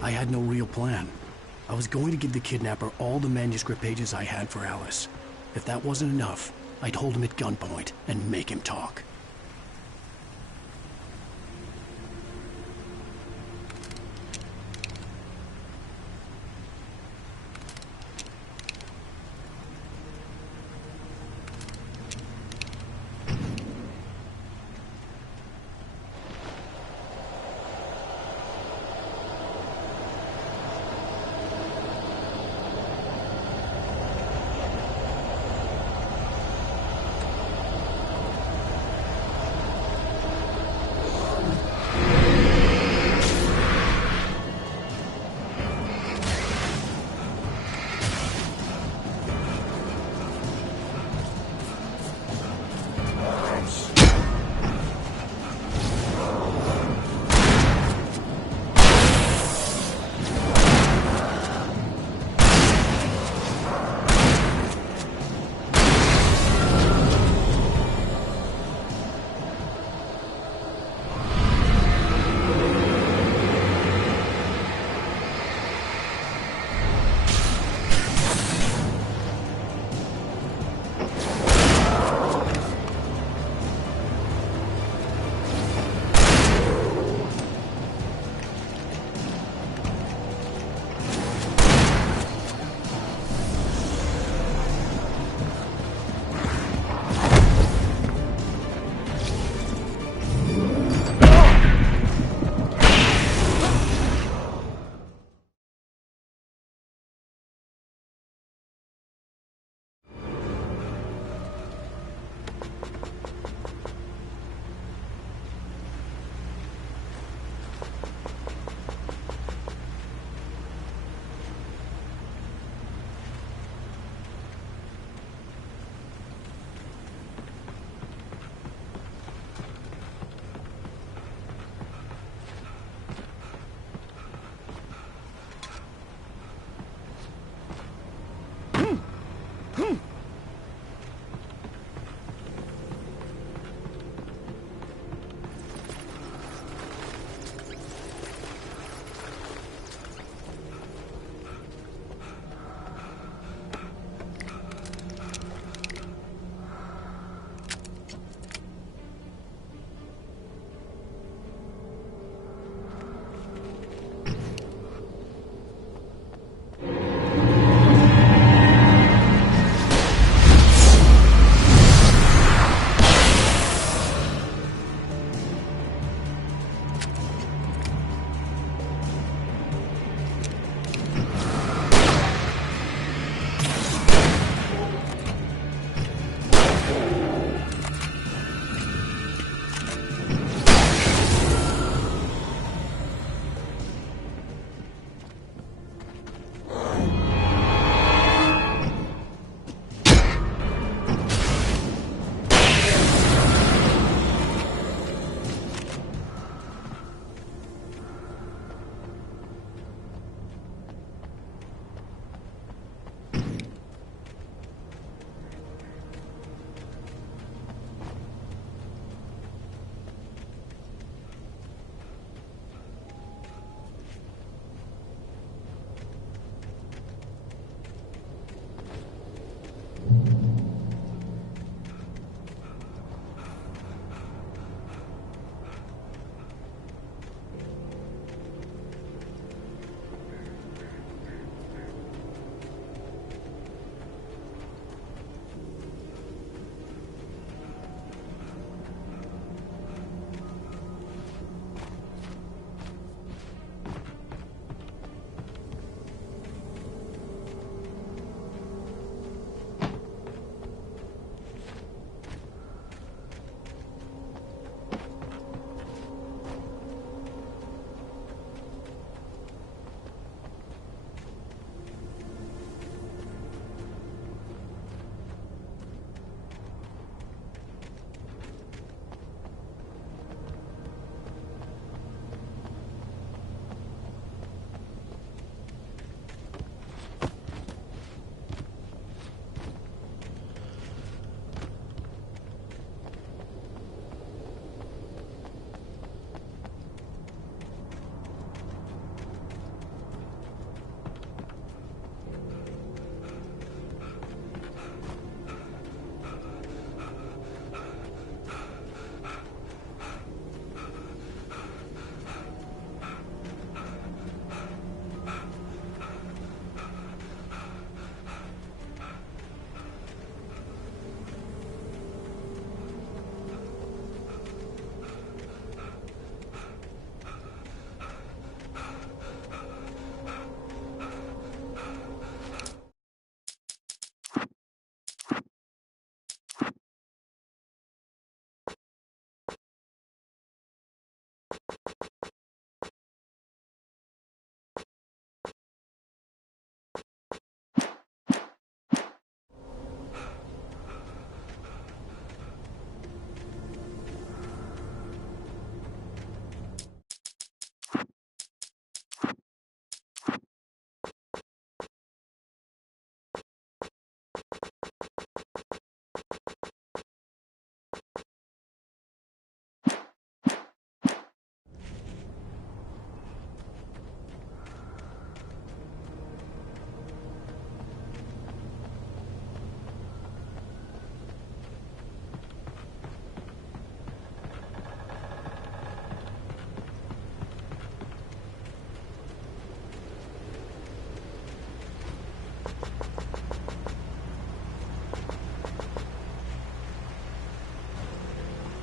I had no real plan. I was going to give the kidnapper all the manuscript pages I had for Alice. If that wasn't enough, I'd hold him at gunpoint and make him talk.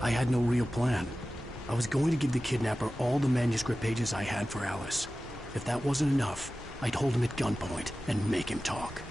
I had no real plan. I was going to give the kidnapper all the manuscript pages I had for Alice. If that wasn't enough, I'd hold him at gunpoint and make him talk.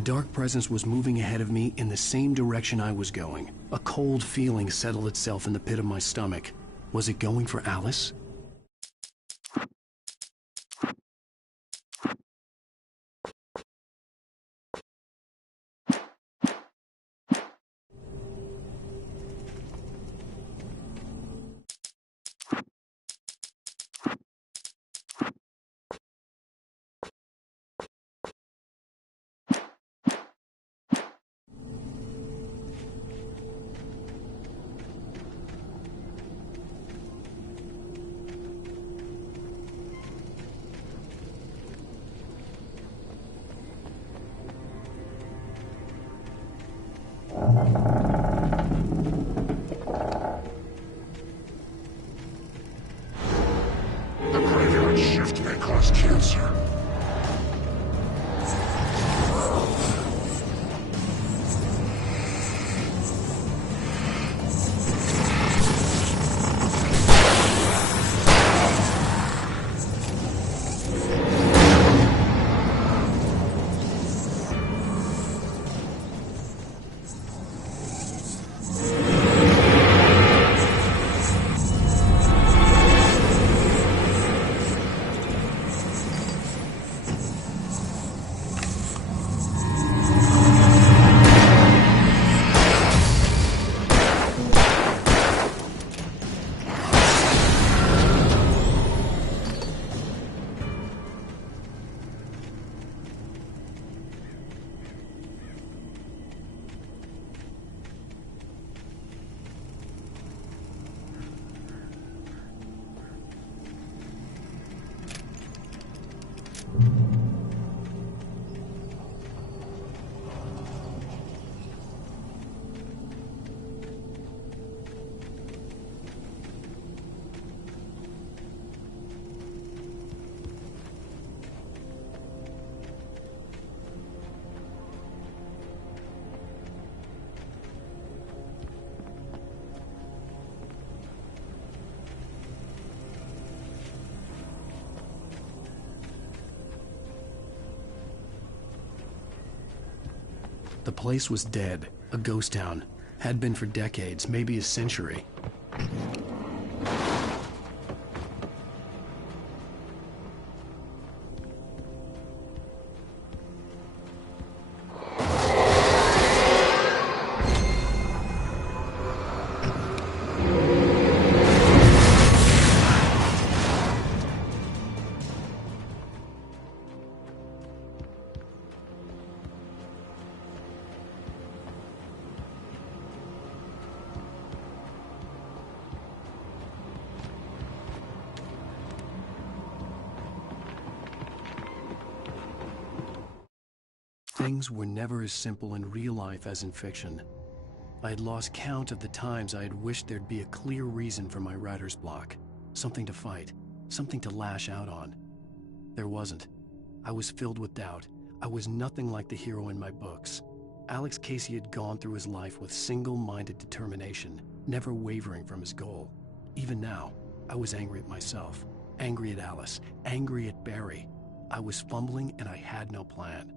The dark presence was moving ahead of me in the same direction I was going. A cold feeling settled itself in the pit of my stomach. Was it going for Alice? The place was dead, a ghost town. Had been for decades, maybe a century. Things were never as simple in real life as in fiction. I had lost count of the times I had wished there'd be a clear reason for my writer's block. Something to fight, something to lash out on. There wasn't. I was filled with doubt. I was nothing like the hero in my books. Alex Casey had gone through his life with single-minded determination, never wavering from his goal. Even now, I was angry at myself, angry at Alice, angry at Barry. I was fumbling and I had no plan.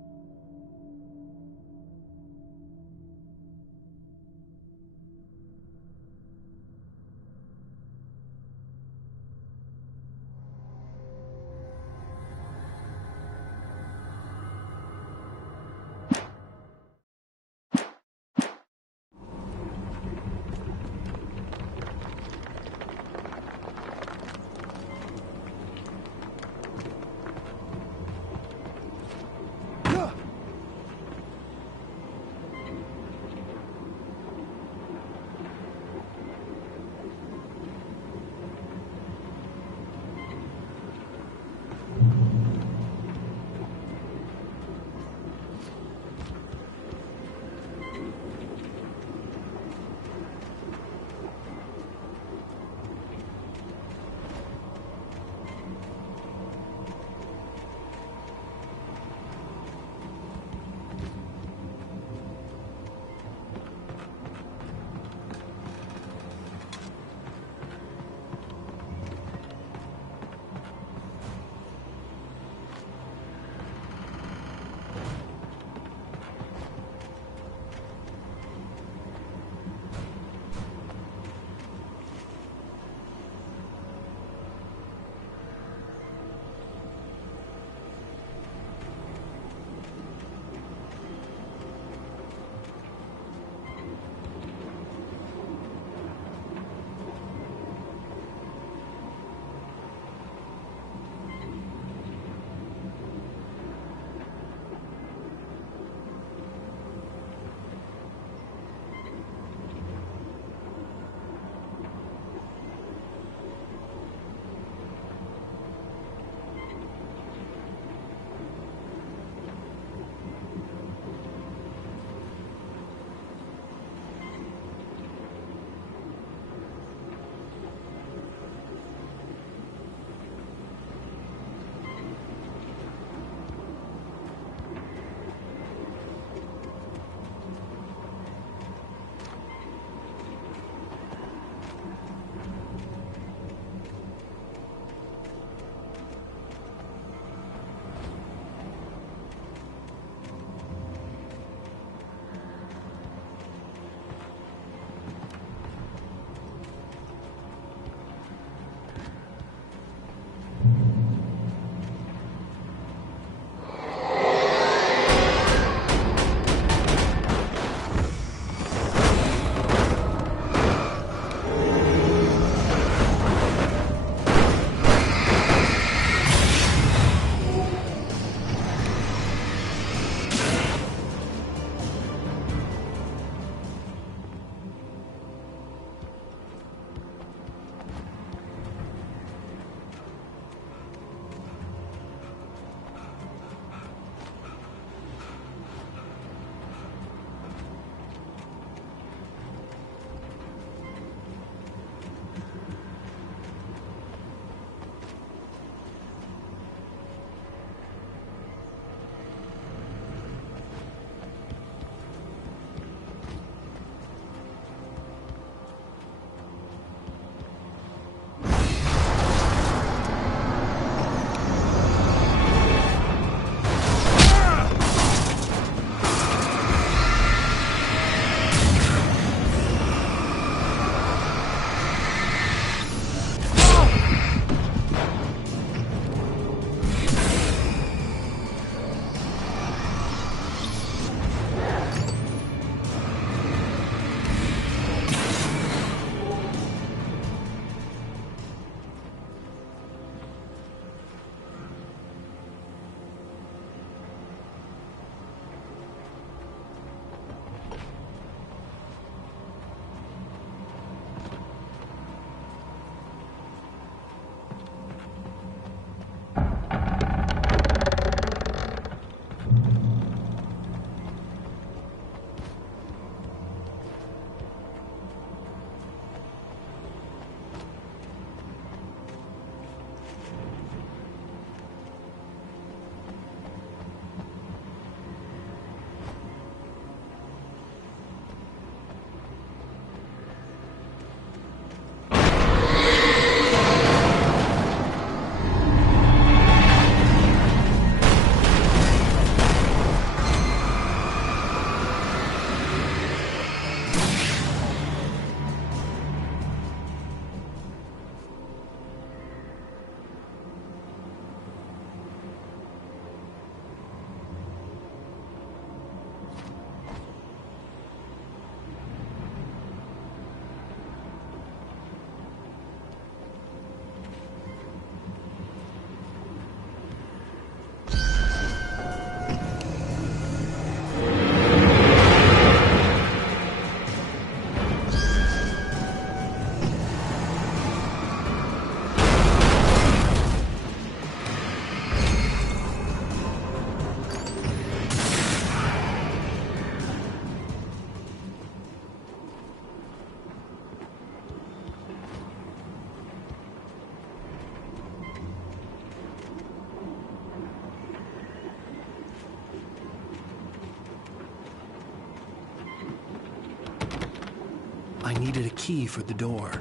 needed a key for the door.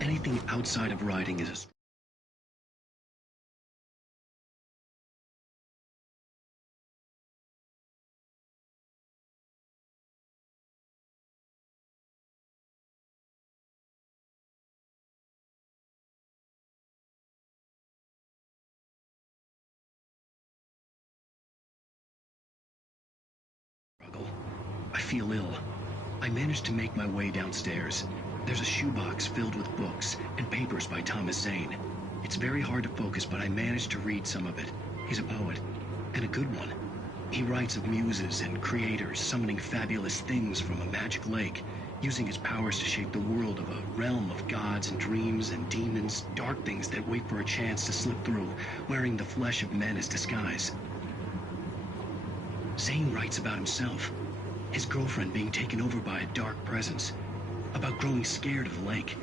Anything outside of writing is a struggle. I feel ill. I managed to make my way downstairs. There's a shoebox filled with books and papers by Thomas Zane. It's very hard to focus, but I managed to read some of it. He's a poet, and a good one. He writes of muses and creators summoning fabulous things from a magic lake, using his powers to shape the world of a realm of gods and dreams and demons, dark things that wait for a chance to slip through, wearing the flesh of men as disguise. Zane writes about himself, his girlfriend being taken over by a dark presence, about growing scared of the lake.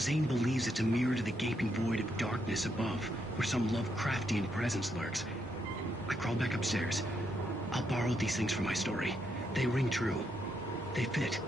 Zane believes it's a mirror to the gaping void of darkness above, where some Lovecraftian presence lurks. I crawl back upstairs. I'll borrow these things for my story. They ring true. They fit.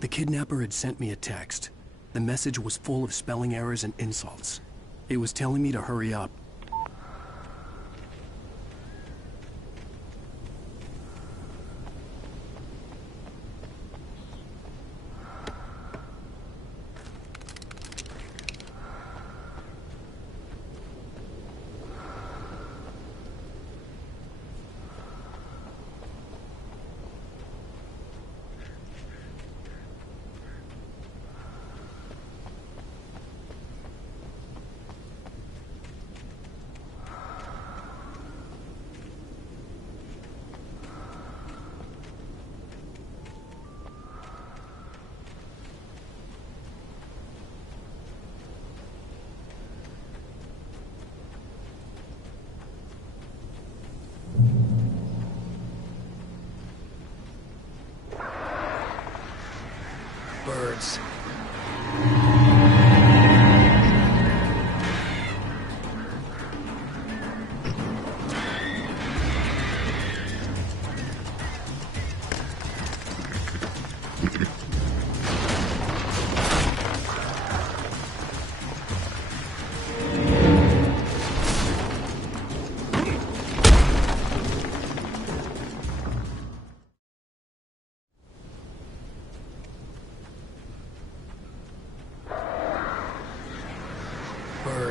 The kidnapper had sent me a text. The message was full of spelling errors and insults. It was telling me to hurry up. Birds.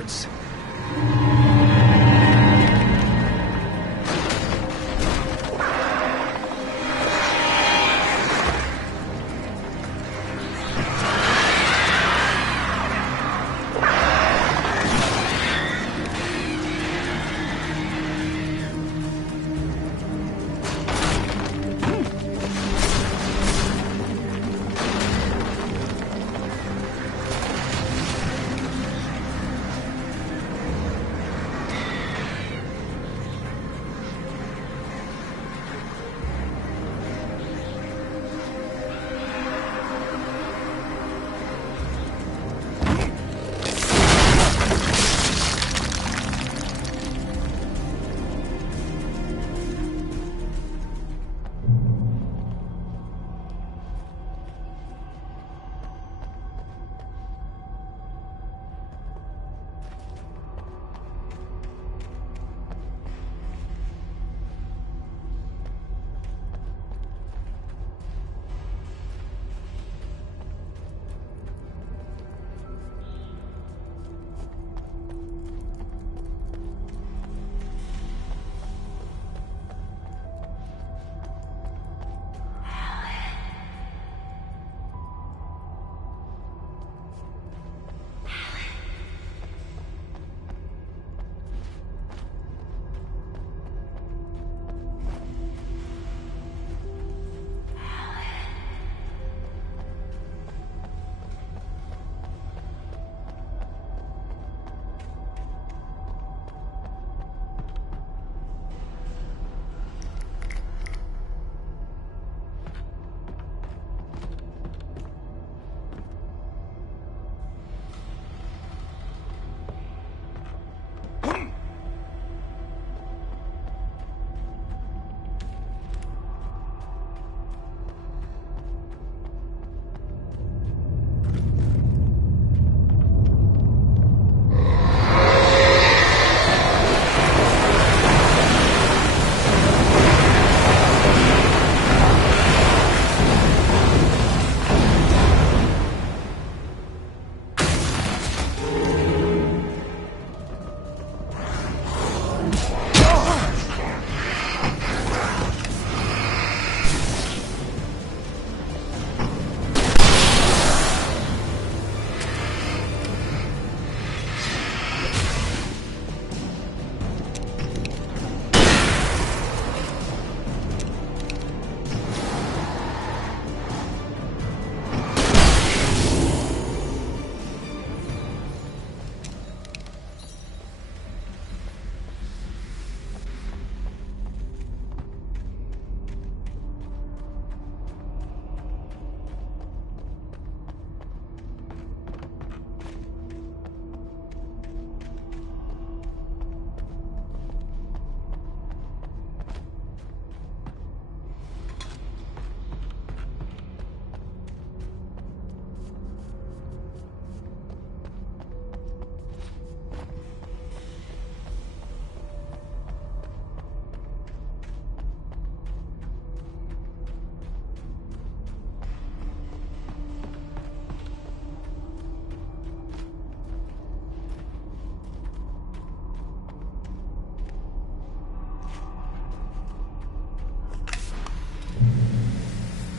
backwards.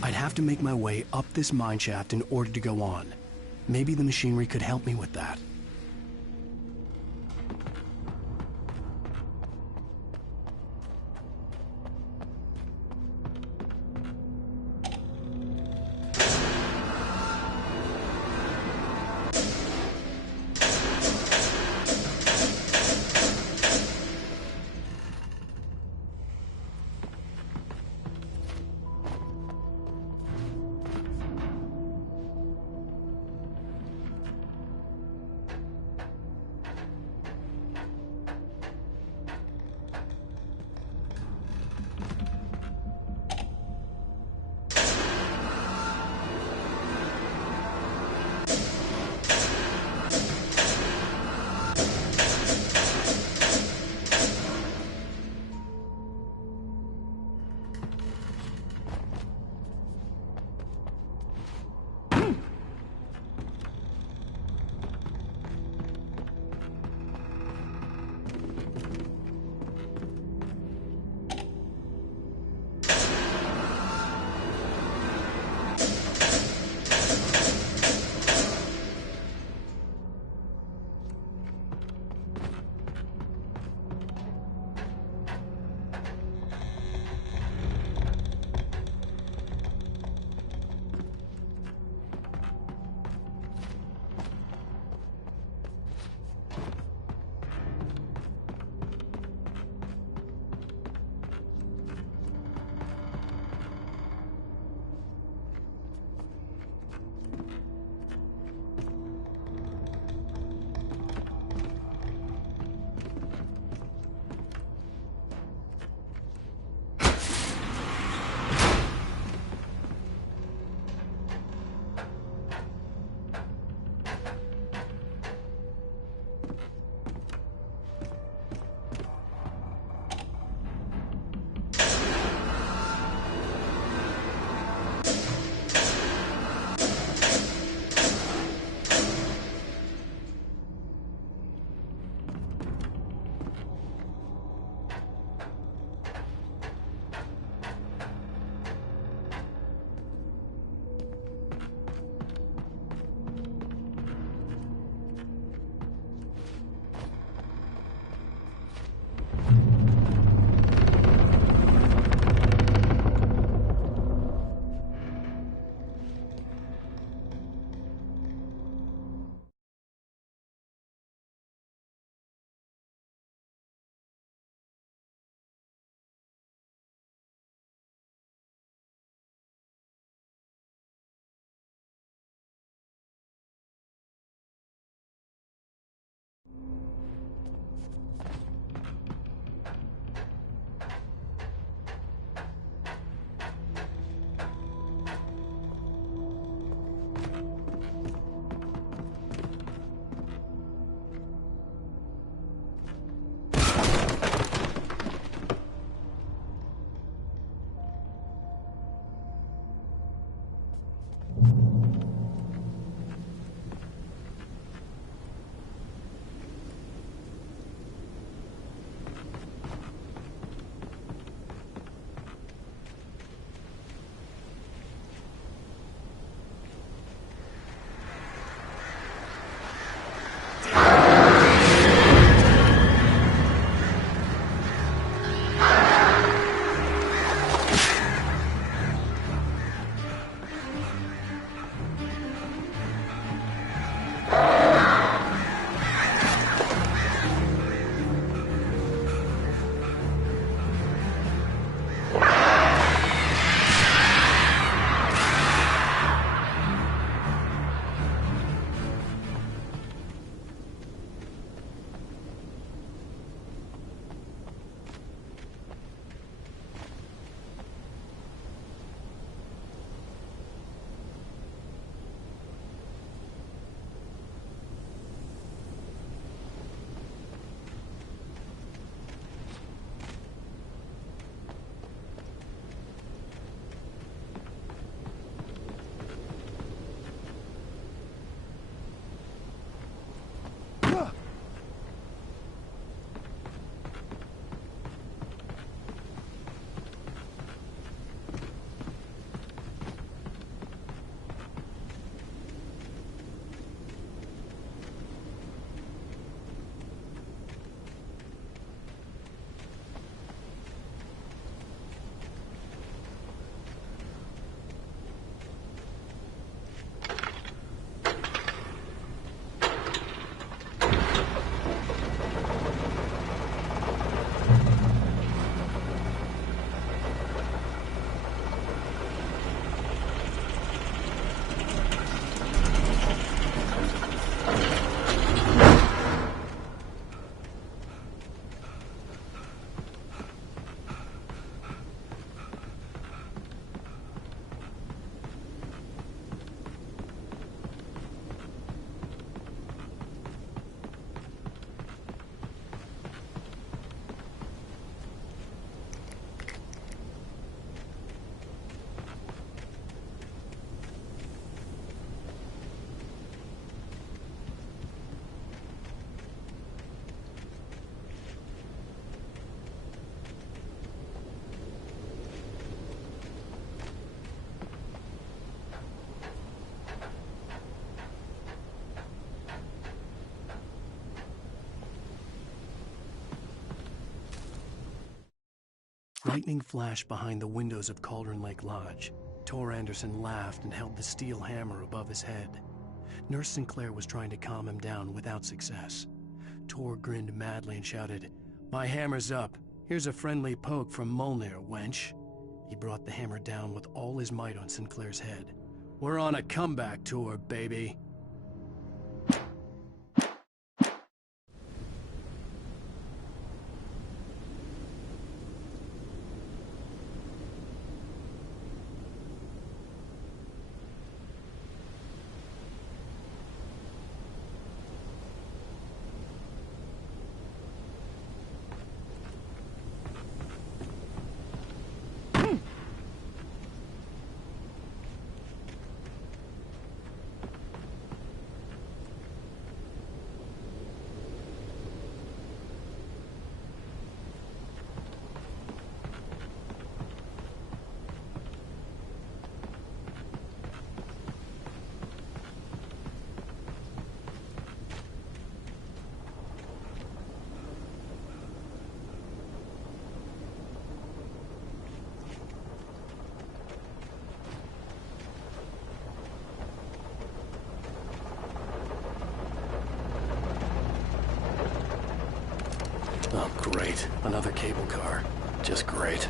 I'd have to make my way up this mine shaft in order to go on. Maybe the machinery could help me with that. Lightning flashed behind the windows of Cauldron Lake Lodge. Tor Anderson laughed and held the steel hammer above his head. Nurse Sinclair was trying to calm him down without success. Tor grinned madly and shouted, "My hammer's up. Here's a friendly poke from Mjolnir, wench." He brought the hammer down with all his might on Sinclair's head. "We're on a comeback tour, baby." Oh, great. Another cable car. Just great.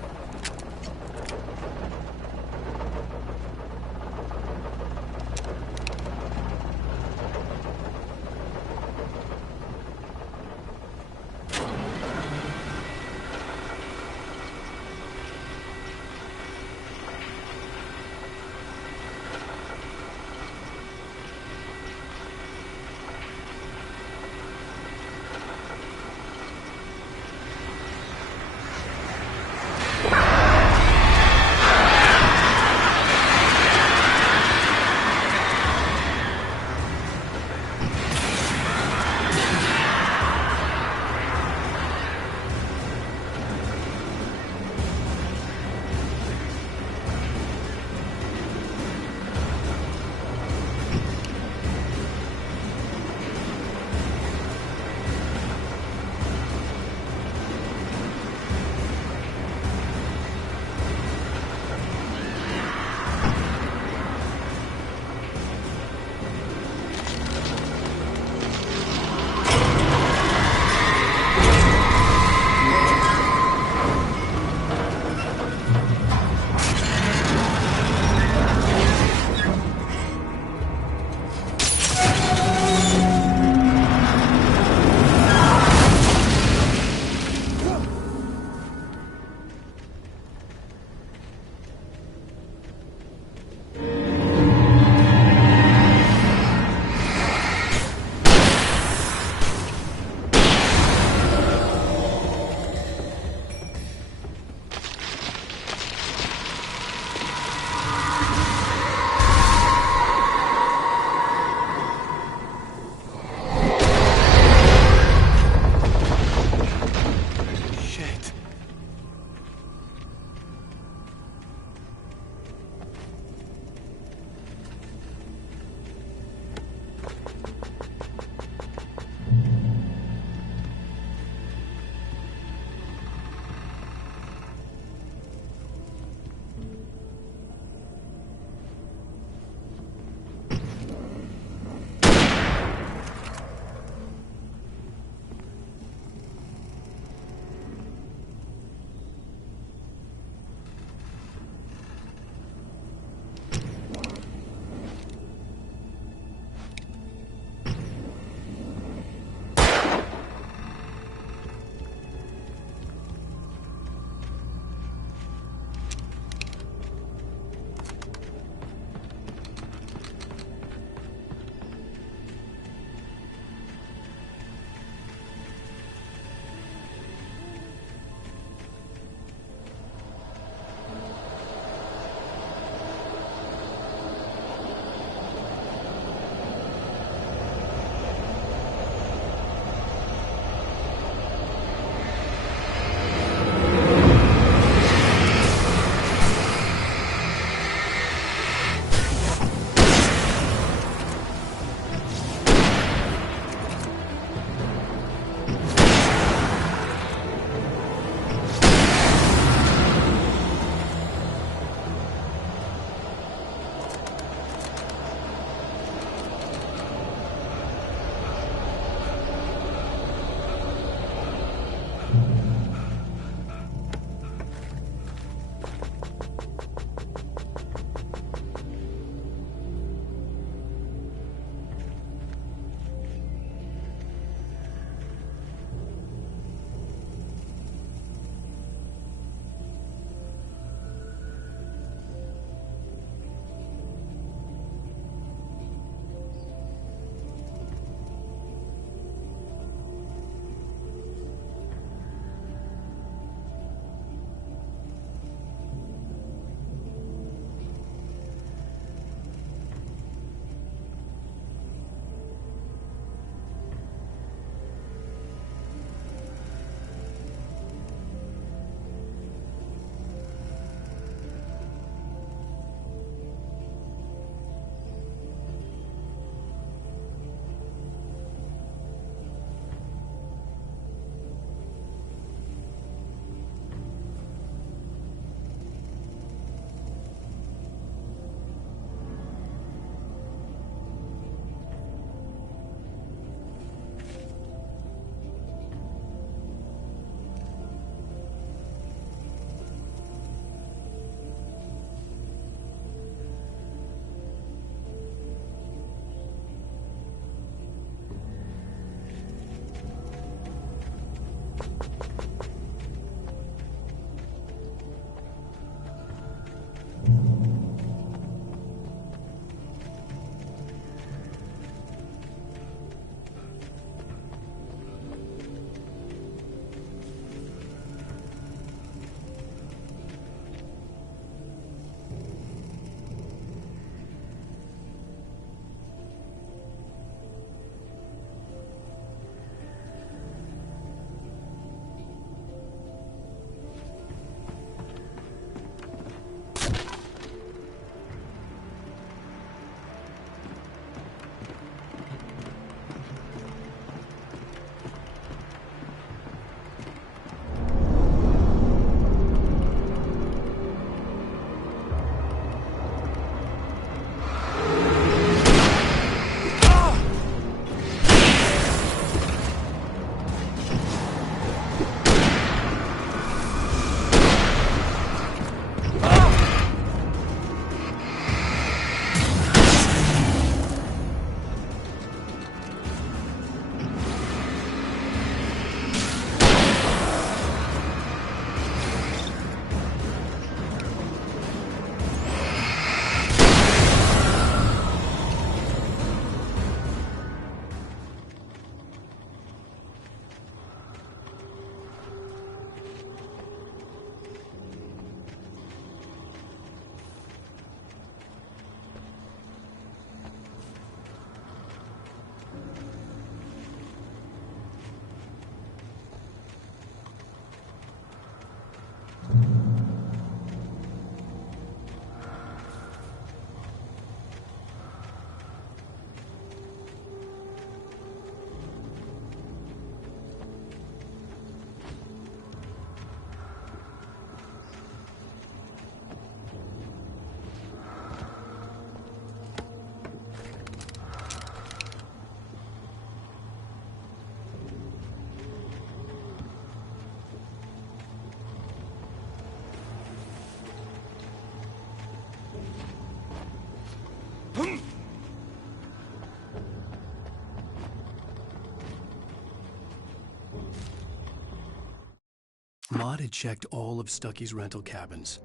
had checked all of Stucky's rental cabins.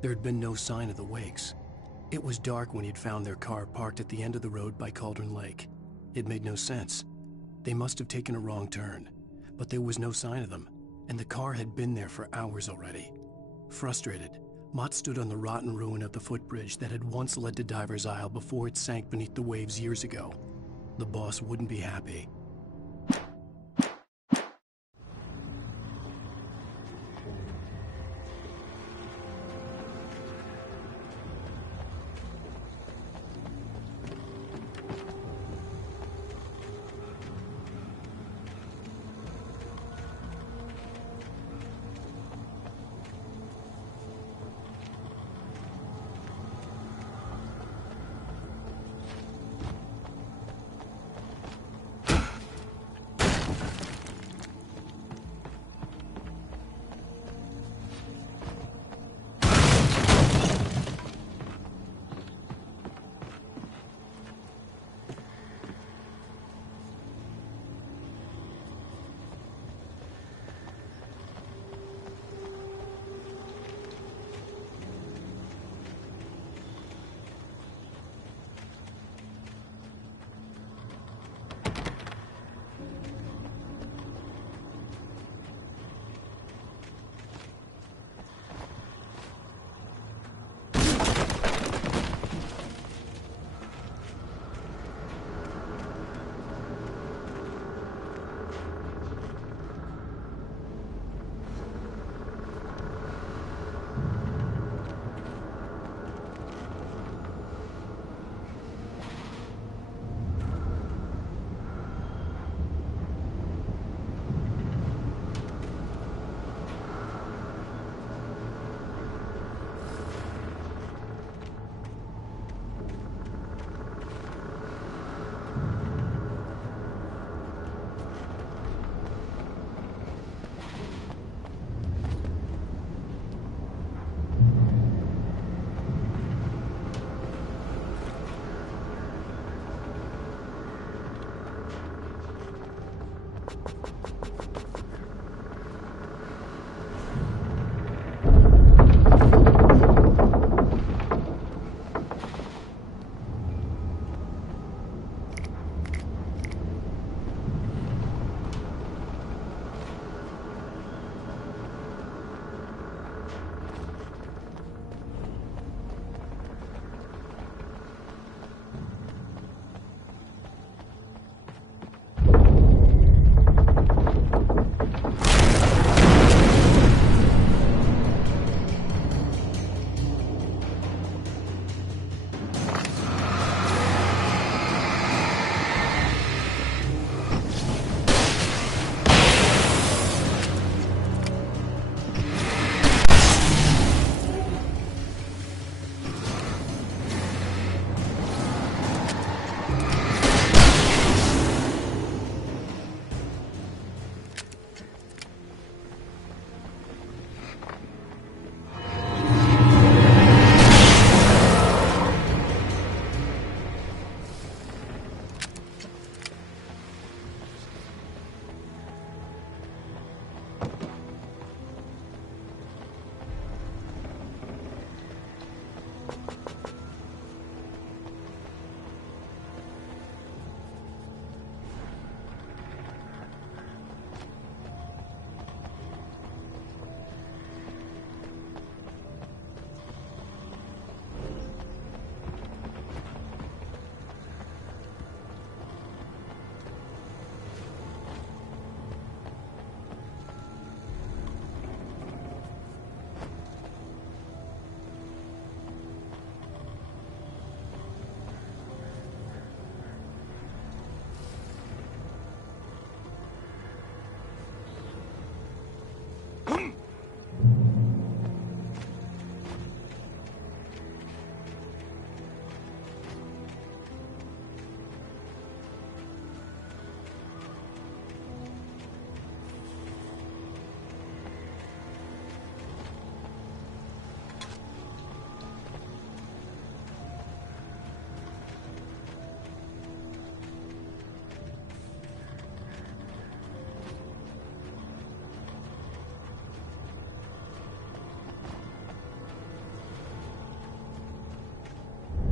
There had been no sign of the Wakes. It was dark when he'd found their car parked at the end of the road by Cauldron Lake. It made no sense. They must have taken a wrong turn, but there was no sign of them, and the car had been there for hours already. Frustrated, Mott stood on the rotten ruin of the footbridge that had once led to Diver's Isle before it sank beneath the waves years ago. The boss wouldn't be happy.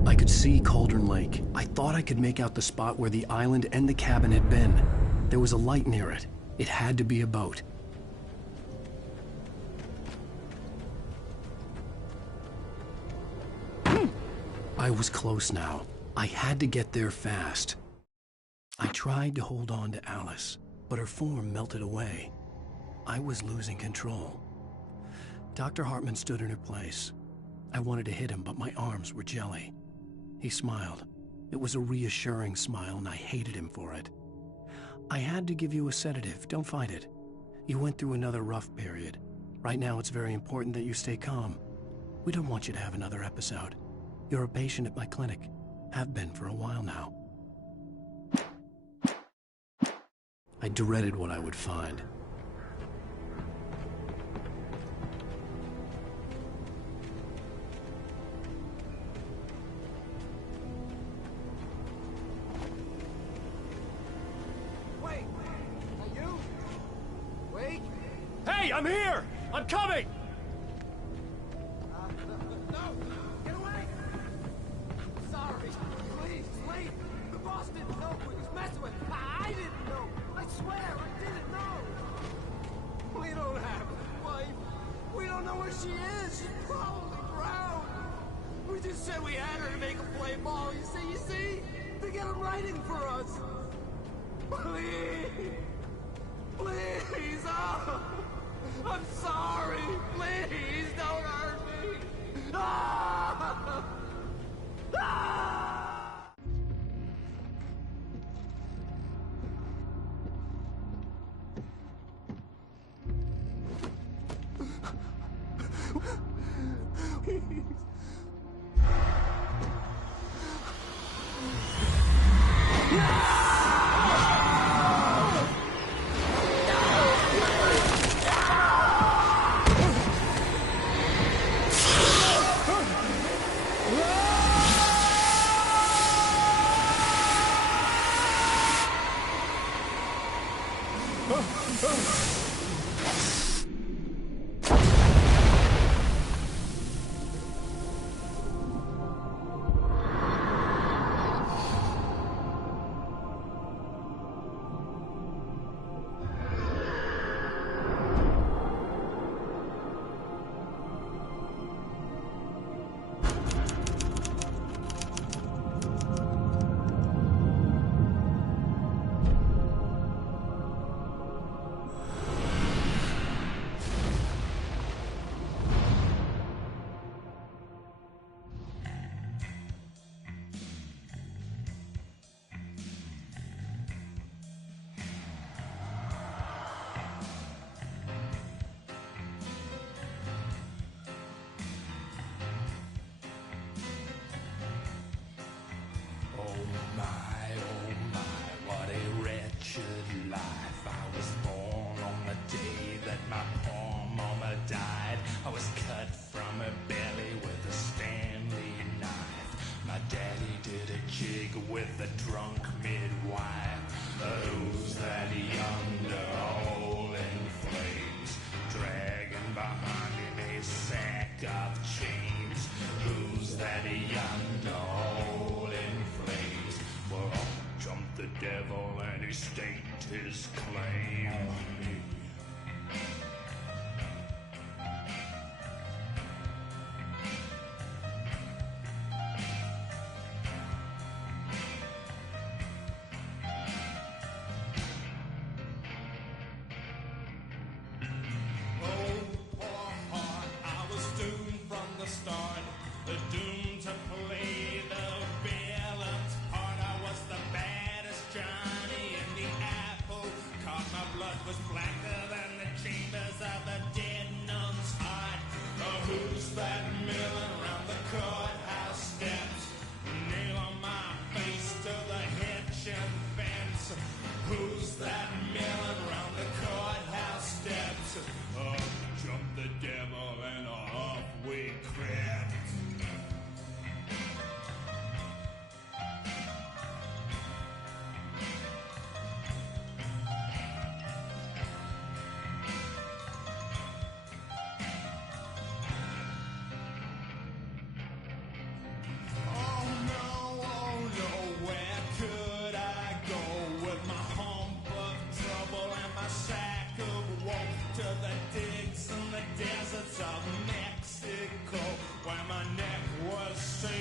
I could see Cauldron Lake. I thought I could make out the spot where the island and the cabin had been. There was a light near it. It had to be a boat. I was close now. I had to get there fast. I tried to hold on to Alice, but her form melted away. I was losing control. Dr. Hartman stood in her place. I wanted to hit him, but my arms were jelly. He smiled. It was a reassuring smile, and I hated him for it. I had to give you a sedative. Don't fight it. You went through another rough period. Right now, it's very important that you stay calm. We don't want you to have another episode. You're a patient at my clinic. Have been for a while now. I dreaded what I would find. Wait! Are you? Wait! Hey, I'm here! I'm coming! No! Get away! Sorry. Please, wait! The boss didn't know who he was messing with. I didn't know. I swear, I didn't know. We don't have a wife. We don't know where she is. She's probably drowned. We just said we had her to make a play ball. You see? To get him writing for us. Please! Please! Oh! I'm sorry! Please don't hurt me! Ah! Ah! With the drunk midwife, who's that yonder all in flames, dragging behind him a sack of chains? Who's that yonder all in flames? Well, up jumped the devil and he staked his claim. My blood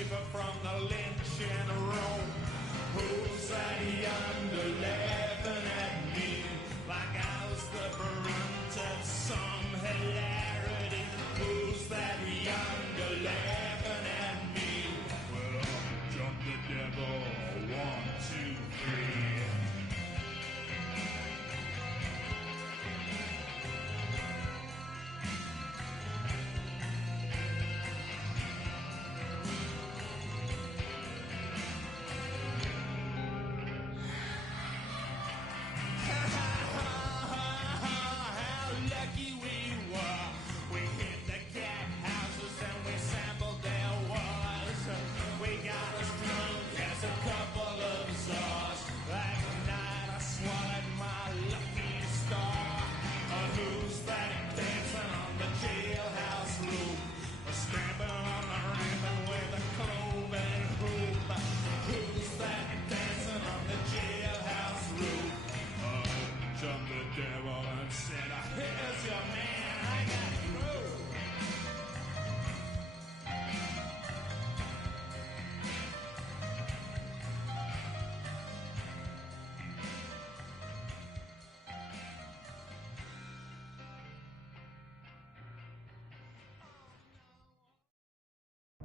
paper from the lynching room. Who's that yonder laughing at me like I was the brunt of some hilarity? Who's that yonder laughing at me? Well, I'll jump the devil, 1, 2, 3.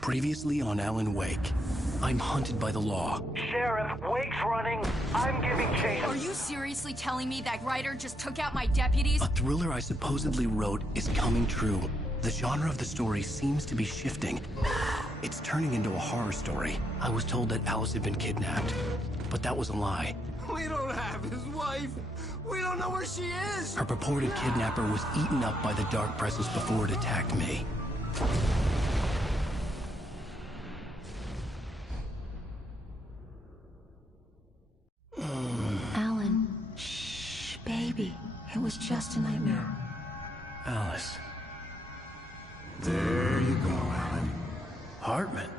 Previously on Alan Wake, I'm hunted by the law. Sheriff, Wake's running. I'm giving chase. Are you seriously telling me that Ryder just took out my deputies? A thriller I supposedly wrote is coming true. The genre of the story seems to be shifting. It's turning into a horror story. I was told that Alice had been kidnapped, but that was a lie. We don't have his wife. We don't know where she is. Her purported kidnapper was eaten up by the dark presence before it attacked me. Alan, shh, baby. It was just a nightmare. Alice. There you go, Alan. Hartman.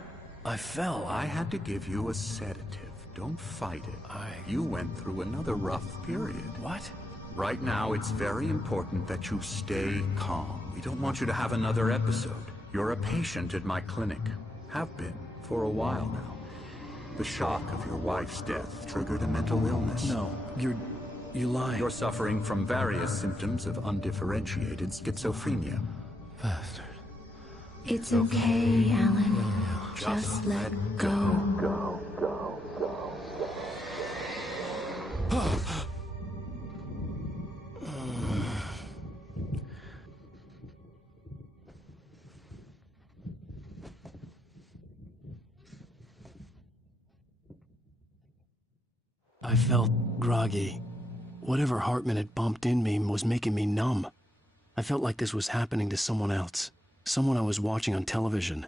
I fell. I had to give you a sedative. Don't fight it. You went through another rough period. What? Right now, it's very important that you stay calm. We don't want you to have another episode. You're a patient at my clinic. Have been for a while now. The shock of your wife's death triggered a mental illness. No, you're lying. You're suffering from various symptoms of undifferentiated schizophrenia. Bastard. It's okay, Alan. Just let go. I felt groggy. Whatever Hartman had bumped in me was making me numb. I felt like this was happening to someone else. Someone I was watching on television.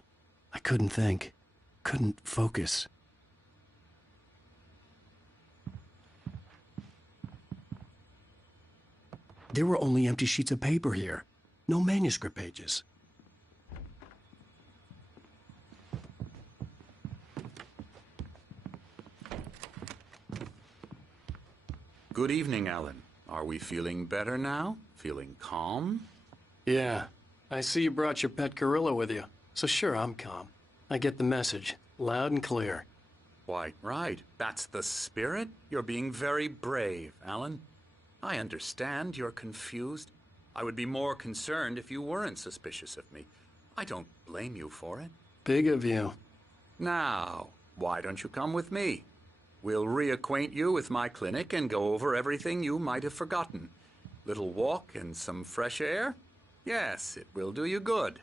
I couldn't think. Couldn't focus. There were only empty sheets of paper here. No manuscript pages. Good evening, Alan. Are we feeling better now? Feeling calm? Yeah. I see you brought your pet gorilla with you. So sure, I'm calm. I get the message. Loud and clear. Why, right. That's the spirit. You're being very brave, Alan. I understand you're confused. I would be more concerned if you weren't suspicious of me. I don't blame you for it. Big of you. Now, why don't you come with me? We'll reacquaint you with my clinic and go over everything you might have forgotten. Little walk and some fresh air? Yes, it will do you good.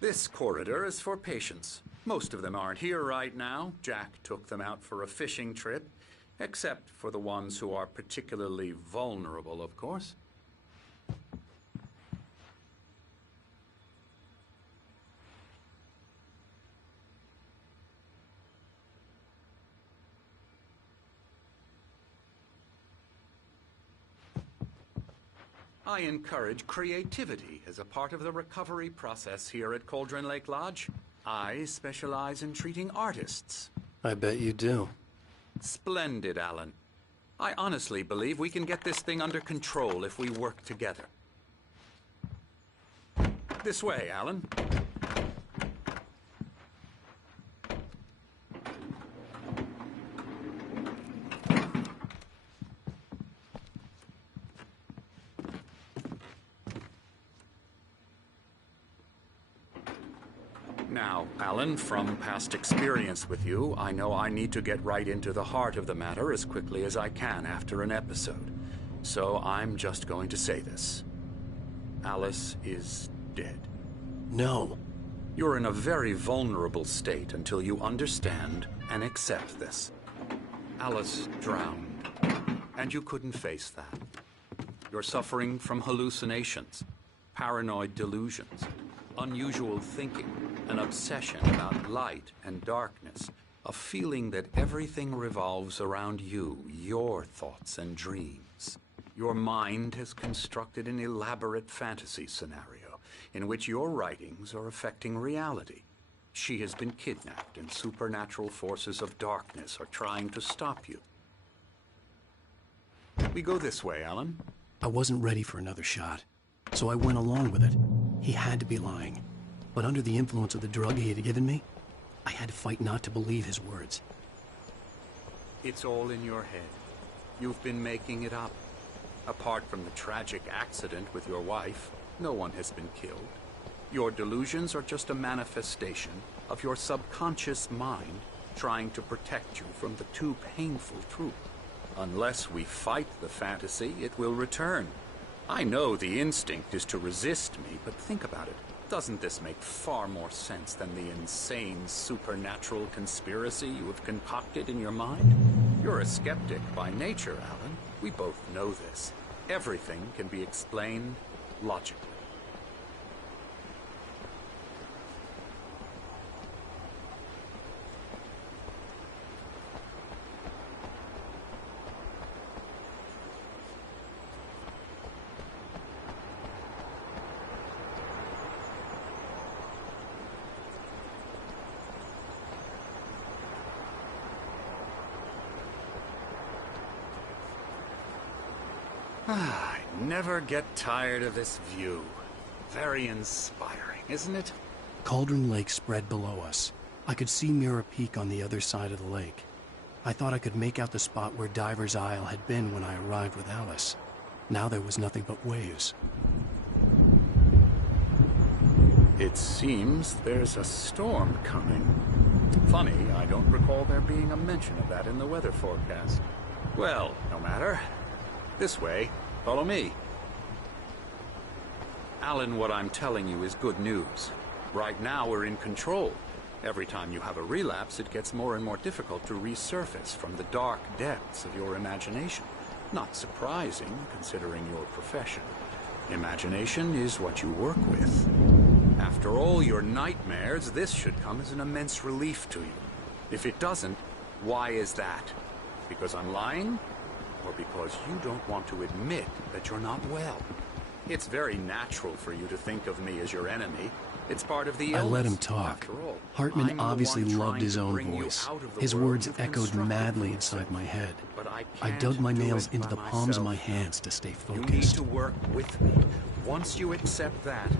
This corridor is for patients. Most of them aren't here right now. Jack took them out for a fishing trip, except for the ones who are particularly vulnerable, of course. I encourage creativity as a part of the recovery process here at Cauldron Lake Lodge. I specialize in treating artists. I bet you do. Splendid, Alan. I honestly believe we can get this thing under control if we work together. This way, Alan. Now, Alan, from past experience with you, I know I need to get right into the heart of the matter as quickly as I can after an episode. So I'm just going to say this. Alice is dead. No. You're in a very vulnerable state until you understand and accept this. Alice drowned, and you couldn't face that. You're suffering from hallucinations, paranoid delusions, unusual thinking, an obsession about light and darkness, a feeling that everything revolves around you, your thoughts and dreams. Your mind has constructed an elaborate fantasy scenario in which your writings are affecting reality. She has been kidnapped, and supernatural forces of darkness are trying to stop you. We go this way, Alan. I wasn't ready for another shot, so I went along with it. He had to be lying. But under the influence of the drug he had given me, I had to fight not to believe his words. It's all in your head. You've been making it up. Apart from the tragic accident with your wife, no one has been killed. Your delusions are just a manifestation of your subconscious mind trying to protect you from the too painful truth. Unless we fight the fantasy, it will return. I know the instinct is to resist me, but think about it. Doesn't this make far more sense than the insane supernatural conspiracy you have concocted in your mind? You're a skeptic by nature, Alan. We both know this. Everything can be explained logically. I never get tired of this view. Very inspiring, isn't it? Cauldron Lake spread below us. I could see Mirror Peak on the other side of the lake. I thought I could make out the spot where Diver's Isle had been when I arrived with Alice. Now there was nothing but waves. It seems there's a storm coming. Funny, I don't recall there being a mention of that in the weather forecast. Well, no matter. This way. Follow me. Alan, what I'm telling you is good news. Right now, we're in control. Every time you have a relapse, it gets more and more difficult to resurface from the dark depths of your imagination. Not surprising, considering your profession. Imagination is what you work with. After all your nightmares, this should come as an immense relief to you. If it doesn't, why is that? Because I'm lying? Or because you don't want to admit that you're not well? It's very natural for you to think of me as your enemy. It's part of the illness. I let him talk. Hartman obviously loved his own voice. His words echoed madly inside my head. I dug my nails into the palms of my hands to stay focused. You need to work with me. Once you accept that,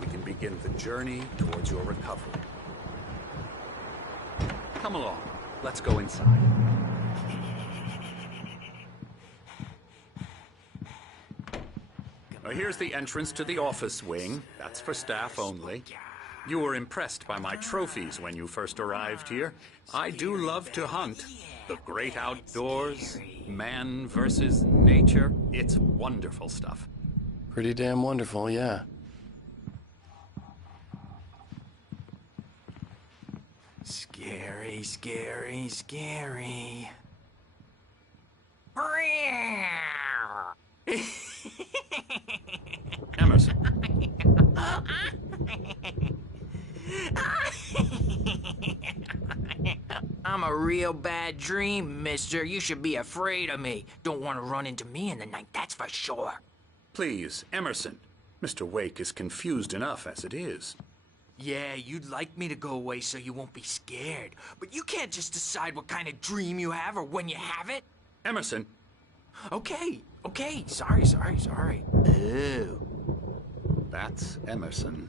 we can begin the journey towards your recovery. Come along. Let's go inside. Here's the entrance to the office wing. That's for staff only. You were impressed by my trophies when you first arrived here. I do love to hunt. The great outdoors, man versus nature. It's wonderful stuff. Pretty damn wonderful, yeah. Scary, scary, scary. Emerson. I'm a real bad dream, mister. You should be afraid of me. Don't want to run into me in the night, that's for sure. Please, Emerson. Mr. Wake is confused enough as it is. Yeah, you'd like me to go away so you won't be scared. But you can't just decide what kind of dream you have or when you have it. Emerson. Okay. Sorry. Ew. That's Emerson.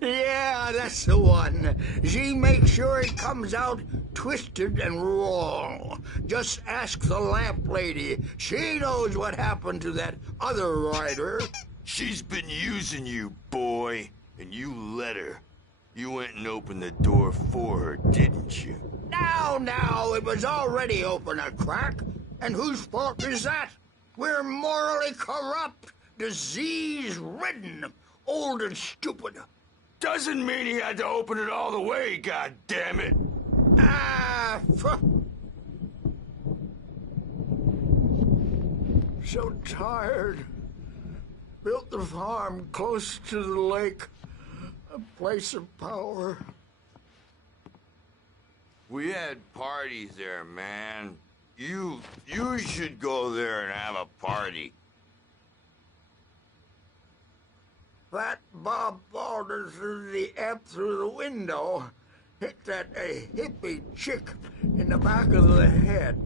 Yeah, that's the one. She makes sure it comes out twisted and wrong. Just ask the lamp lady. She knows what happened to that other rider. She's been using you, boy, and you let her. You went and opened the door for her, didn't you? Now, it was already open a crack. And whose fault is that? We're morally corrupt, disease-ridden, old and stupid. Doesn't mean he had to open it all the way, goddammit. So tired. Built the farm close to the lake. A place of power. We had parties there, man. You should go there and have a party. That Bob Balder threw the amp through the window. Hit that hippie chick in the back of the head.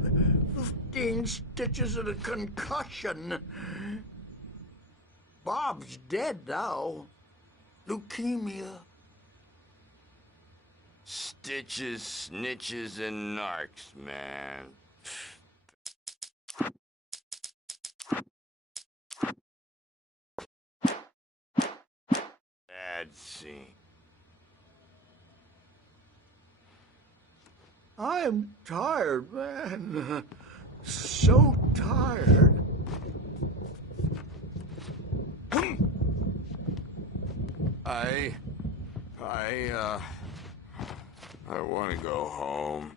15 stitches and a concussion. Bob's dead now. Leukemia. Stitches, snitches, and narcs, man. Bad scene. I'm tired, man. So tired. I want to go home.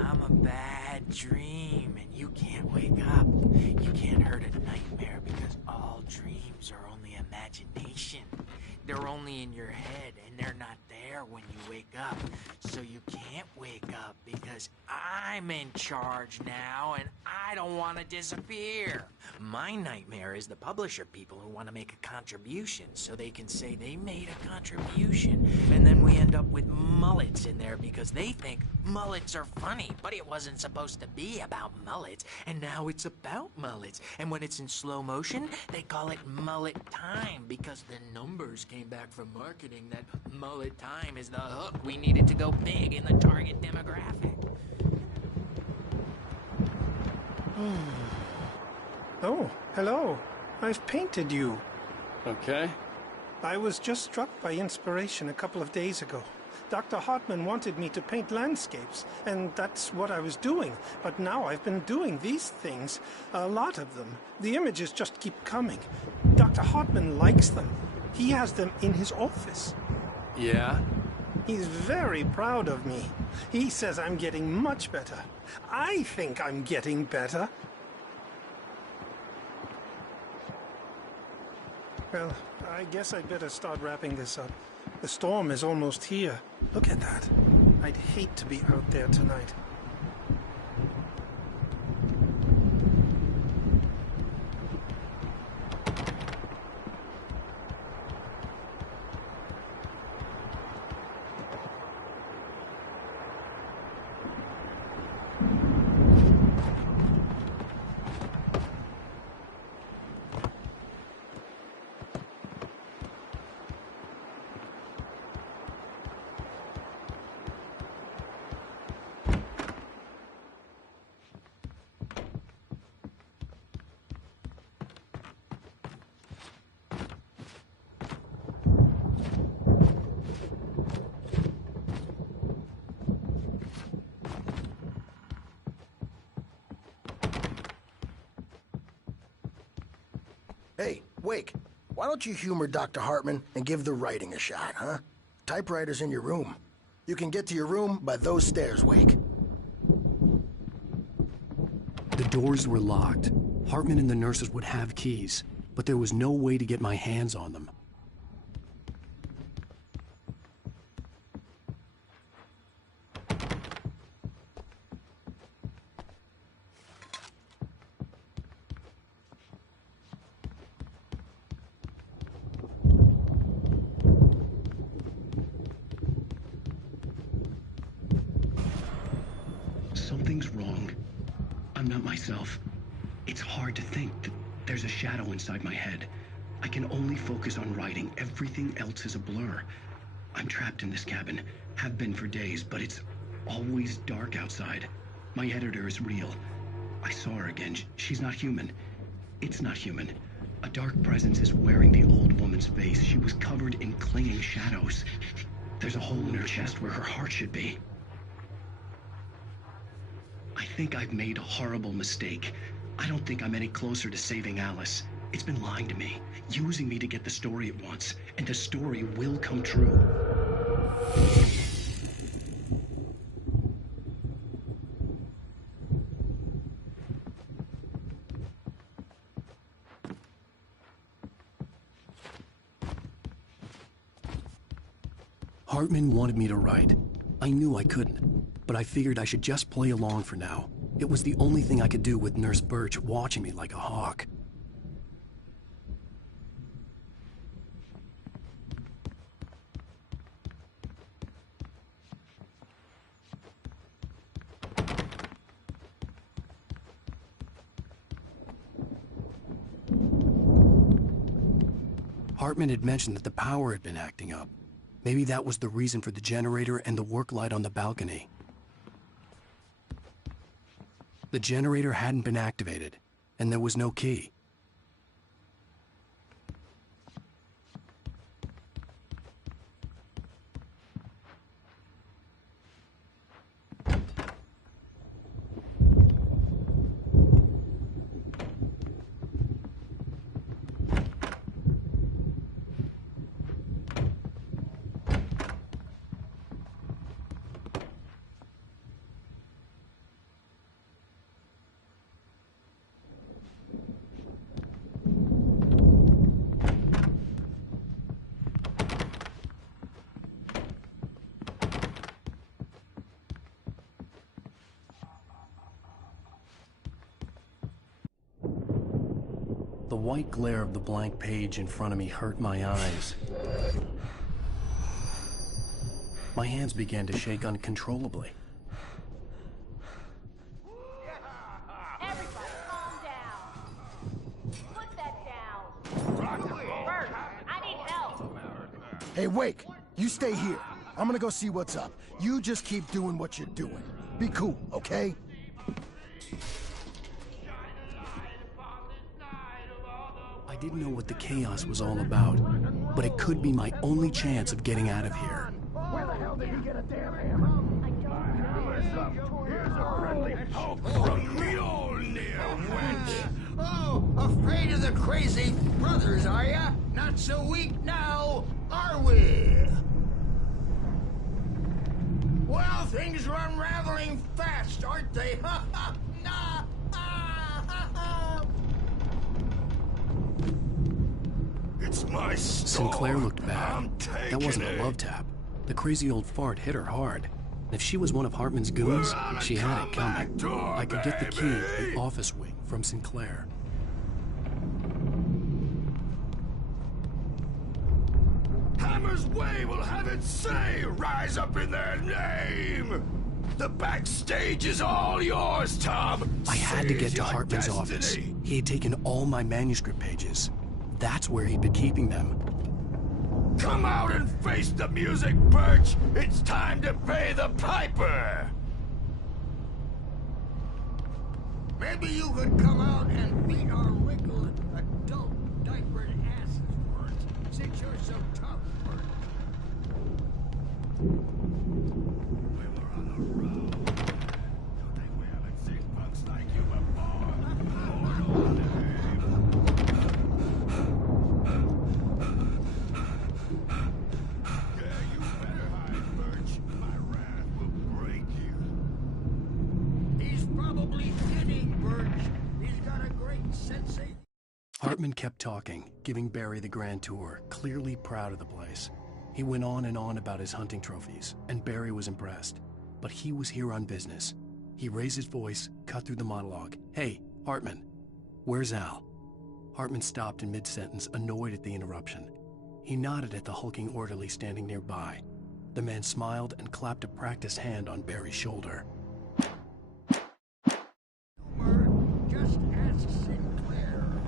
I'm a bad dream, and you can't wake up. You can't hurt a nightmare because all dreams are only imagination. They're only in your head, and they're not there when you wake up. So you can't wake up because I'm in charge now, and I don't want to disappear. My nightmare is the publisher people who want to make a contribution so they can say they made a contribution, and then we end up with mullets in there because they think mullets are funny, but it wasn't supposed to be about mullets, and now it's about mullets. And when it's in slow motion, they call it mullet time because the numbers came back from marketing that mullet time is the hook we needed to go big in the target demographic. Oh, hello. I've painted you. Okay. I was just struck by inspiration a couple of days ago. Dr. Hartman wanted me to paint landscapes, and that's what I was doing. But now I've been doing these things, a lot of them. The images just keep coming. Dr. Hartman likes them. He has them in his office. Yeah? He's very proud of me. He says I'm getting much better. I think I'm getting better. Well, I guess I'd better start wrapping this up. The storm is almost here. Look at that. I'd hate to be out there tonight. Hey, Wake, Why don't you humor Dr. Hartman and give the writing a shot, huh? Typewriter's in your room. You can get to your room by those stairs, Wake. The doors were locked. Hartman and the nurses would have keys, but there was no way to get my hands on them. Something's wrong. I'm not myself. It's hard to think that there's a shadow inside my head. I can only focus on writing. Everything else is a blur. I'm trapped in this cabin. Have been for days, but it's always dark outside. My editor is real. I saw her again. She's not human. It's not human. A dark presence is wearing the old woman's face. She was covered in clinging shadows. There's a hole in her chest where her heart should be. I think I've made a horrible mistake. I don't think I'm any closer to saving Alice. It's been lying to me, using me to get the story it wants, and the story will come true. Hartman wanted me to write. I knew I couldn't, but I figured I should just play along for now. It was the only thing I could do with Nurse Birch watching me like a hawk. Hartman had mentioned that the power had been acting up. Maybe that was the reason for the generator and the work light on the balcony. The generator hadn't been activated, and there was no key. The white glare of the blank page in front of me hurt my eyes. My hands began to shake uncontrollably. Everybody, calm down. Put that down. Bert, I need help. Hey, Wake, you stay here. I'm gonna go see what's up. You just keep doing what you're doing. Be cool, okay? I didn't know what the chaos was all about, but it could be my only chance of getting out of here. Where the hell did he get a damn hammer? Here's a friendly poke from Mjolnir, wench. Oh, afraid of the crazy brothers, are ya? Not so weak now, are we? Well, things are unraveling fast, aren't they? Ha ha! Nah! It's my store. Sinclair looked bad. That wasn't a love tap. The crazy old fart hit her hard. And if she was one of Hartman's goons, she had it coming. I could get the key to the office wing from Sinclair. Hammer's Way will have its say. Rise up in their name. The backstage is all yours, Tom. I had to get to Hartman's office. He had taken all my manuscript pages. That's where he'd been keeping them. Come out and face the music, Birch! It's time to pay the piper! Maybe you could come out and beat our wrinkled, adult, diapered asses, Bert, since you're so tough, Bert. We were on the road. Don't think we haven't seen punks like you before. only fitting, Birch. He's got a great sense of... Hartman kept talking, giving Barry the grand tour, clearly proud of the place. He went on and on about his hunting trophies, and Barry was impressed. But he was here on business. He raised his voice, cut through the monologue. "Hey, Hartman, where's Al?" Hartman stopped in mid-sentence, annoyed at the interruption. He nodded at the hulking orderly standing nearby. The man smiled and clapped a practiced hand on Barry's shoulder. Just ask Sinclair.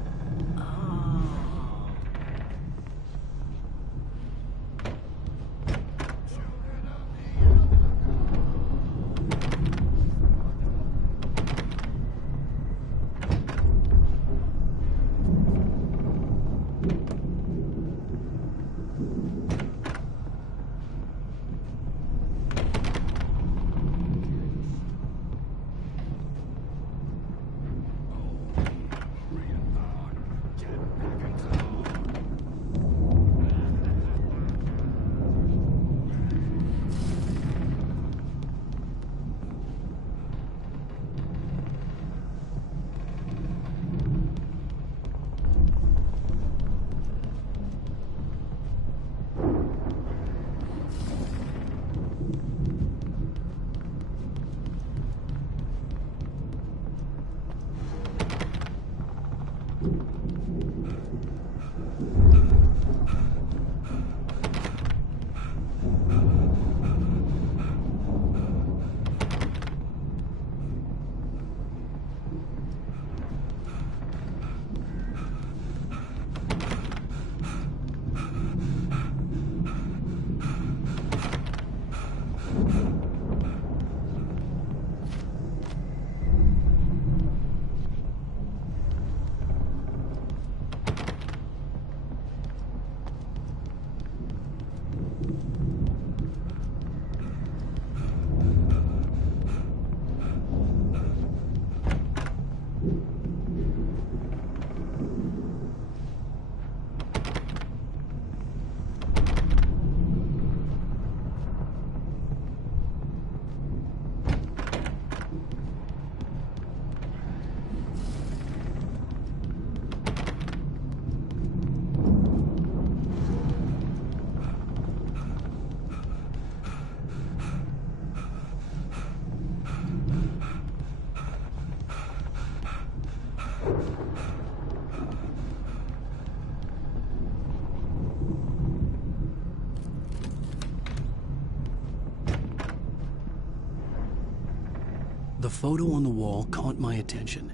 The photo on the wall caught my attention.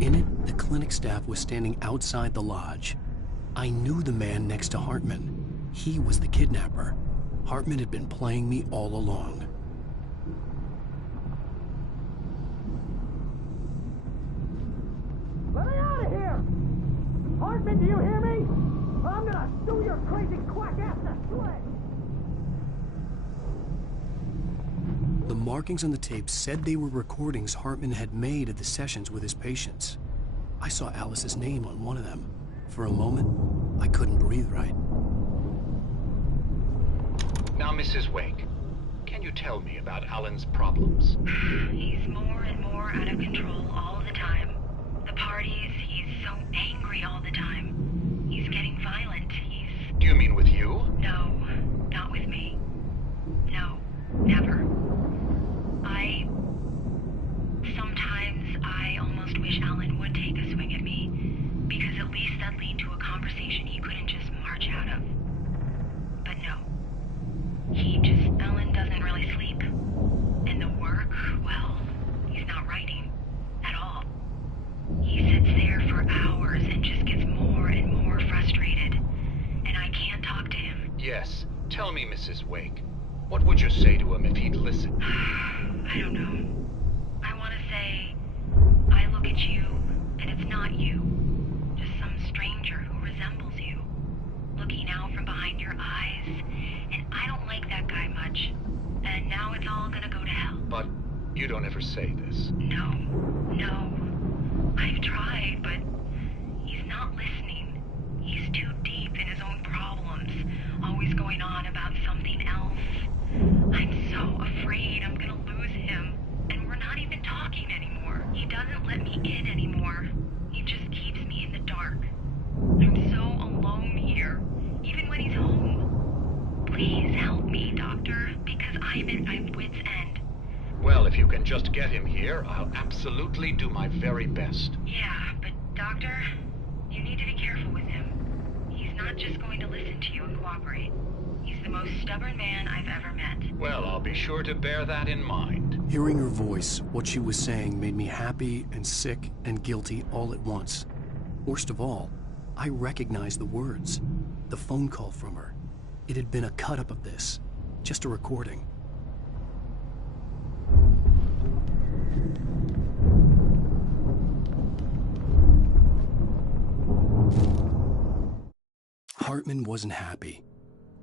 In it, the clinic staff was standing outside the lodge. I knew the man next to Hartman. He was the kidnapper. Hartman had been playing me all along. Let me out of here! Hartman, do you hear me? I'm gonna sue your crazy quack ass to sweat! The markings on the tape said they were recordings Hartman had made at the sessions with his patients. I saw Alice's name on one of them. For a moment, I couldn't breathe right. Now, Mrs. Wake, can you tell me about Alan's problems? He's more and more out of control all the time. The parties, he's so angry all the time. He's getting violent. Do you mean with you? No, not with me. No, never. Sometimes I almost wish Alan would take a swing at me, because at least that'd lead to a conversation he couldn't just march out of. But no. Alan doesn't really sleep. And the work, well, he's not writing at all. He sits there for hours and just gets more and more frustrated. And I can't talk to him. Yes. Tell me, Mrs. Wake. What would you say to him if he'd listen? I don't know. I want to say, I look at you, and it's not you. Just some stranger who resembles you. Looking out from behind your eyes, and I don't like that guy much. And now it's all gonna go to hell. But you don't ever say this. No. I've tried, but he's not listening. He's too deep in his own problems, always going on about something else. I'm so afraid I'm gonna lose him, and we're not even talking anymore. He does I'm at wit's end. Well, if you can just get him here, I'll absolutely do my very best. Yeah, but Doctor, you need to be careful with him. He's not just going to listen to you and cooperate. He's the most stubborn man I've ever met. Well, I'll be sure to bear that in mind. Hearing her voice, what she was saying made me happy and sick and guilty all at once. Worst of all, I recognized the words. The phone call from her. It had been a cut-up of this. Just a recording. Hartman wasn't happy.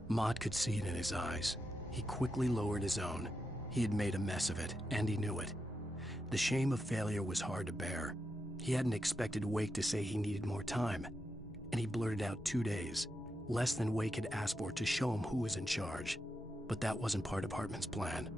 Maude could see it in his eyes. He quickly lowered his own. He had made a mess of it, and he knew it. The shame of failure was hard to bear. He hadn't expected Wake to say he needed more time, and he blurted out 2 days, less than Wake had asked for to show him who was in charge. But that wasn't part of Hartman's plan.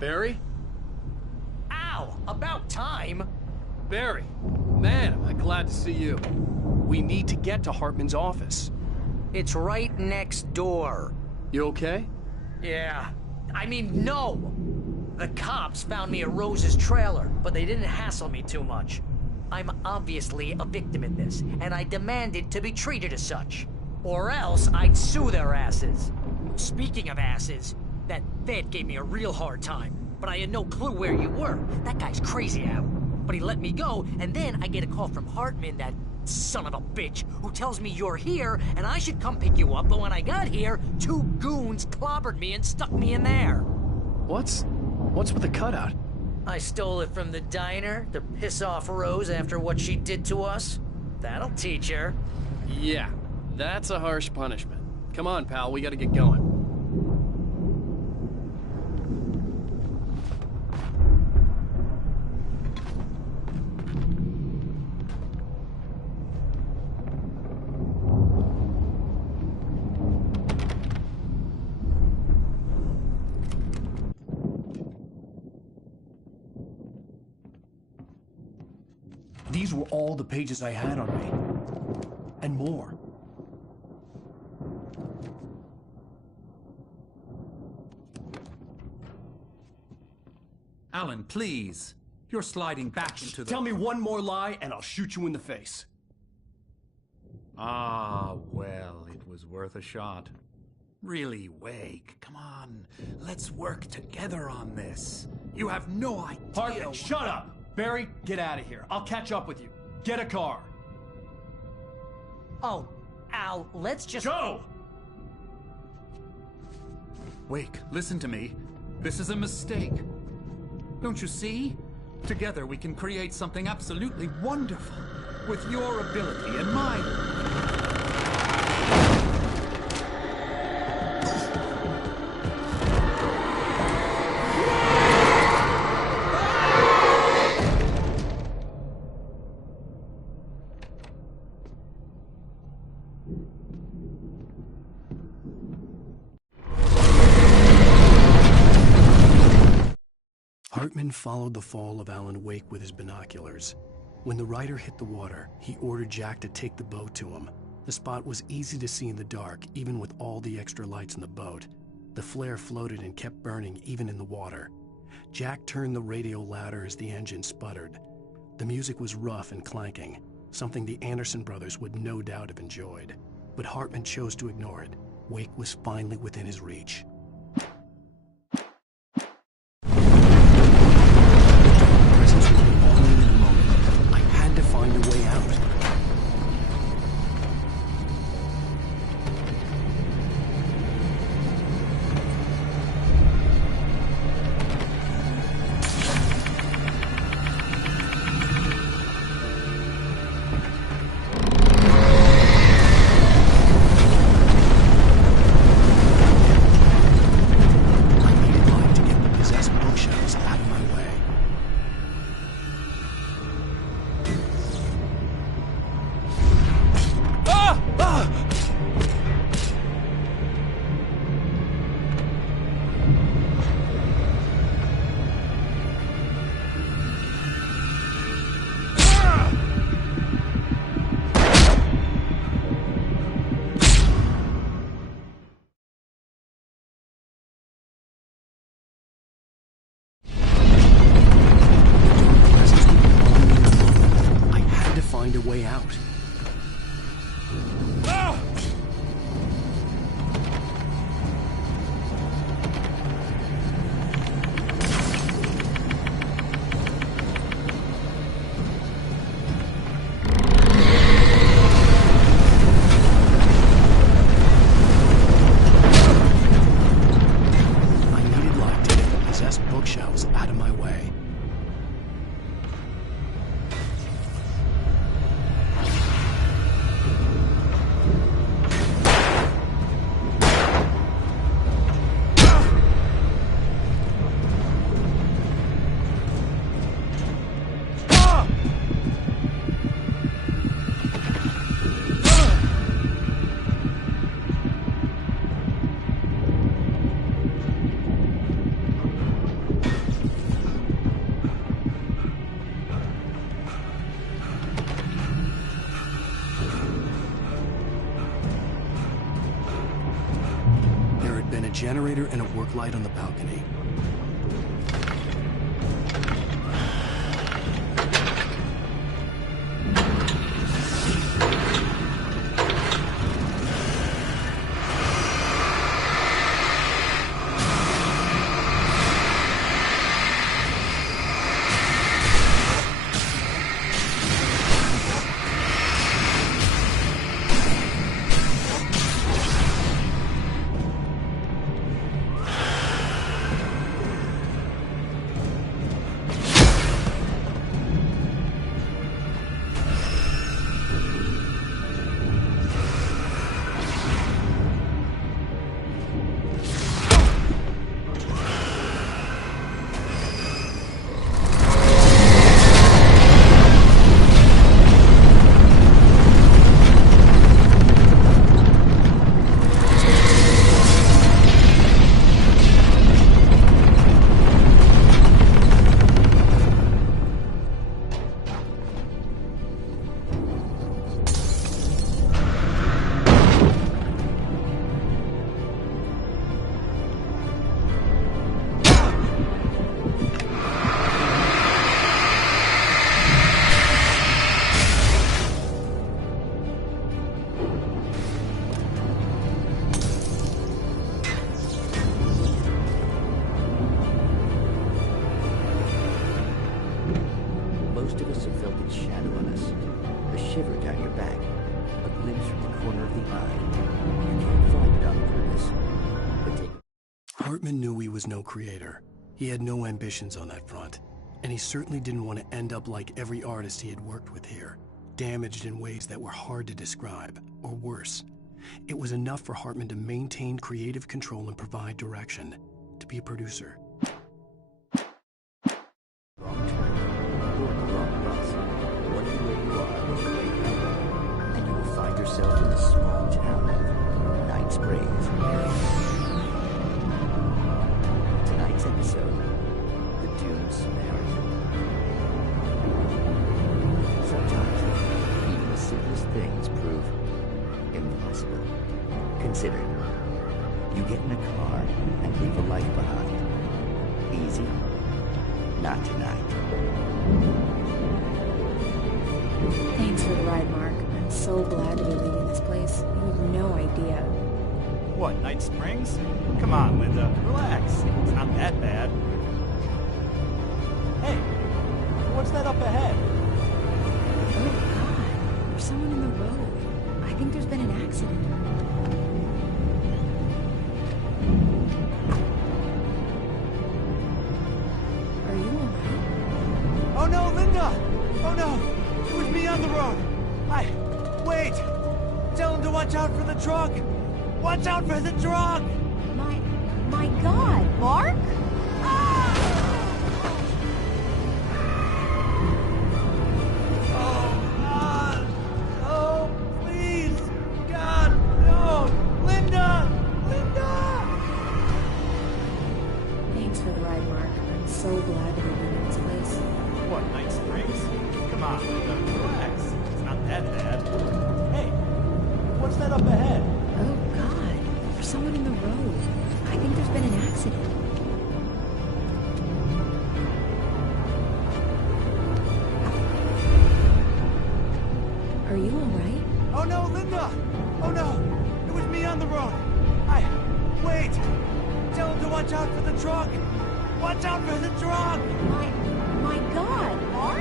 Barry? Ow! About time! Barry, man, am I glad to see you. We need to get to Hartman's office. It's right next door. You okay? Yeah. I mean, no! The cops found me at Rose's trailer, but they didn't hassle me too much. I'm obviously a victim in this, and I demanded to be treated as such. Or else I'd sue their asses. Speaking of asses, that vet gave me a real hard time, but I had no clue where you were. That guy's crazy, Al. But he let me go, and then I get a call from Hartman, that son of a bitch, who tells me you're here, and I should come pick you up, but when I got here, 2 goons clobbered me and stuck me in there. What's with the cutout? I stole it from the diner to piss off Rose after what she did to us. That'll teach her. Yeah, that's a harsh punishment. Come on, pal, we gotta get going. These were all the pages I had on me. And more. Alan, please. You're sliding back into the... Tell me one more lie and I'll shoot you in the face. Ah, well, it was worth a shot. Really, Wake, come on. Let's work together on this. You have no idea... Hartman, shut up! Barry, get out of here. I'll catch up with you. Get a car. Oh, Al, let's just... Go! Wake, listen to me. This is a mistake. Don't you see? Together we can create something absolutely wonderful. With your ability and mine. Hartman followed the fall of Alan Wake with his binoculars. When the rider hit the water, he ordered Jack to take the boat to him. The spot was easy to see in the dark, even with all the extra lights in the boat. The flare floated and kept burning even in the water. Jack turned the radio louder as the engine sputtered. The music was rough and clanking, something the Anderson brothers would no doubt have enjoyed. But Hartman chose to ignore it. Wake was finally within his reach. Find a way out. a way out. Ah! Bookshelves out of my way. Generator and a work light on the balcony. Most of us have felt its shadow on us. A shiver down your back. A glimpse from the corner of the eye. You can't find it on purpose. But take... Hartman knew he was no creator. He had no ambitions on that front. And he certainly didn't want to end up like every artist he had worked with here. Damaged in ways that were hard to describe, or worse. It was enough for Hartman to maintain creative control and provide direction. To be a producer. Yourself in a small town of Night Springs. Tonight's episode, The Dune Samaritan. Sometimes, even the simplest things prove impossible. Consider, you get in a car and leave a life behind. Easy? Not tonight. Thanks for the ride, Mark. I'm so glad to be leaving this place. You have no idea. What, Night Springs? Come on, Linda. Relax. It's not that bad. Hey, what's that up ahead? Oh, God. There's someone in the road. I think there's been an accident. Are you alright? Oh no, Linda! Oh no! It was me on the road! Wait! Tell him to watch out for the truck! Watch out for the truck! My God, Mark? Oh, God! Oh, please! God, no! Linda! Linda! Thanks for the ride, Mark. I'm so glad to be leaving this place. What, Night Springs? Come on, Linda. Relax. It's not that bad. Hey, what's that up ahead? Oh, God. There's someone in the road. I think there's been an accident. no, Linda! Oh no! It was me on the road! Wait! Tell him to watch out for the truck! Watch out for the truck! My God, Mark?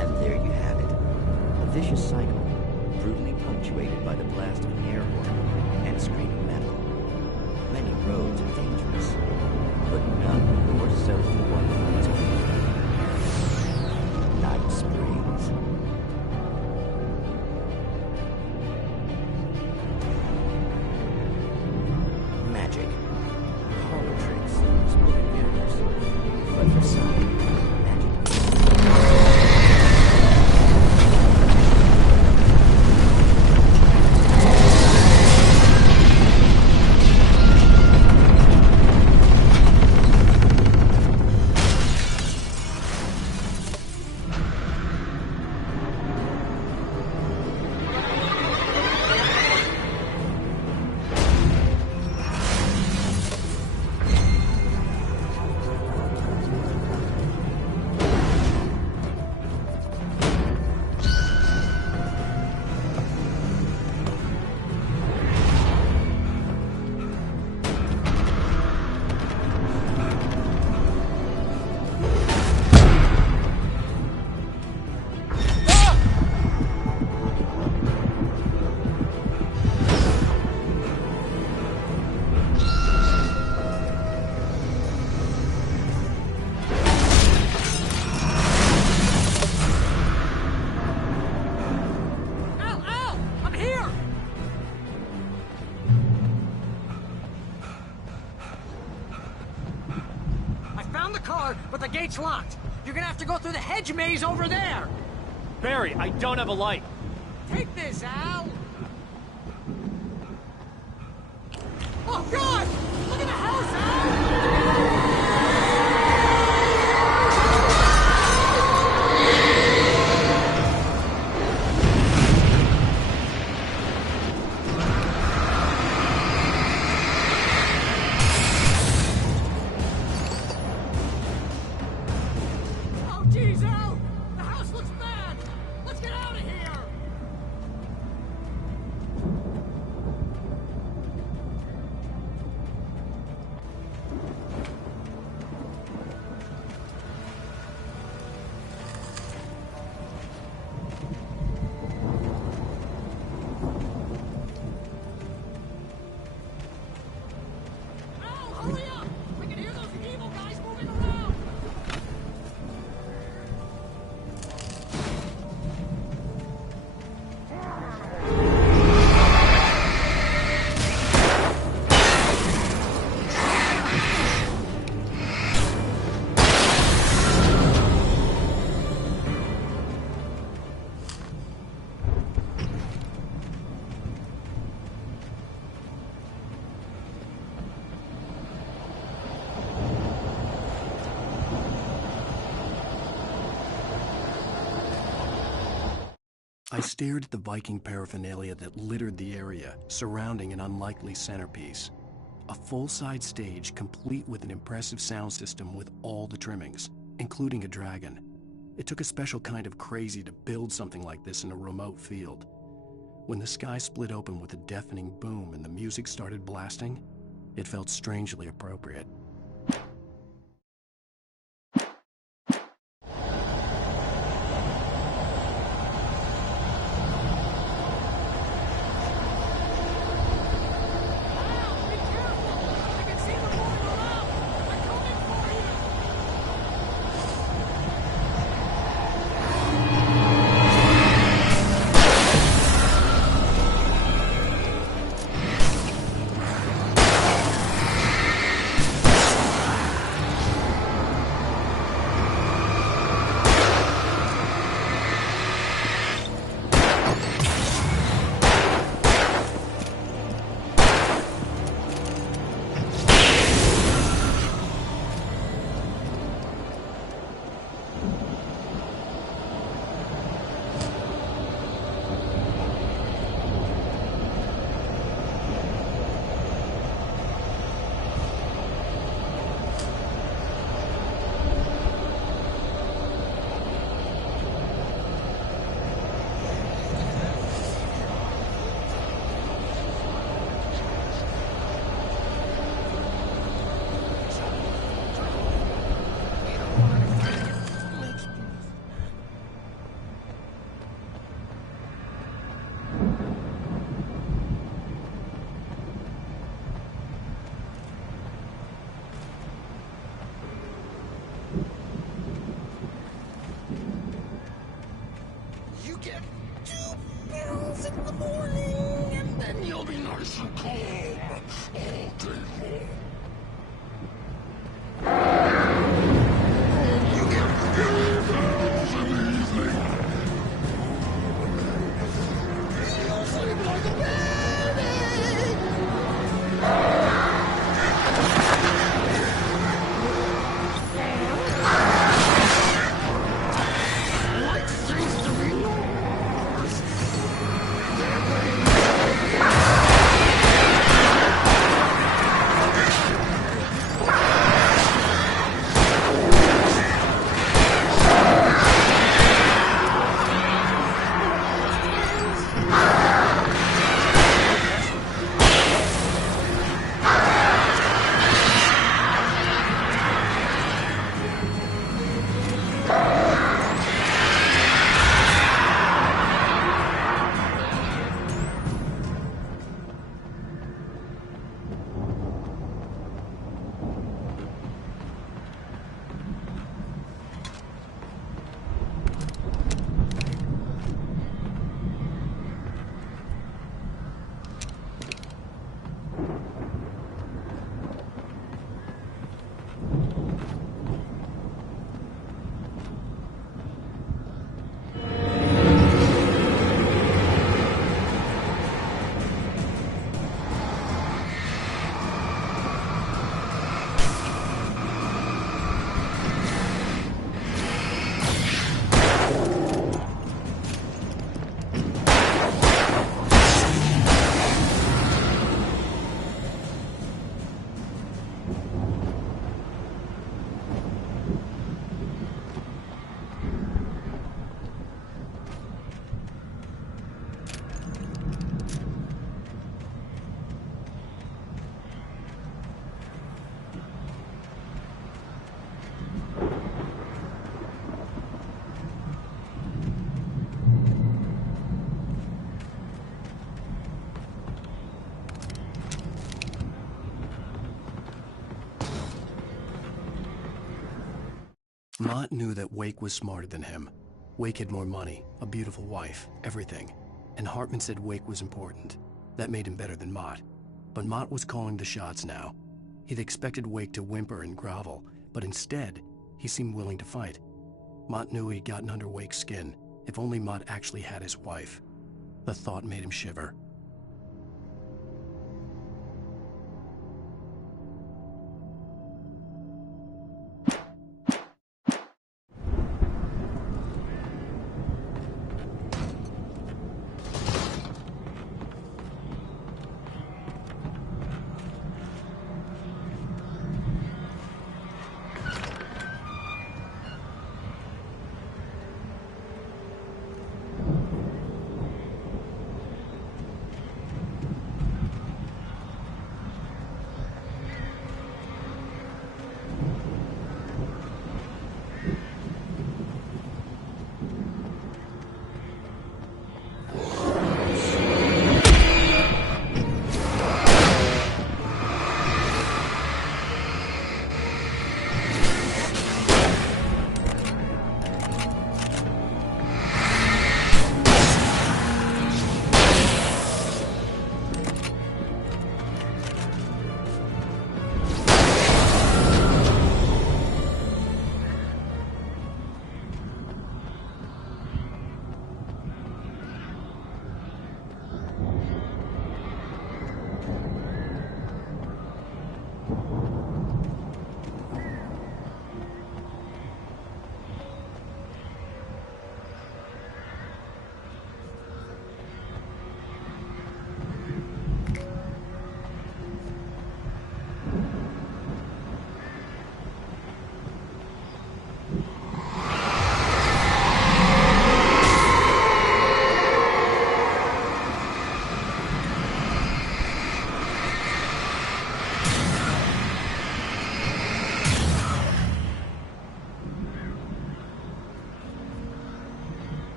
And there you have it. A vicious cycle, brutally punctuated by the blast of an air horn and screaming metal. Many roads are dangerous, but none more so than the one to Night Springs. Magic, parlor tricks, smoke mirrors, but for some, magic. But the gate's locked. You're gonna have to go through the hedge maze over there. Barry, I don't have a light. Take this, Al. Oh, God! Look at the house, Al! I stared at the Viking paraphernalia that littered the area, surrounding an unlikely centerpiece. A full-size stage complete with an impressive sound system with all the trimmings, including a dragon. It took a special kind of crazy to build something like this in a remote field. When the sky split open with a deafening boom and the music started blasting, it felt strangely appropriate. nice and calm all day long. You can hear bells in the evening. You sleep like a baby. Light seems to be yours. Mott knew that Wake was smarter than him. Wake had more money, a beautiful wife, everything. And Hartman said Wake was important. That made him better than Mott. But Mott was calling the shots now. He'd expected Wake to whimper and grovel, but instead, he seemed willing to fight. Mott knew he'd gotten under Wake's skin. If only Mott actually had his wife. The thought made him shiver.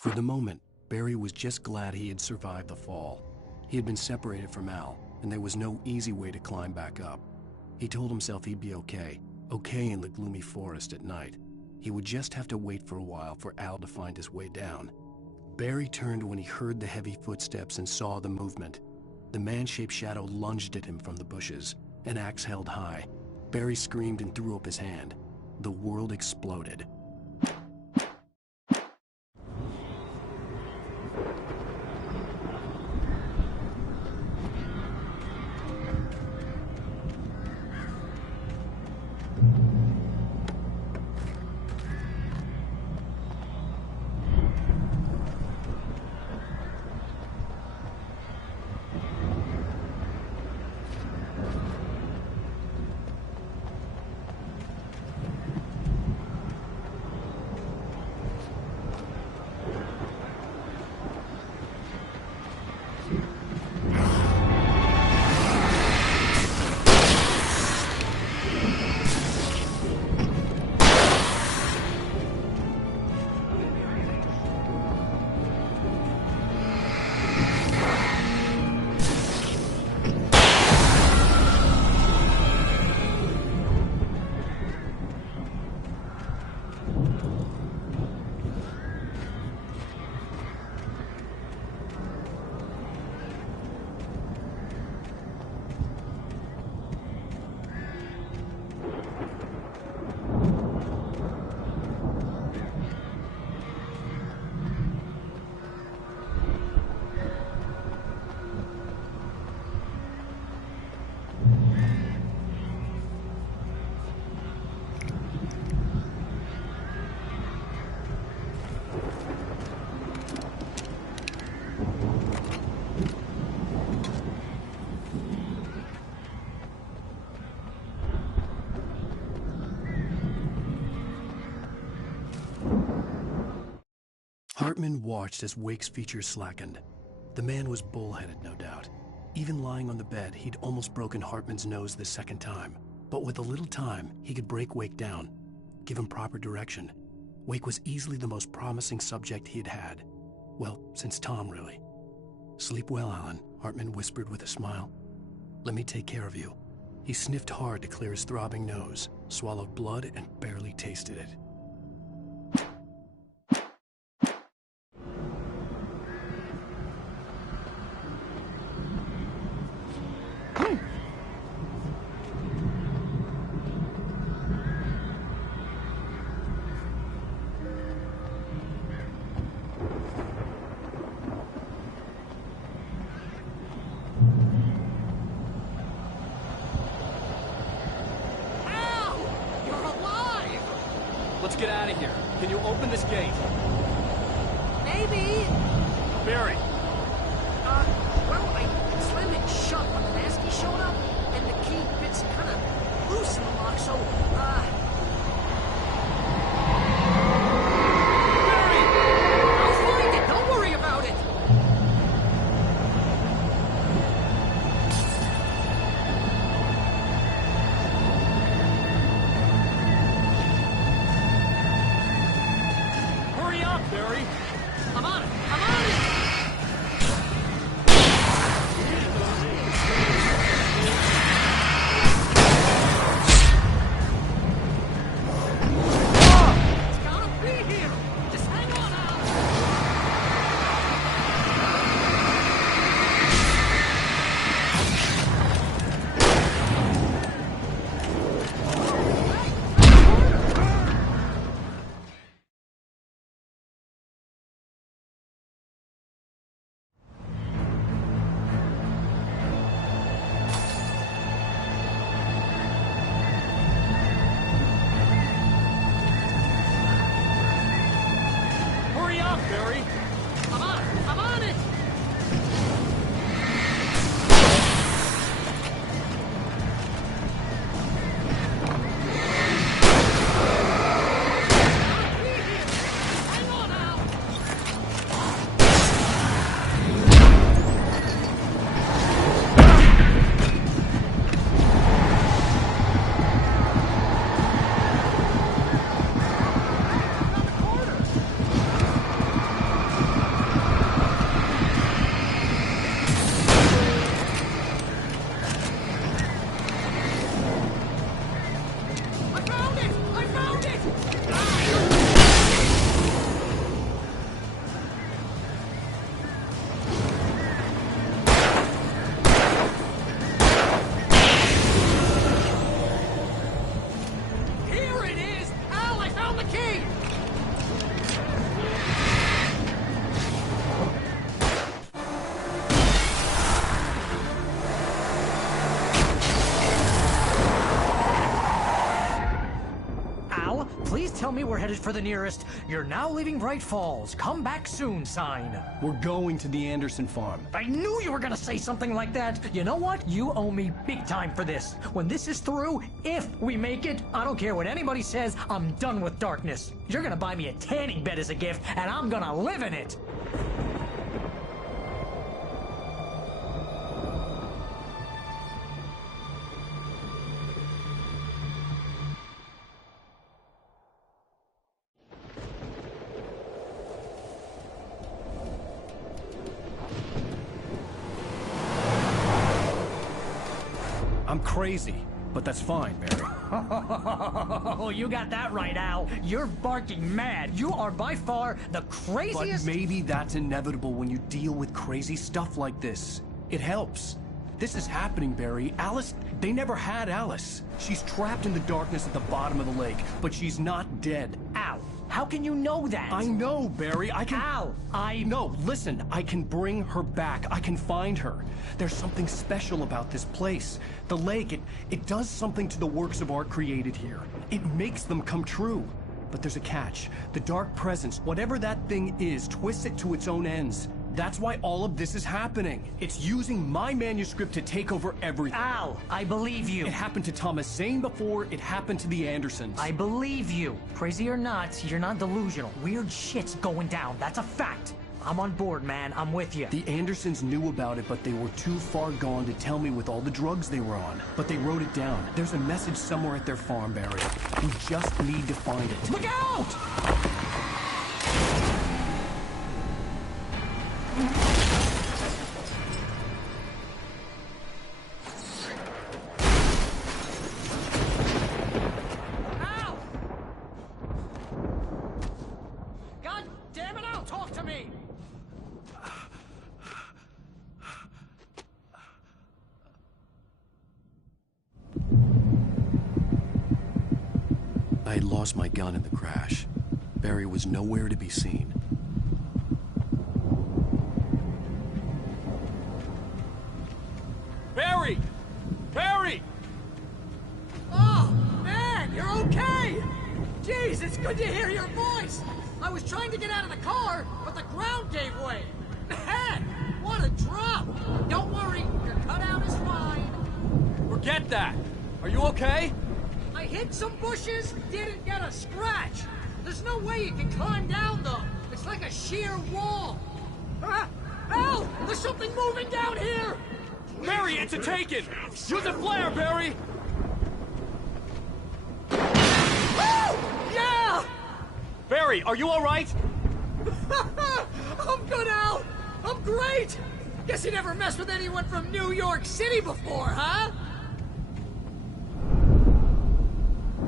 For the moment, Barry was just glad he had survived the fall. He had been separated from Al, and there was no easy way to climb back up. He told himself he'd be okay in the gloomy forest at night. He would just have to wait for a while for Al to find his way down. Barry turned when he heard the heavy footsteps and saw the movement. The man-shaped shadow lunged at him from the bushes, an axe held high. Barry screamed and threw up his hand. The world exploded. Hartman watched as Wake's features slackened. The man was bullheaded, no doubt. Even lying on the bed, he'd almost broken Hartman's nose the second time. But with a little time, he could break Wake down, give him proper direction. Wake was easily the most promising subject he had had. Well, since Tom, really. "Sleep well, Alan," Hartman whispered with a smile. "Let me take care of you." He sniffed hard to clear his throbbing nose, swallowed blood, and barely tasted it. Let's get out of here. Can you open this gate? Maybe. Barry. Well, I slammed it shut when the Nasty showed up, and the key fits kind of loose in the lock, so, Barry! I'll find it! Don't worry about it! Hurry up, Barry! I'm on it! I'm on it! me we're headed for the nearest "You're now leaving Bright Falls. Come back soon" sign. We're going to the Anderson farm. I knew you were gonna say something like that. You know what? You owe me big time for this. When this is through, if we make it, I don't care what anybody says, I'm done with darkness. You're gonna buy me a tanning bed as a gift, and I'm gonna live in it. I'm crazy, but that's fine, Barry. Oh, you got that right, Al. You're barking mad. You are by far the craziest... But maybe that's inevitable when you deal with crazy stuff like this. It helps. This is happening, Barry. Alice, they never had Alice. She's trapped in the darkness at the bottom of the lake, but she's not dead. Al, how can you know that? I know, Barry. I can... Al, No, listen. I can bring her back. I can find her. There's something special about this place. The lake, it does something to the works of art created here. It makes them come true. But there's a catch. The dark presence, whatever that thing is, twists it to its own ends. That's why all of this is happening. It's using my manuscript to take over everything. Al, I believe you. It happened to Thomas Zane before, it happened to the Andersons. I believe you. Crazy or not, you're not delusional. Weird shit's going down. That's a fact. I'm on board, man. I'm with you. The Andersons knew about it, but they were too far gone to tell me with all the drugs they were on. But they wrote it down. There's a message somewhere at their farm, Barry. We just need to find it. Look out! God damn it, Al, talk to me! I had lost my gun in the crash. Barry was nowhere to be seen. Barry! Barry! Oh, man, you're okay! Jeez, it's good to hear your voice! I was trying to get out of the car, but the ground gave way. Man, what a drop! Don't worry, your cutout is fine. Forget that! Are you okay? I hit some bushes, didn't get a scratch. There's no way you can climb down, though. It's like a sheer wall. Ah, Al, there's something moving down here! Barry, it's a Taken! Use a flare, Barry! Oh, yeah! Barry, are you alright? I'm good, Al! I'm great! Guess you never messed with anyone from New York City before, huh?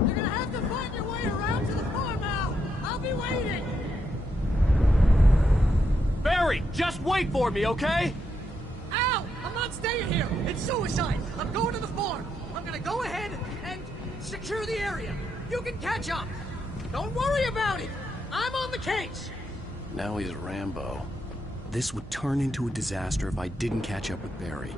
You're gonna have to find your way around to the farm, Al! I'll be waiting! Barry, just wait for me, okay? Al! I'm not staying here! It's suicide! I'm going to the farm! I'm gonna go ahead and secure the area. You can catch up! Don't worry about it! I'm on the case! Now he's Rambo. This would turn into a disaster if I didn't catch up with Barry.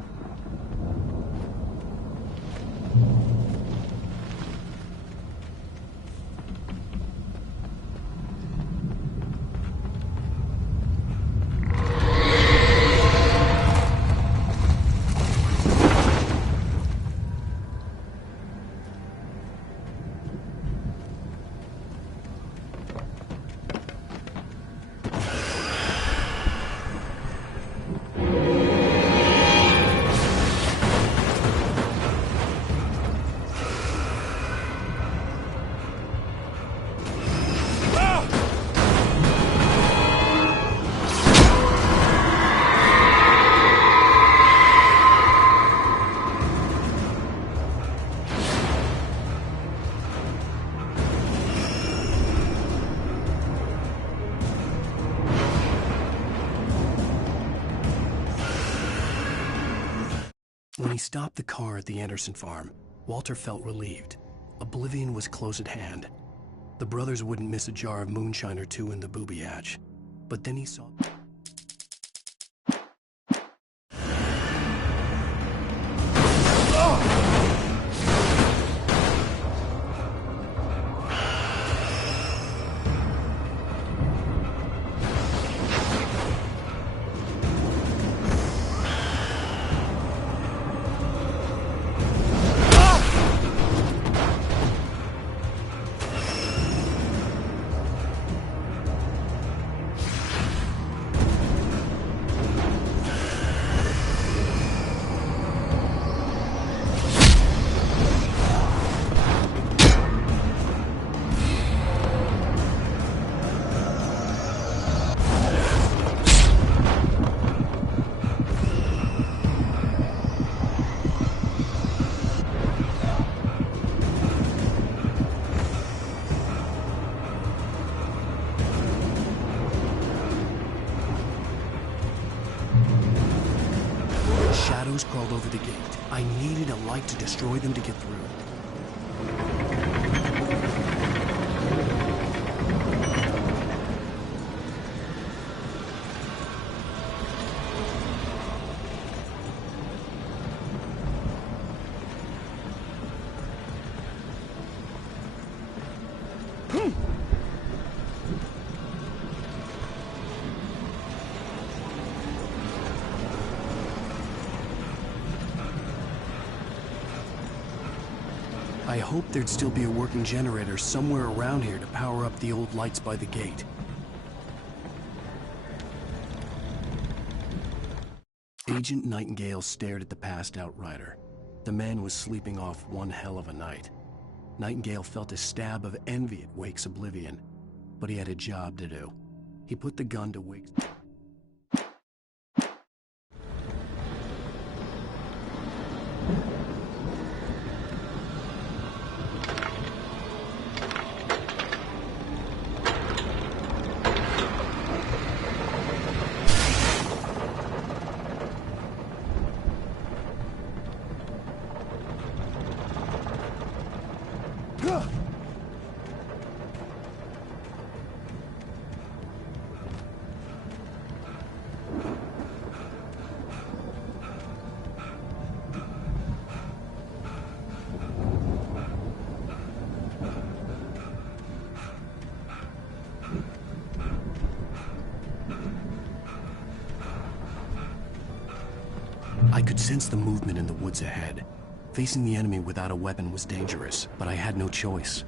When he stopped the car at the Anderson farm, Walter felt relieved. Oblivion was close at hand. The brothers wouldn't miss a jar of moonshine or two in the booby hatch. But then he saw... gate. I needed a light to destroy them to get through. I hoped there'd still be a working generator somewhere around here to power up the old lights by the gate. Agent Nightingale stared at the passed-out rider. The man was sleeping off one hell of a night. Nightingale felt a stab of envy at Wake's oblivion, but he had a job to do. He put the gun to Wake's... I could sense the movement in the woods ahead. Facing the enemy without a weapon was dangerous, but I had no choice.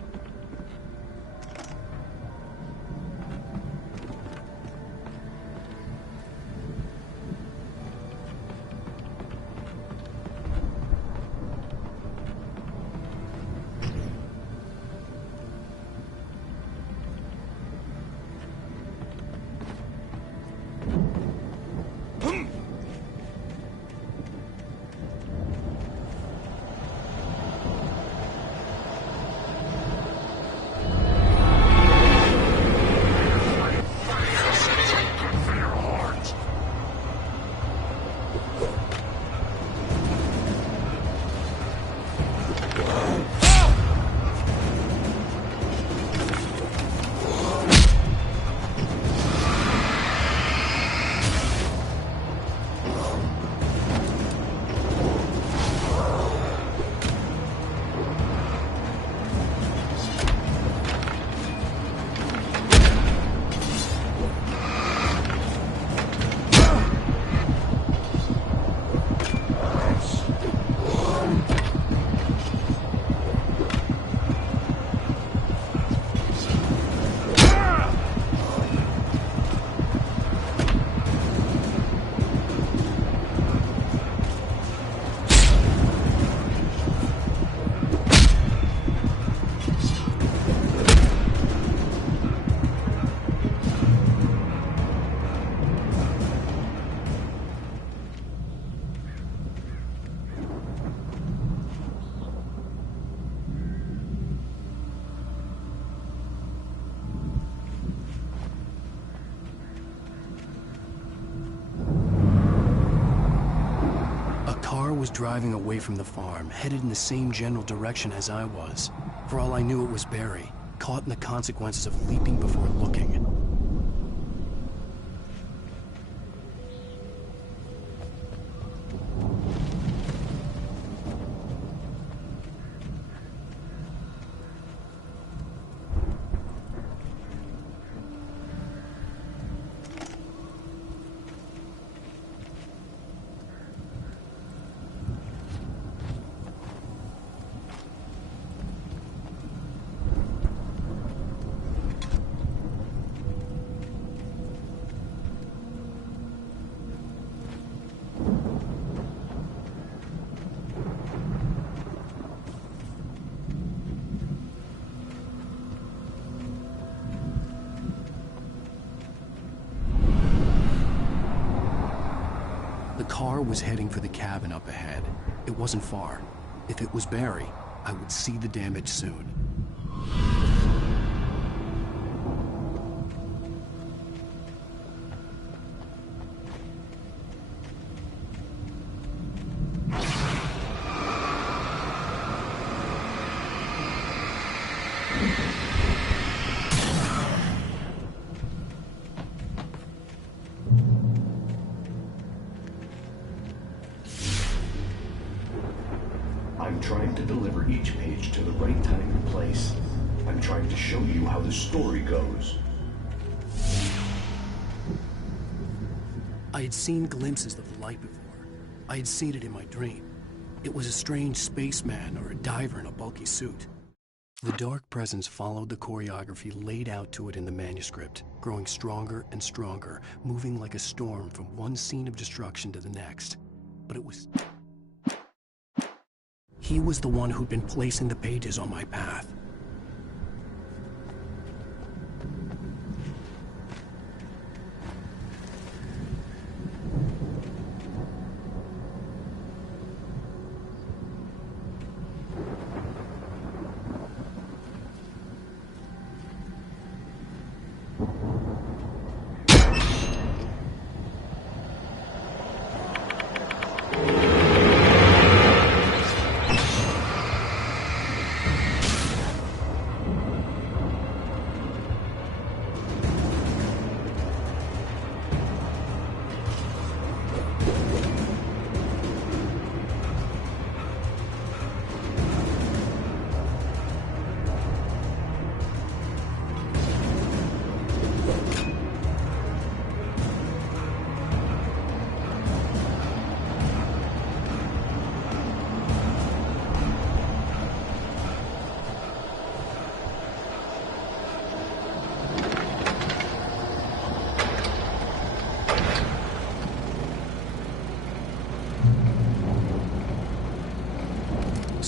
Was driving away from the farm, headed in the same general direction as I was. For all I knew, it was Barry, caught in the consequences of leaping before looking. The car was heading for the cabin up ahead. It wasn't far. If it was Barry, I would see the damage soon. I'm trying to deliver each page to the right time and place. I'm trying to show you how the story goes. I had seen glimpses of the light before. I had seen it in my dream. It was a strange spaceman or a diver in a bulky suit. The dark presence followed the choreography laid out to it in the manuscript, growing stronger and stronger, moving like a storm from one scene of destruction to the next. But it was... He was the one who'd been placing the pages on my path.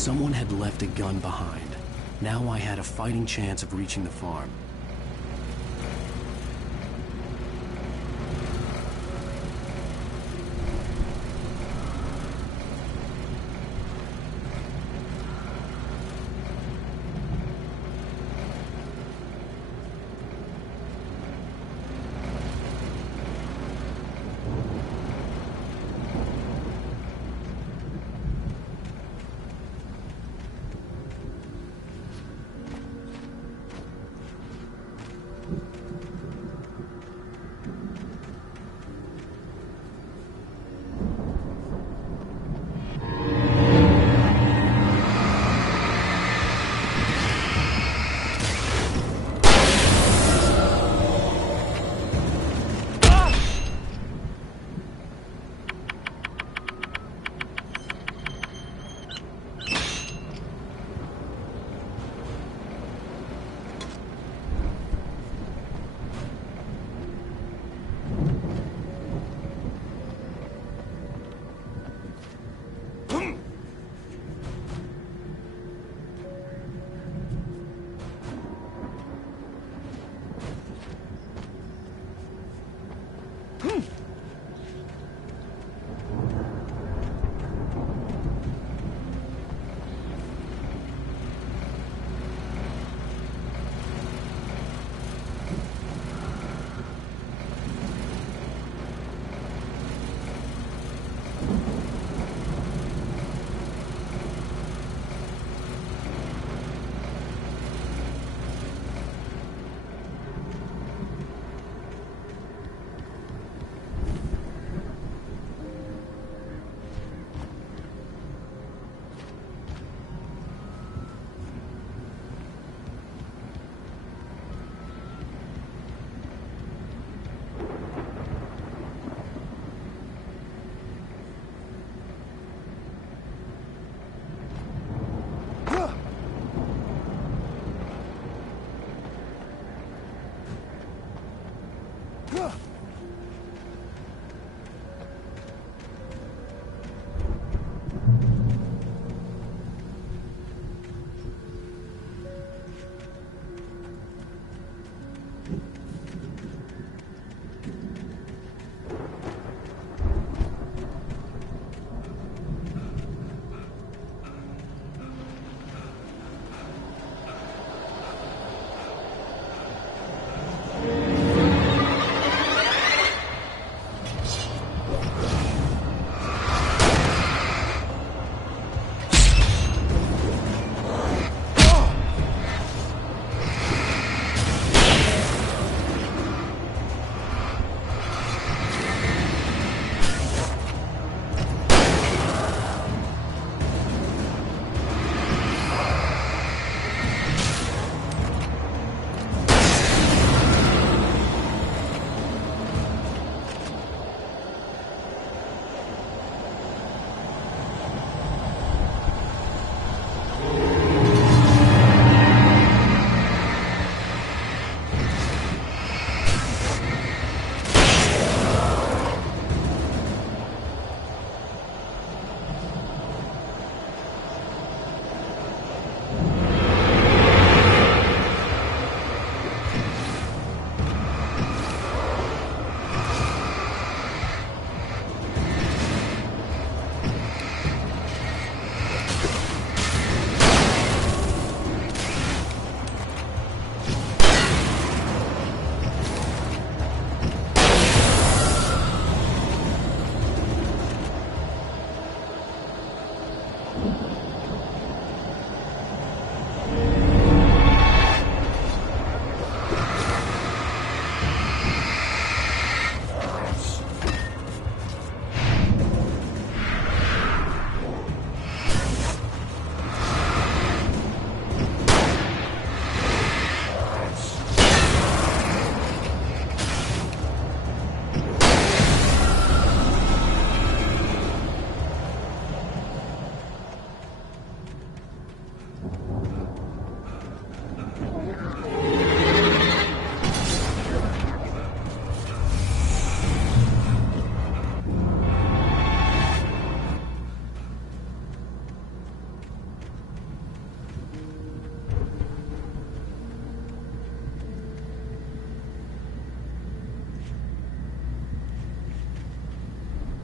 Someone had left a gun behind. Now I had a fighting chance of reaching the farm.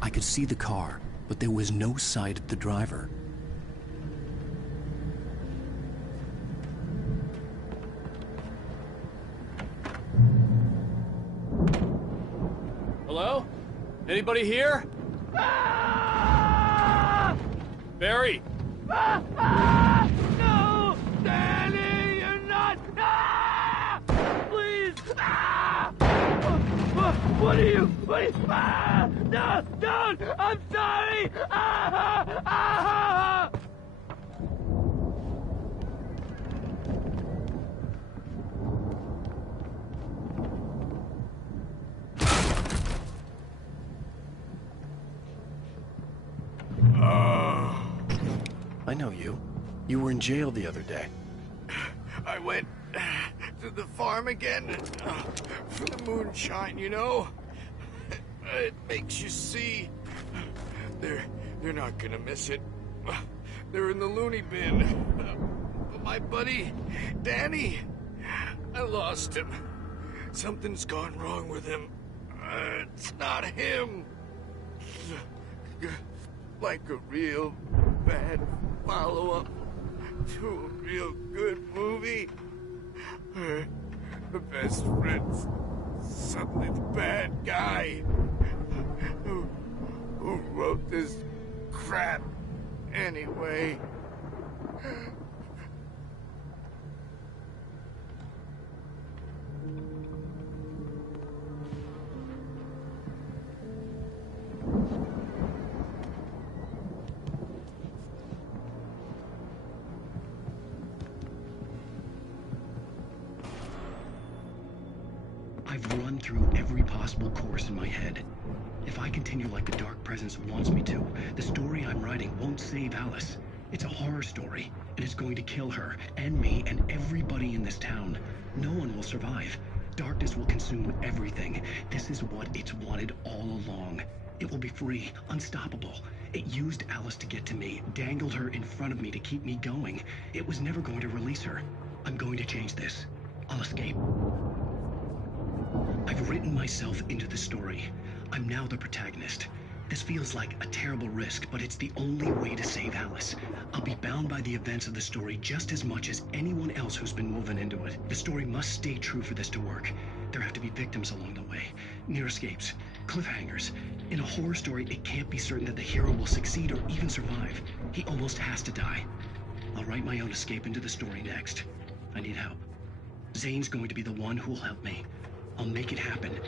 I could see the car, but there was no sight of the driver. Hello? Anybody here? Barry! No! Danny, you're not! Please! What are you? No! Don't! I'm sorry! I know you. You were in jail the other day. I went to the farm again for the moonshine, you know? It makes you see. They're not gonna miss it. They're in the loony bin. But my buddy, Danny, I lost him. Something's gone wrong with him. It's not him. Like a real bad follow-up to a real good movie. The best friend's suddenly the bad guy who wrote this crap anyway. I've run through every possible course in my head. If I continue like the Dark Presence wants me to, the story I'm writing won't save Alice. It's a horror story, and it's going to kill her, and me, and everybody in this town. No one will survive. Darkness will consume everything. This is what it's wanted all along. It will be free, unstoppable. It used Alice to get to me, dangled her in front of me to keep me going. It was never going to release her. I'm going to change this. I'll escape. I've written myself into the story. I'm now the protagonist. This feels like a terrible risk, but it's the only way to save Alice. I'll be bound by the events of the story just as much as anyone else who's been woven into it. The story must stay true for this to work. There have to be victims along the way, near escapes, cliffhangers. In a horror story, it can't be certain that the hero will succeed or even survive. He almost has to die. I'll write my own escape into the story next. I need help. Zane's going to be the one who will help me. I'll make it happen.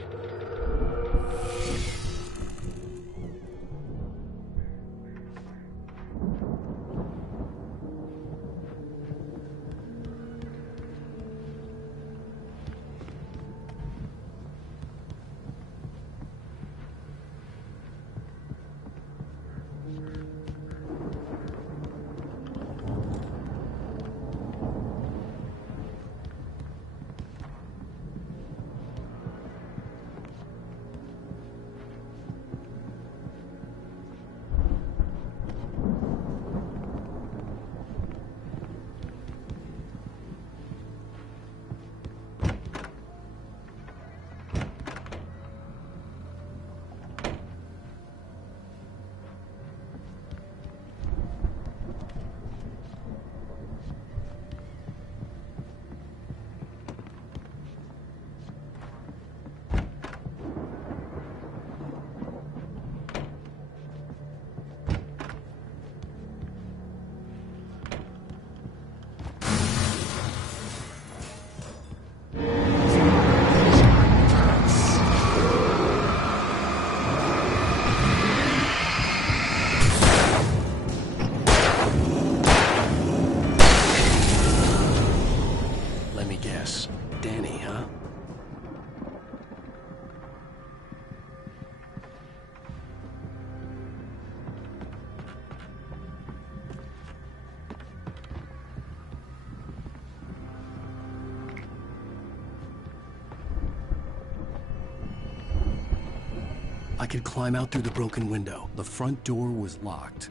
Danny, huh? I could climb out through the broken window. The front door was locked.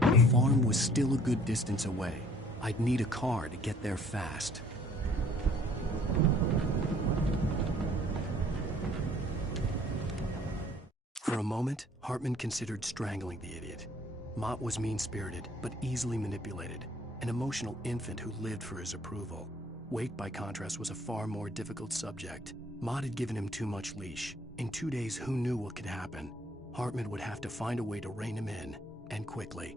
The farm was still a good distance away. I'd need a car to get there fast. For a moment, Hartman considered strangling the idiot. Mott was mean-spirited, but easily manipulated, an emotional infant who lived for his approval. Wake, by contrast, was a far more difficult subject. Mott had given him too much leash. In 2 days, who knew what could happen? Hartman would have to find a way to rein him in, and quickly.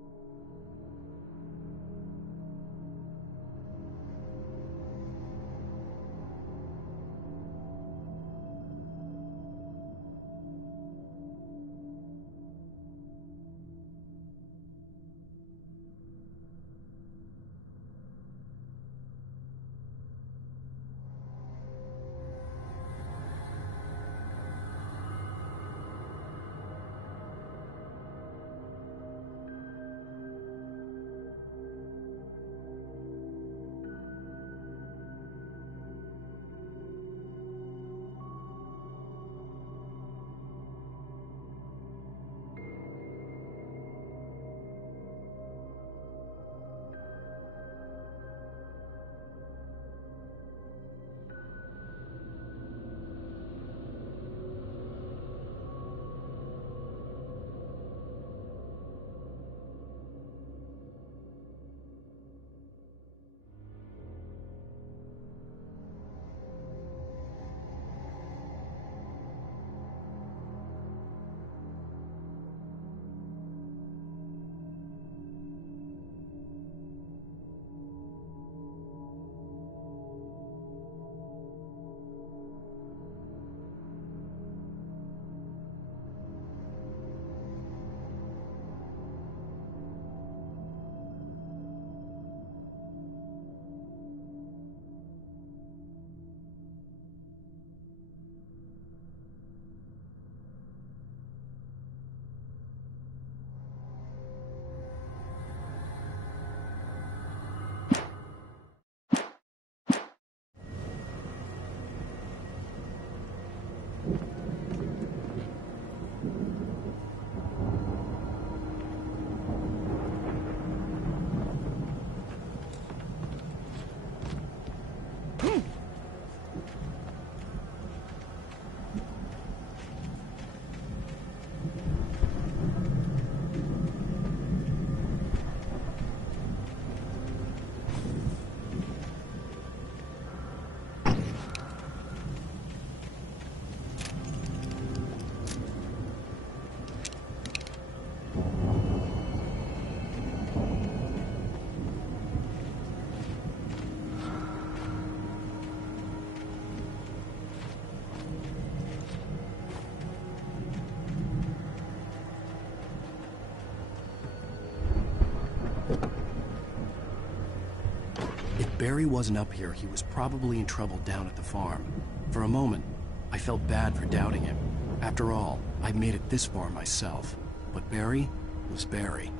Barry wasn't up here, he was probably in trouble down at the farm. For a moment, I felt bad for doubting him. After all, I'd made it this far myself. But Barry was Barry.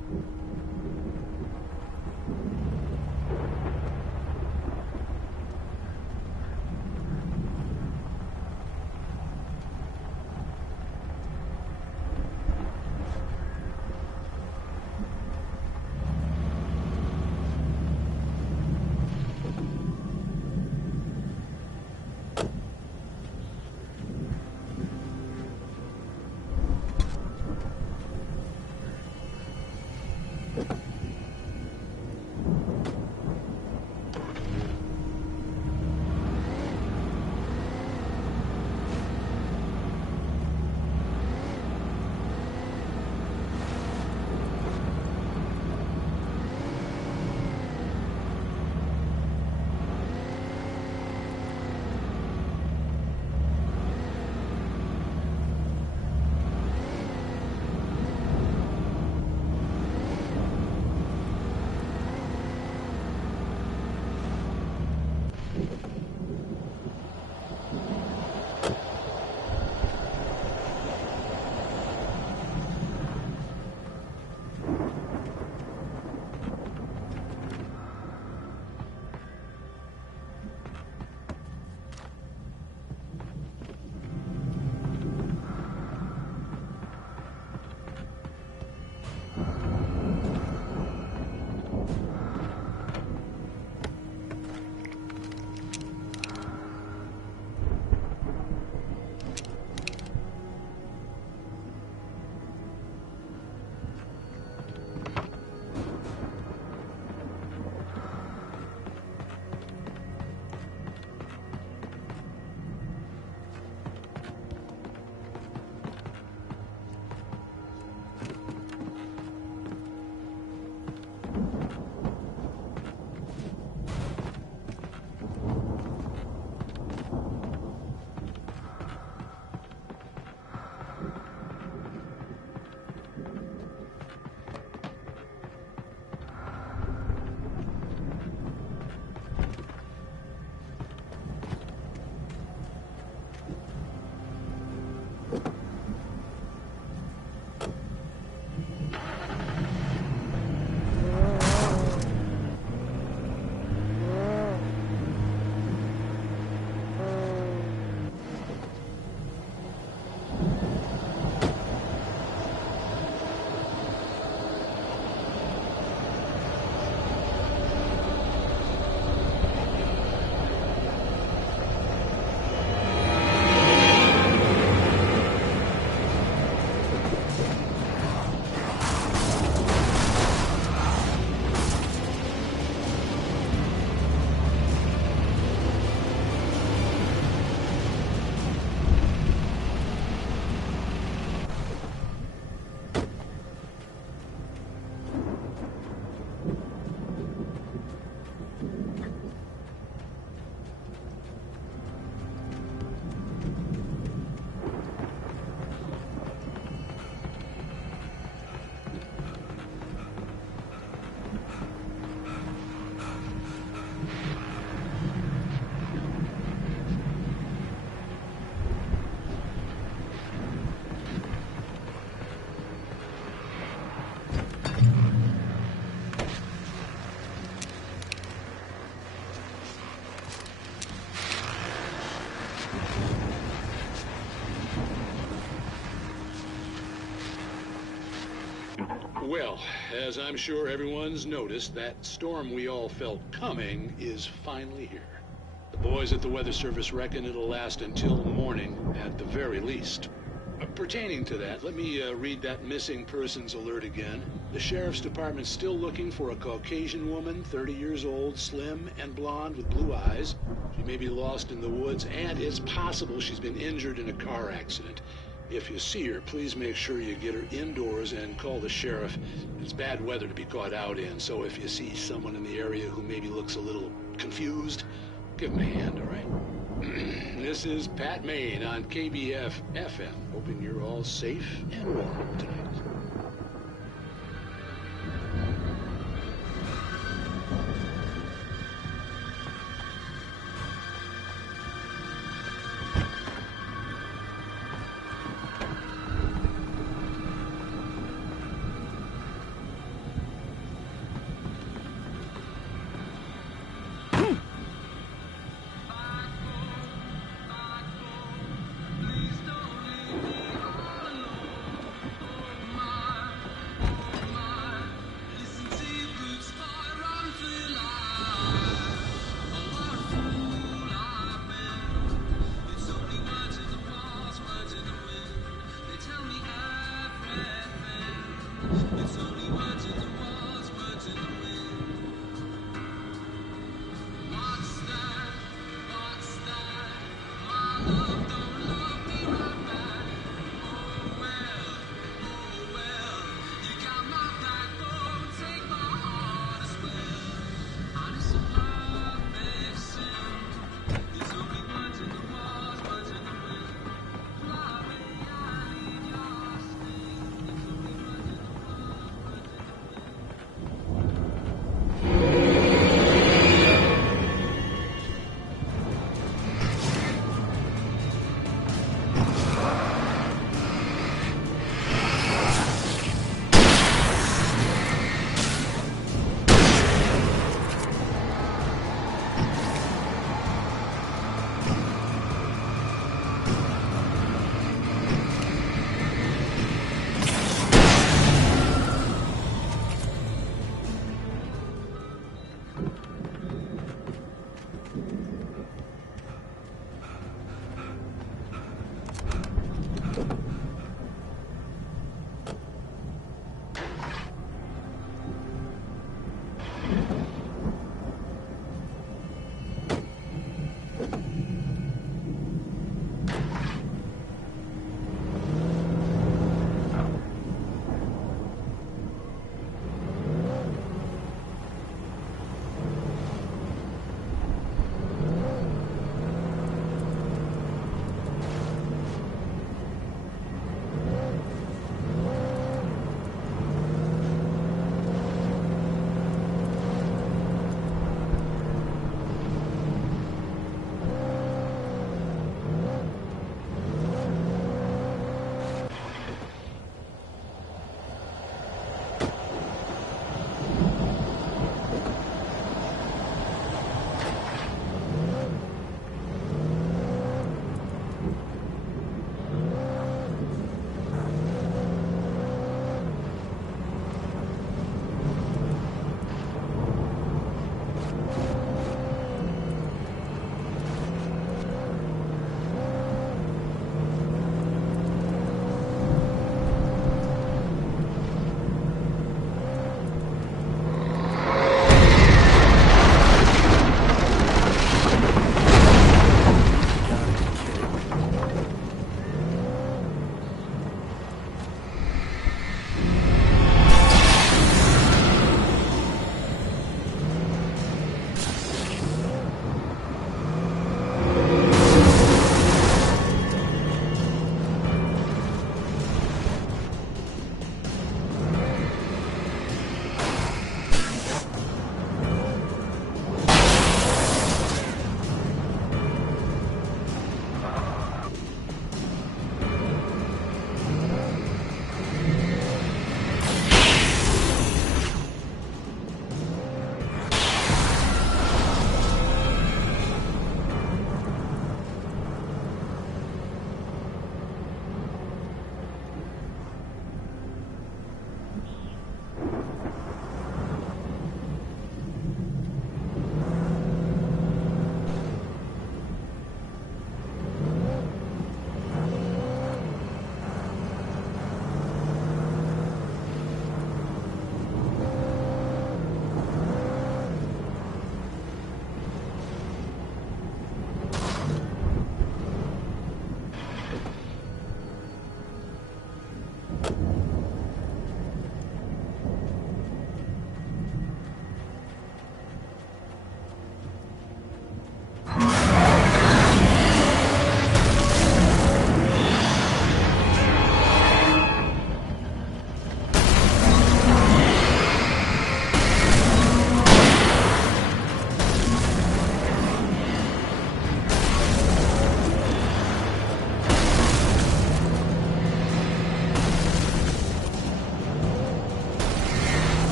Well, as I'm sure everyone's noticed, that storm we all felt coming is finally here. The boys at the Weather Service reckon it'll last until morning at the very least. Pertaining to that, let me read that missing persons alert again. The Sheriff's Department's still looking for a Caucasian woman, 30 years old, slim and blonde with blue eyes. She may be lost in the woods, and it's possible she's been injured in a car accident. If you see her, please make sure you get her indoors and call the sheriff. It's bad weather to be caught out in, so if you see someone in the area who maybe looks a little confused, give them a hand, all right? This is Pat Maine on KBF FM, hoping you're all safe and warm tonight.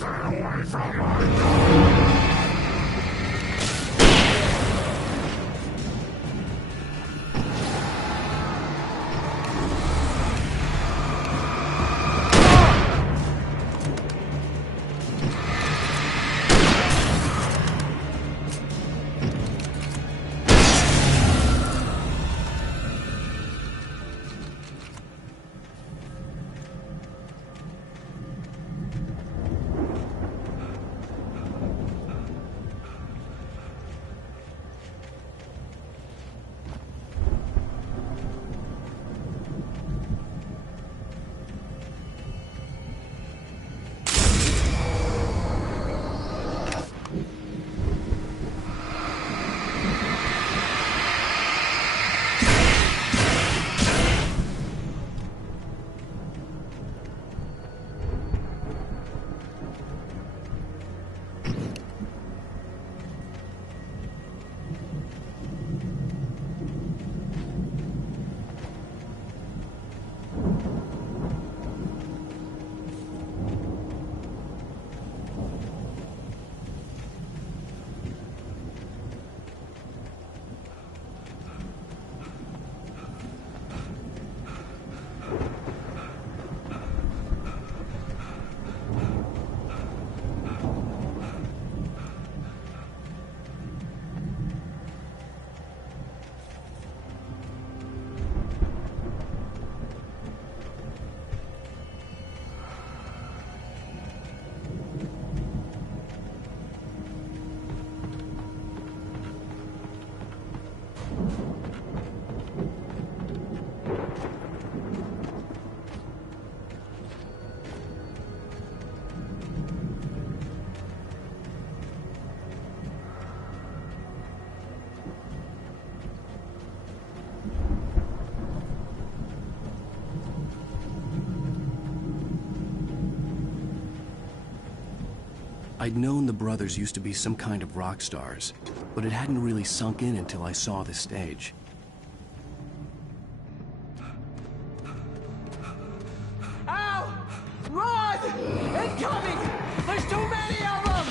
Stay away from my I'd known the brothers used to be some kind of rock stars, but it hadn't really sunk in until I saw the stage. Ow! Run! Incoming! There's too many of them!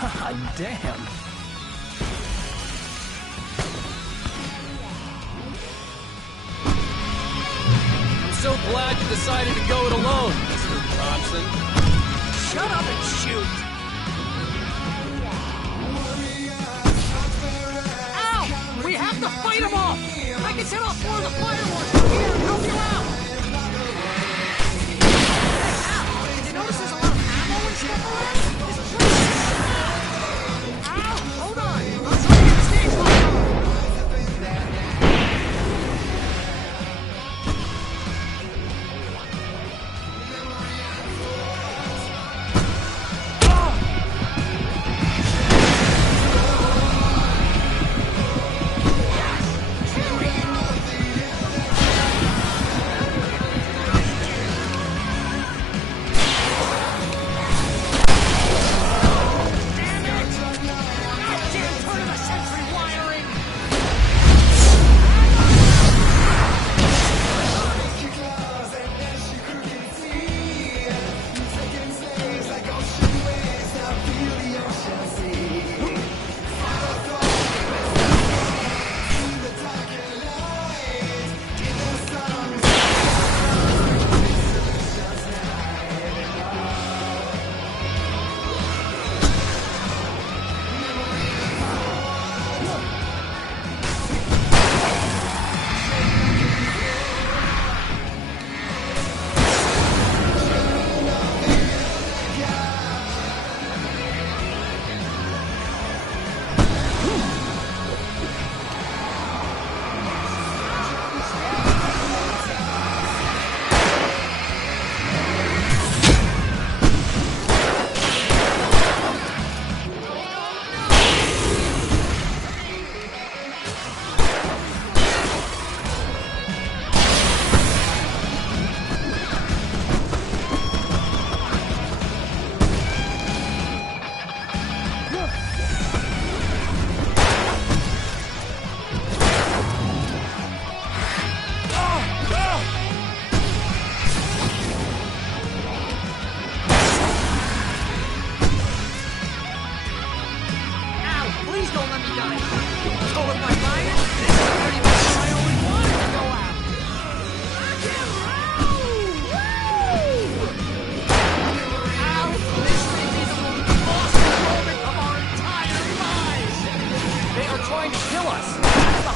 God damn! So glad you decided to go it alone, Mr. Thompson. Shut up and shoot! Ow! We have to fight them off! I can set off more of the fireworks! Here, help you out! Hey, Al, did you notice there's a lot of ammo and stuff around? This place... Ow! Hold on! I'm trying to get the stage light on!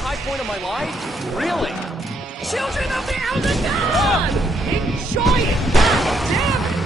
high point of my life? Really? Children of the Elder God! Enjoy it! God damn it!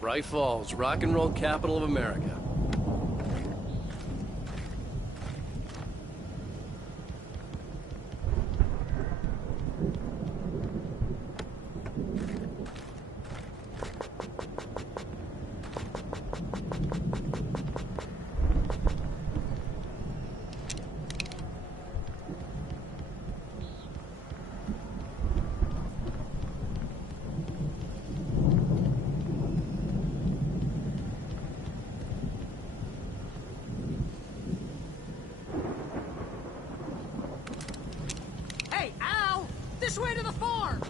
Bright Falls, rock and roll capital of America. This way to the farm!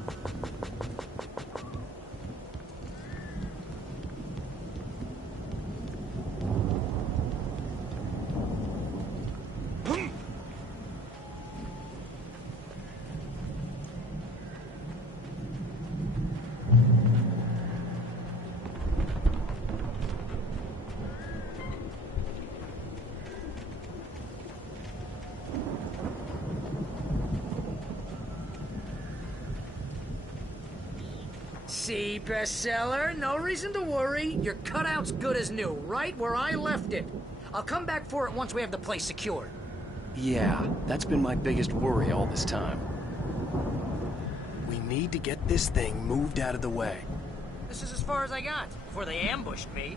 See, bestseller, no reason to worry. Your cutout's good as new, right where I left it. I'll come back for it once we have the place secured. Yeah, that's been my biggest worry all this time. We need to get this thing moved out of the way. This is as far as I got, before they ambushed me.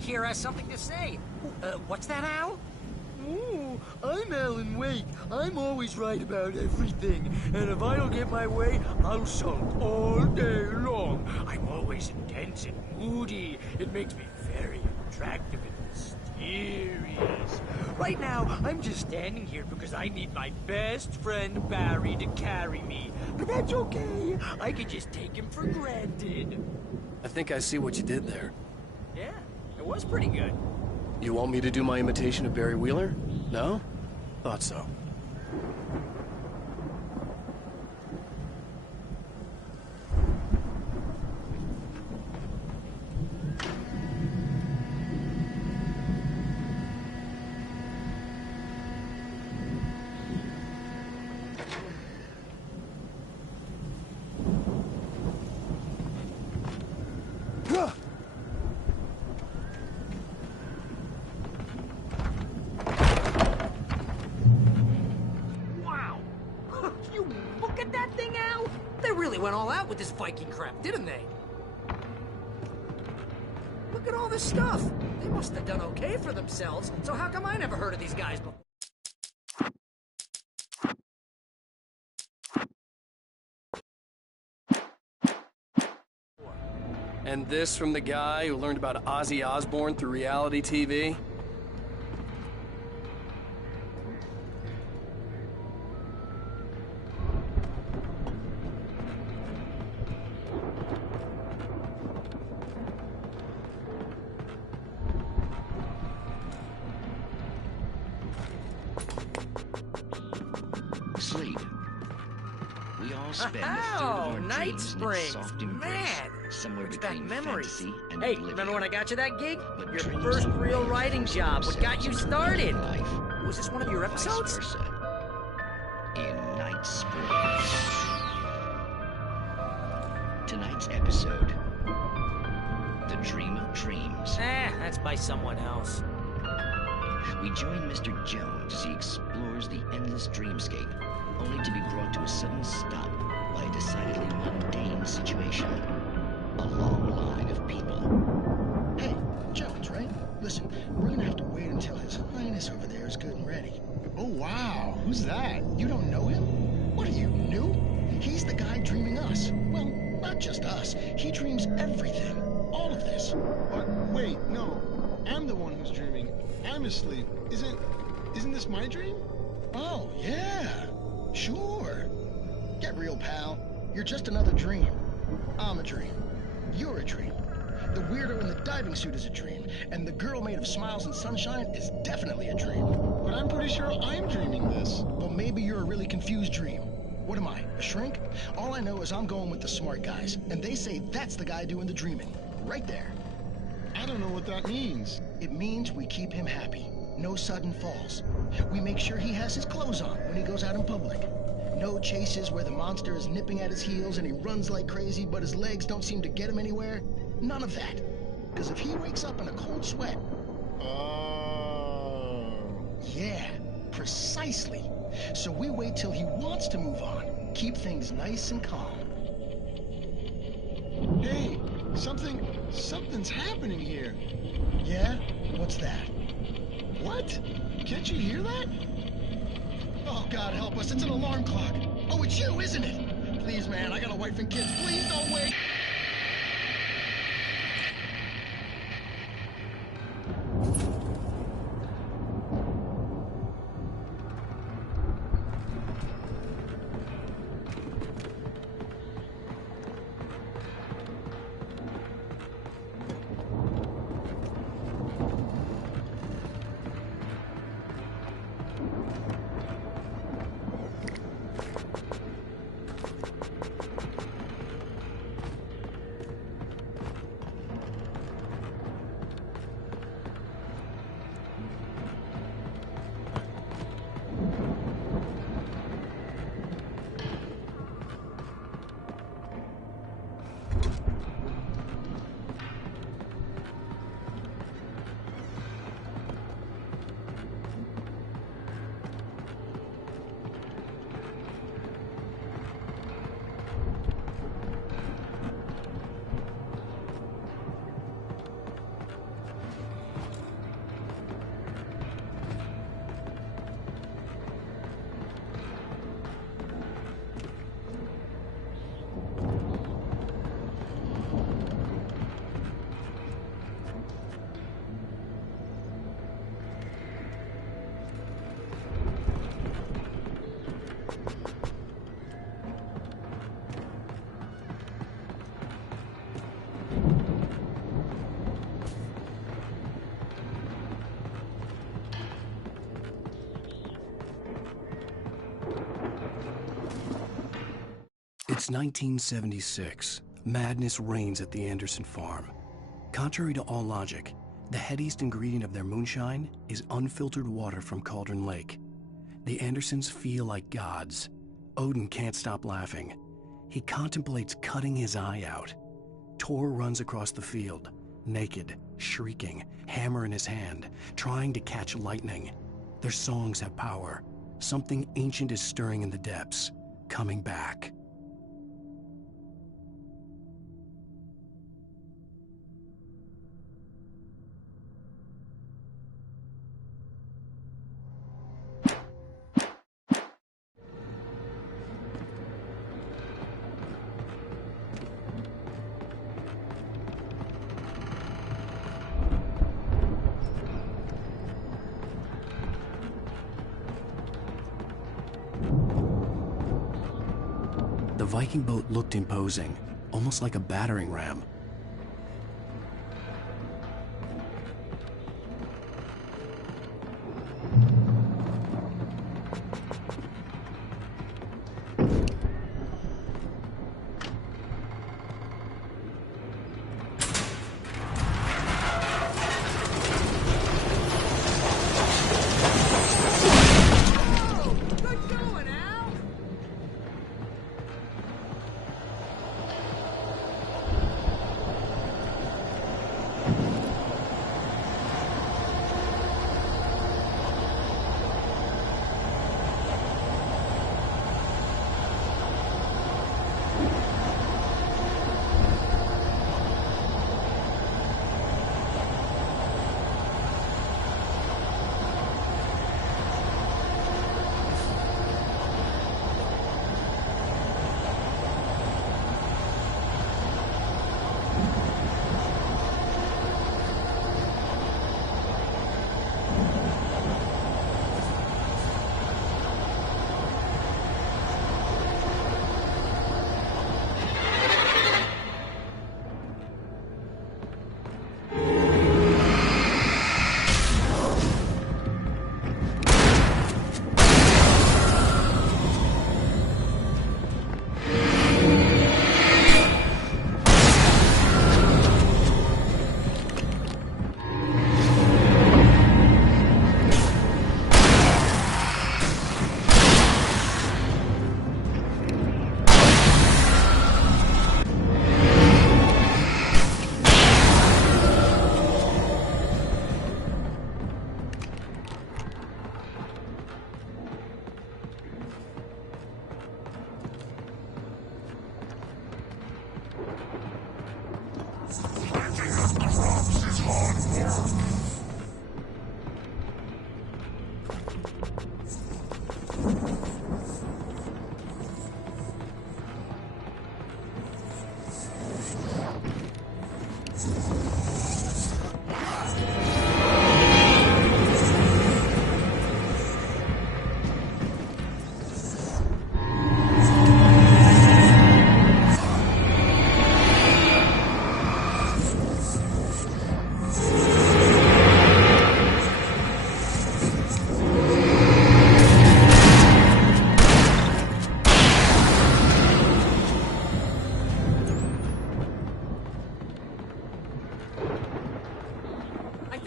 Here has something to say. What's that, Al? Ooh, I'm Alan Wake. I'm always right about everything. And if I don't get my way, I'll sulk all day long. I'm always intense and moody. It makes me very attractive and mysterious. Right now, I'm just standing here because I need my best friend Barry to carry me. But that's okay. I can just take him for granted. I think I see what you did there. Yeah. It was pretty good. You want me to do my imitation of Barry Wheeler? No? Thought so. Went all out with this Viking crap, didn't they? Look at all this stuff. They must have done okay for themselves, so how come I never heard of these guys before? And this from the guy who learned about Ozzy Osbourne through reality TV? We all spend a third of Oh, our Night dreams in its Springs. soft embrace, Man, somewhere brings back between memories. fantasy and Hey, oblivion. remember when I got you that gig? But Your dreams first and real realities writing job. What got you started? Was this one of your Vice episodes? versa. In Night Springs. Tonight's episode, The Dream of Dreams. That's by someone else. We join Mr. Jones as he explores the endless dreamscape, only to be brought to a sudden stop by a decidedly mundane situation. A long line of people. Hey, Jones, right? Listen, we're gonna have to wait until His Highness over there is good and ready. Oh, wow. Who's that? You don't know him? What are you, new? He's the guy dreaming us. Well, not just us. He dreams everything. All of this. But wait, no. I'm the one who's dreaming. I'm asleep. Isn't this my dream? Oh, yeah. Sure. Get real, pal. You're just another dream. I'm a dream. You're a dream. The weirdo in the diving suit is a dream, and the girl made of smiles and sunshine is definitely a dream. But I'm pretty sure I'm dreaming this. Well, maybe you're a really confused dream. What am I, a shrink? All I know is I'm going with the smart guys, and they say that's the guy doing the dreaming. Right there. I don't know what that means. It means we keep him happy. No sudden falls. We make sure he has his clothes on when he goes out in public. No chases where the monster is nipping at his heels and he runs like crazy, but his legs don't seem to get him anywhere. None of that. Because if he wakes up in a cold sweat... Yeah, precisely. So we wait till he wants to move on. Keep things nice and calm. Hey, something's happening here. Yeah? What's that? What? Can't you hear that? Oh, God help us, it's an alarm clock. Oh, it's you, isn't it? Please, man, I got a wife and kids. Please don't wait. It's 1976. Madness reigns at the Anderson farm. Contrary to all logic, the headiest ingredient of their moonshine is unfiltered water from Cauldron Lake. The Andersons feel like gods. Odin can't stop laughing. He contemplates cutting his eye out. Tor runs across the field, naked, shrieking, hammer in his hand, trying to catch lightning. Their songs have power. Something ancient is stirring in the depths, coming back. The Viking boat looked imposing, almost like a battering ram.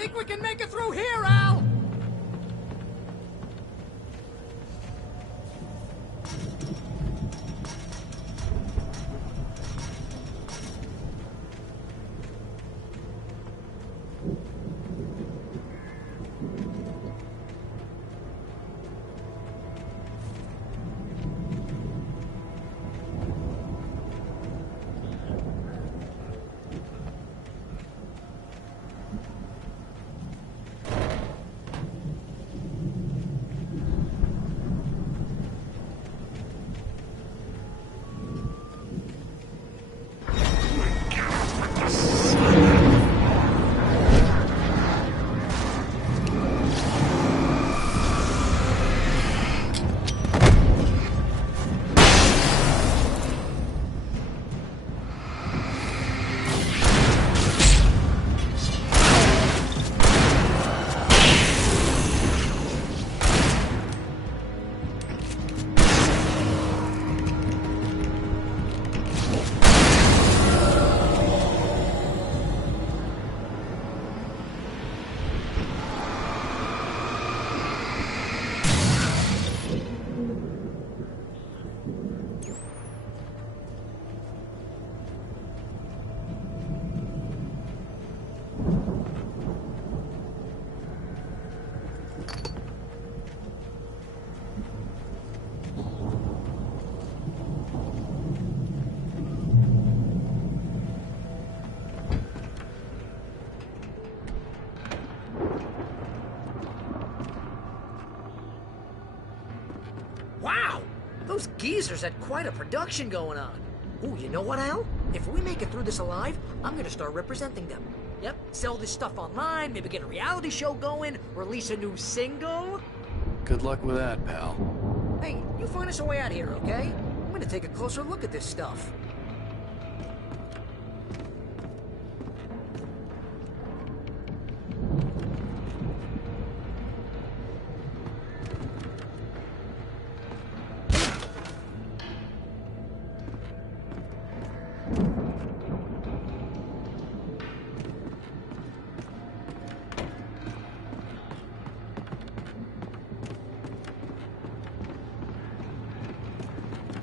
think we can make it through here, Al? Wow! Those geezers had quite a production going on. Ooh, you know what, Al? If we make it through this alive, I'm gonna start representing them. Yep, sell this stuff online, maybe get a reality show going, release a new single. Good luck with that, pal. Hey, you find us a way out of here, okay? I'm gonna take a closer look at this stuff.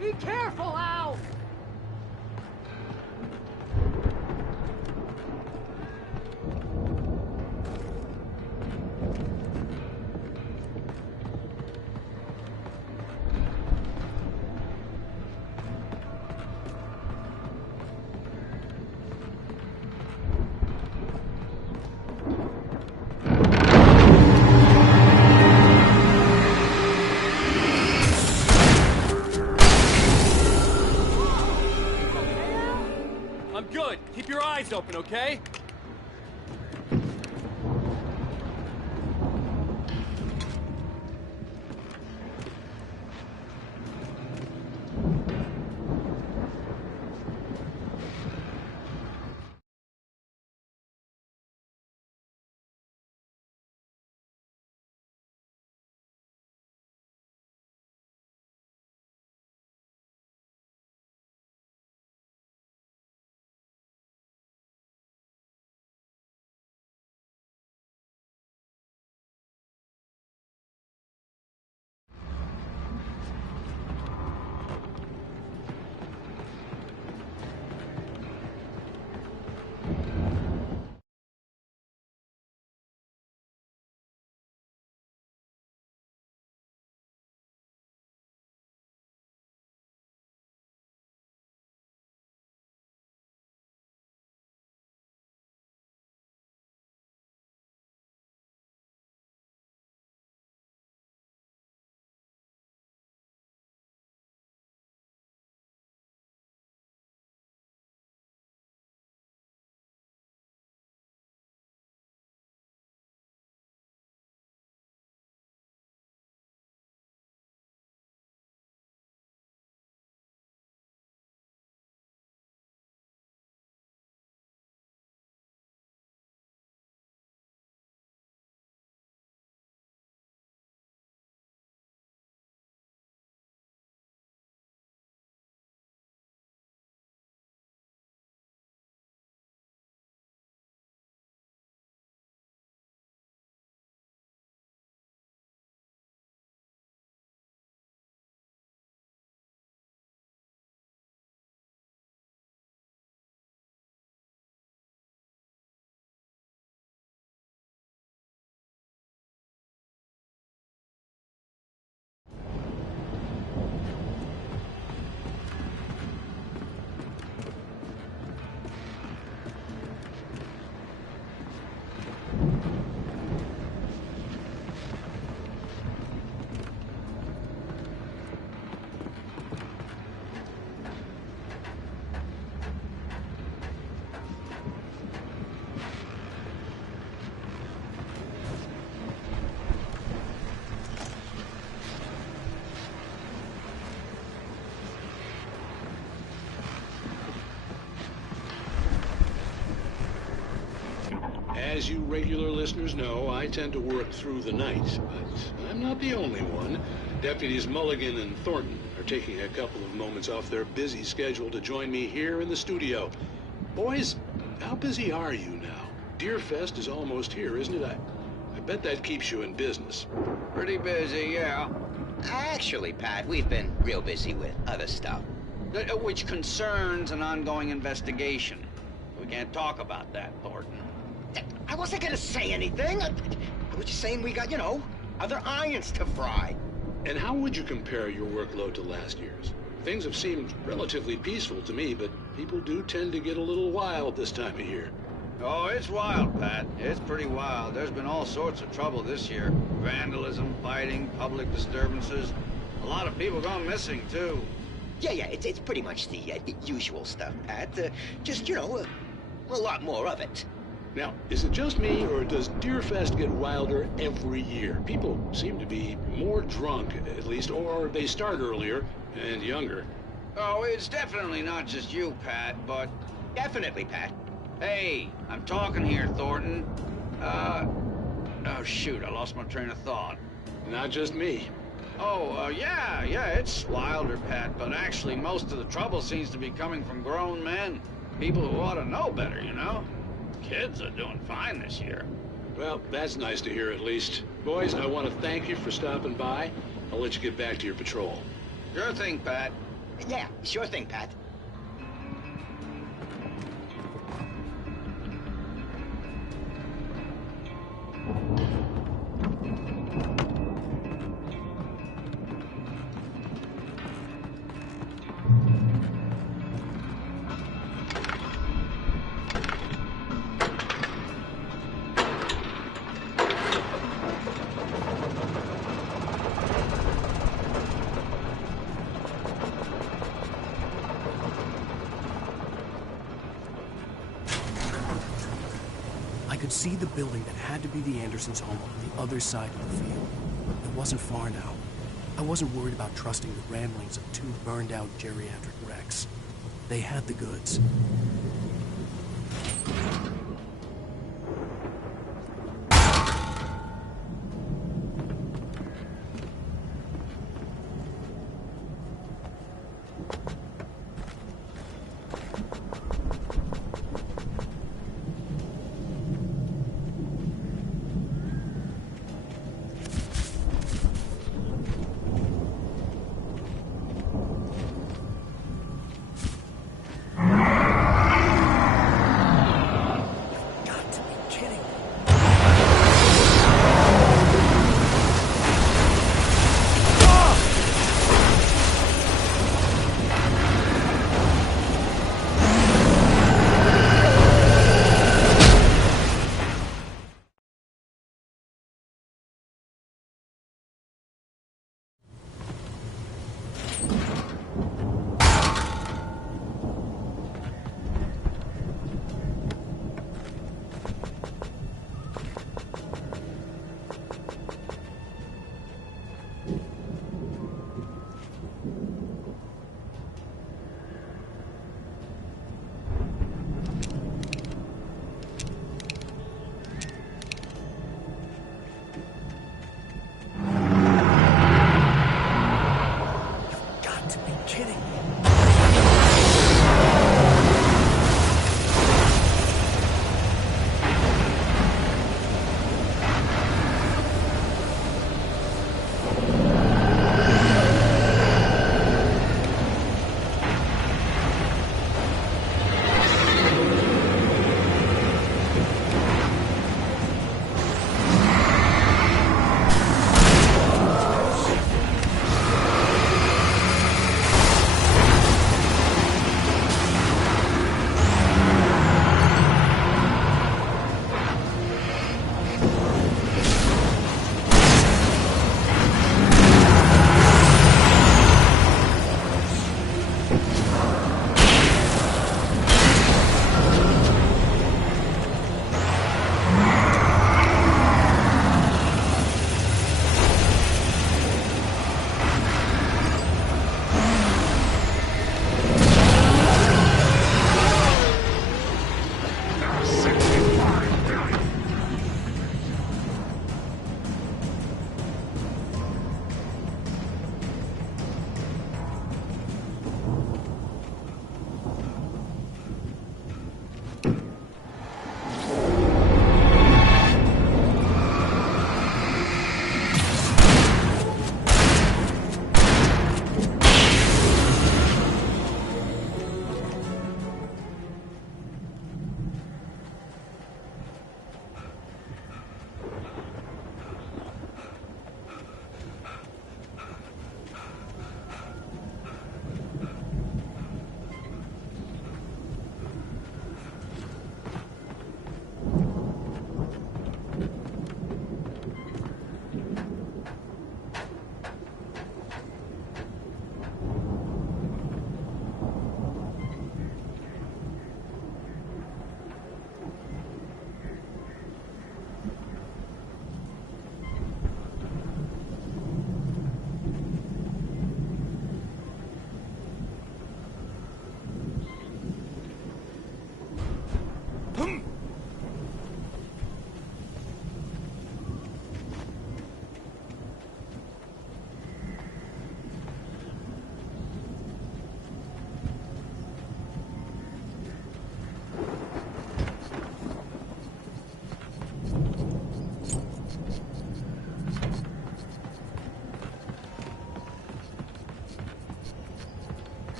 Be careful, Al! I'm good. Keep your eyes open, okay? As you regular listeners know, I tend to work through the night, but I'm not the only one. Deputies Mulligan and Thornton are taking a couple of moments off their busy schedule to join me here in the studio. Boys, how busy are you now? Deerfest is almost here, isn't it? I bet that keeps you in business. Pretty busy, yeah. Actually, Pat, we've been real busy with other stuff, which concerns an ongoing investigation. We can't talk about that, Thornton. I wasn't gonna say anything. I was just saying we got, you know, other irons to fry. And how would you compare your workload to last year's? Things have seemed relatively peaceful to me, but people do tend to get a little wild this time of year. Oh, it's wild, Pat. It's pretty wild. There's been all sorts of trouble this year. Vandalism, fighting, public disturbances. A lot of people gone missing, too. Yeah, it's pretty much the usual stuff, Pat. Just, you know, a lot more of it. Now, is it just me, or does Deerfest get wilder every year? People seem to be more drunk, at least, or they start earlier and younger. Oh, it's definitely not just you, Pat, but... Definitely, Pat. Hey, I'm talking here, Thornton. Oh, shoot, I lost my train of thought. Not just me. Oh, yeah, it's wilder, Pat, but actually most of the trouble seems to be coming from grown men. People who ought to know better, you know? Kids are doing fine this year. Well, that's nice to hear at least. Boys, I want to thank you for stopping by. I'll let you get back to your patrol. Sure thing, Pat. Yeah, sure thing, Pat. I could see the building that had to be the Andersons' home on the other side of the field. It wasn't far now. I wasn't worried about trusting the ramblings of two burned-out geriatric wrecks. They had the goods.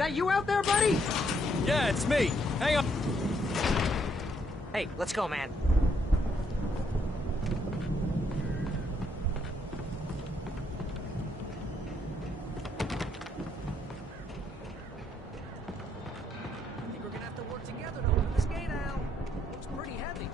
that you out there, buddy? Yeah, it's me. Hang on. Hey, let's go, man. I think we're gonna have to work together to open this gate, Al. Looks pretty heavy.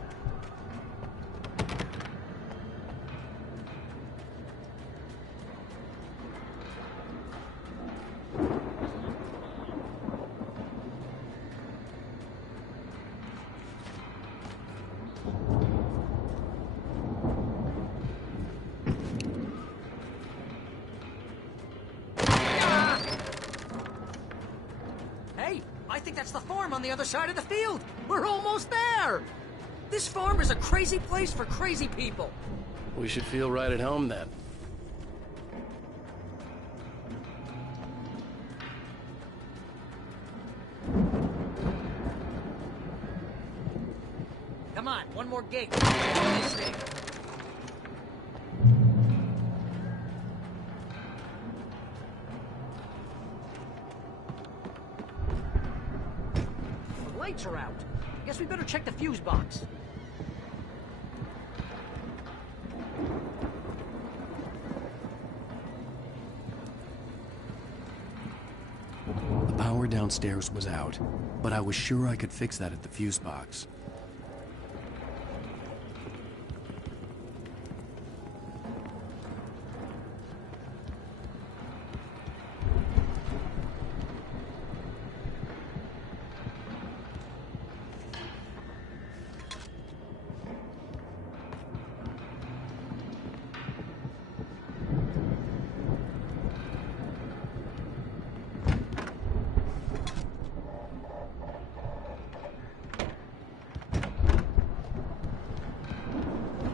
Hey, I think that's the farm on the other side of the field. We're almost there. This farm is a crazy place for crazy people. We should feel right at home then. Come on, one more gate. This thing. The lights are out. Guess we better check the fuse box. The power downstairs was out, but I was sure I could fix that at the fuse box.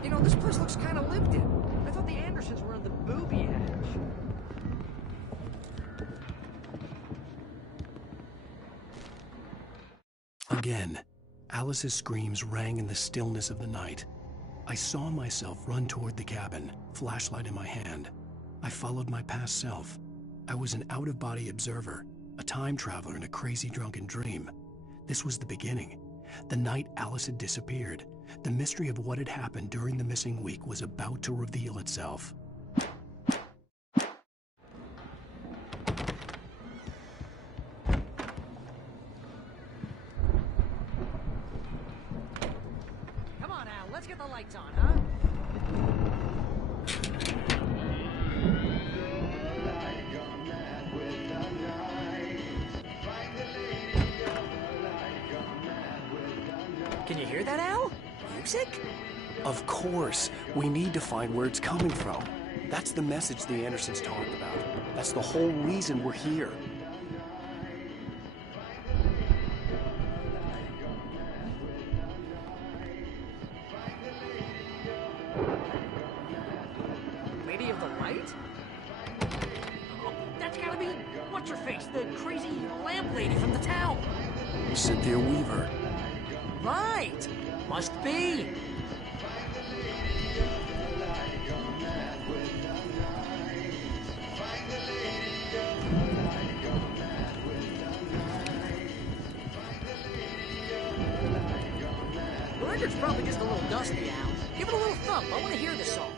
You know, this place looks kind of lived in. I thought the Andersons were on the booby edge. Again, Alice's screams rang in the stillness of the night. I saw myself run toward the cabin, flashlight in my hand. I followed my past self. I was an out-of-body observer, a time traveler in a crazy drunken dream. This was the beginning. The night Alice had disappeared. The mystery of what had happened during the missing week was about to reveal itself. Come on, Al, let's get the lights on, huh? Can you hear that, Al? Music? Of course. We need to find where it's coming from. That's the message the Andersons talked about. That's the whole reason we're here. Lady of the Light? Oh, that's gotta be what's-her-face, the crazy lamp lady from the town. Cynthia Weaver. Right! Must be! The record's probably just a little dusty, Al. Give it a little thump. I want to hear this song.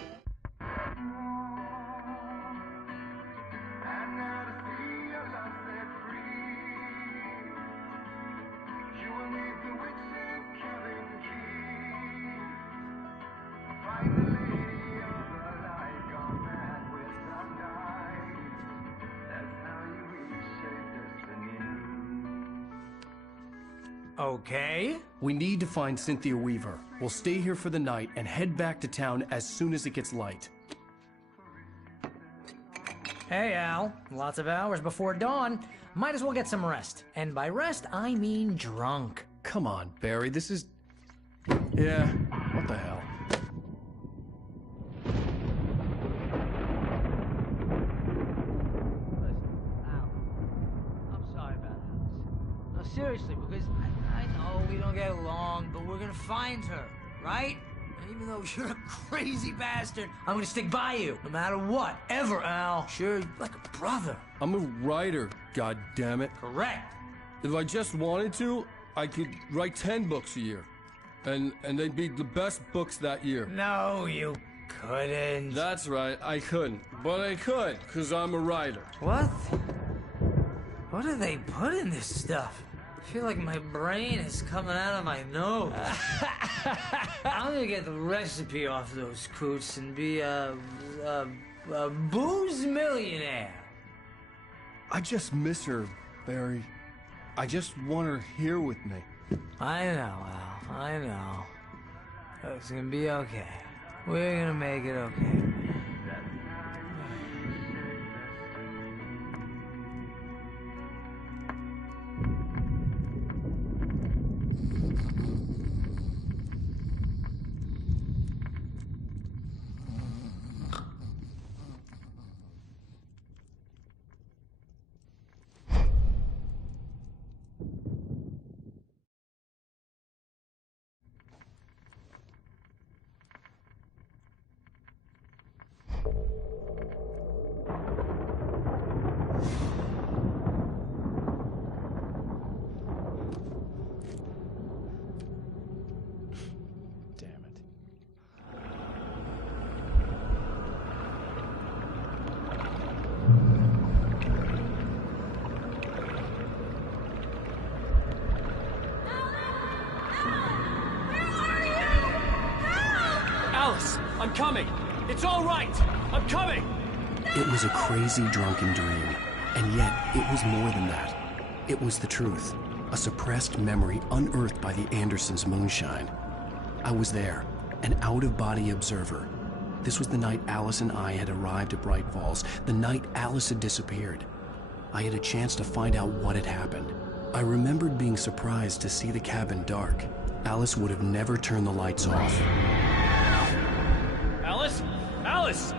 Okay. We need to find Cynthia Weaver. We'll stay here for the night and head back to town as soon as it gets light. Hey, Al. Lots of hours before dawn. Might as well get some rest. And by rest, I mean drunk. Come on, Barry, this is... Yeah, what the hell? I'm sorry about Alice. No, seriously, because I know we don't get along, but we're gonna find her, right? Even though you're a crazy bastard, I'm gonna stick by you, no matter what, ever, Al. Sure, you're like a brother. I'm a writer, goddammit. Correct. If I just wanted to, I could write 10 books a year. And they'd be the best books that year. No, you couldn't. That's right, I couldn't. But I could, because I'm a writer. What? What do they put in this stuff? I feel like my brain is coming out of my nose. I'm gonna get the recipe off those coots and be a booze millionaire. I just miss her, Barry. I just want her here with me. I know, Al. I know. It's gonna be okay. We're gonna make it okay. Alice, I'm coming. It's all right. I'm coming. It was a crazy, drunken dream, and yet it was more than that. It was the truth, a suppressed memory unearthed by the Andersons' moonshine. I was there, an out-of-body observer. This was the night Alice and I had arrived at Bright Falls, the night Alice had disappeared. I had a chance to find out what had happened. I remembered being surprised to see the cabin dark. Alice would have never turned the lights off. Alice? Alice!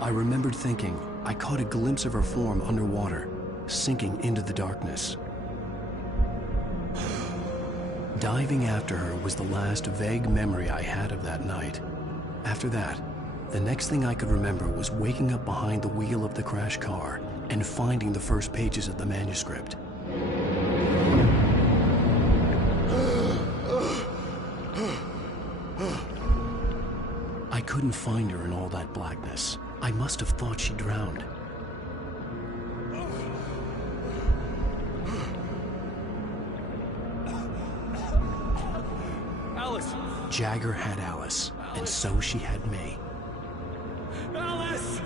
I remembered thinking I caught a glimpse of her form underwater, sinking into the darkness. Diving after her was the last vague memory I had of that night. After that, the next thing I could remember was waking up behind the wheel of the crash car and finding the first pages of the manuscript. I couldn't find her in all that blackness. I must have thought she drowned. Alice! Jagger had Alice, and so she had me. Alice!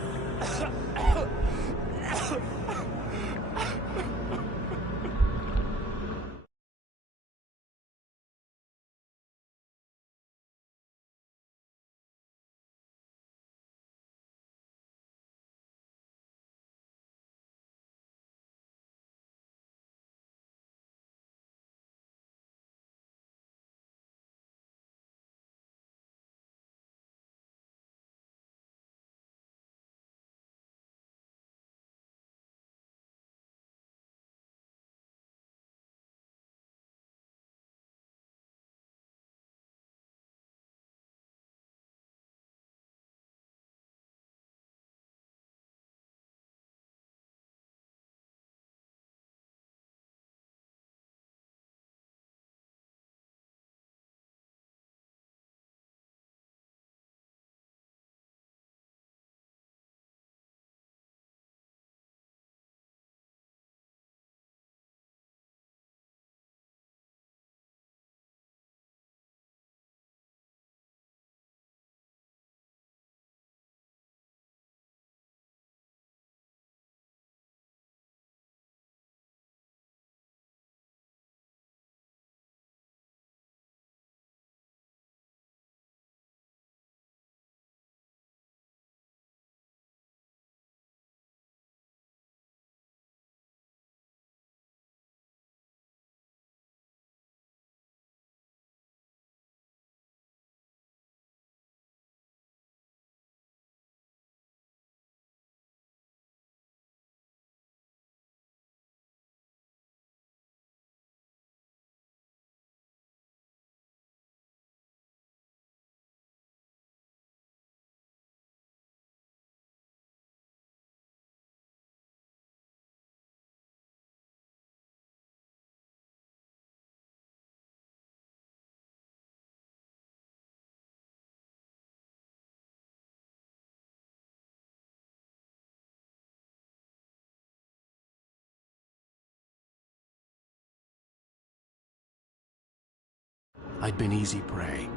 I'd been easy prey.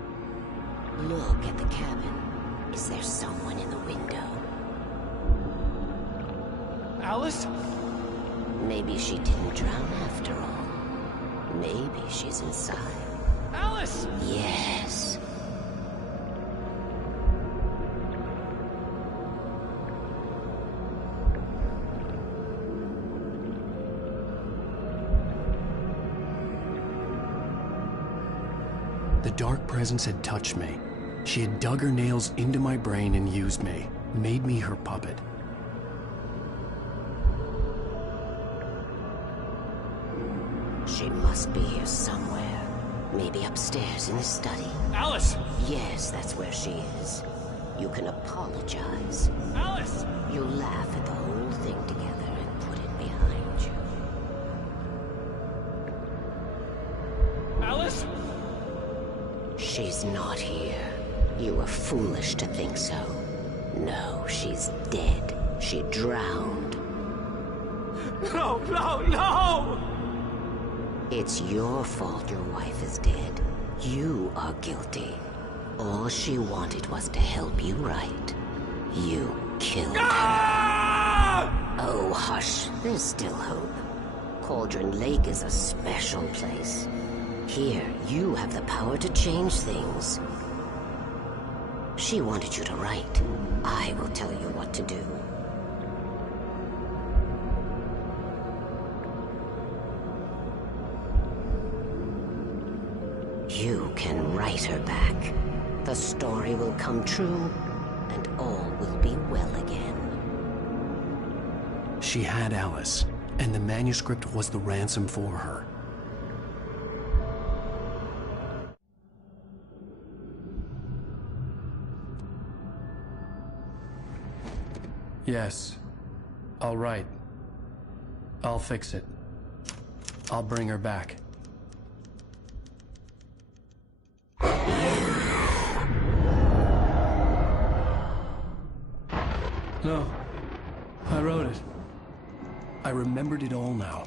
Look at the cabin. Is there someone in the window? Alice? Maybe she didn't drown after all. Maybe she's inside. Alice! Yes. The dark presence had touched me. She had dug her nails into my brain and used me, made me her puppet. She must be here somewhere. Maybe upstairs in the study. Alice! Yes, that's where she is. You can apologize. Alice! You laugh at the whole thing together and put it behind you. Alice? She's not here. You were foolish to think so. No, she's dead. She drowned. No, no, no! It's your fault your wife is dead. You are guilty. All she wanted was to help you right. You killed her. Oh, hush. There's still hope. Cauldron Lake is a special place. Here, you have the power to change things. She wanted you to write. I will tell you what to do. You can write her back. The story will come true, and all will be well again. She had Alice, and the manuscript was the ransom for her. Yes. I'll write. I'll fix it. I'll bring her back. No. I wrote it. I remembered it all now.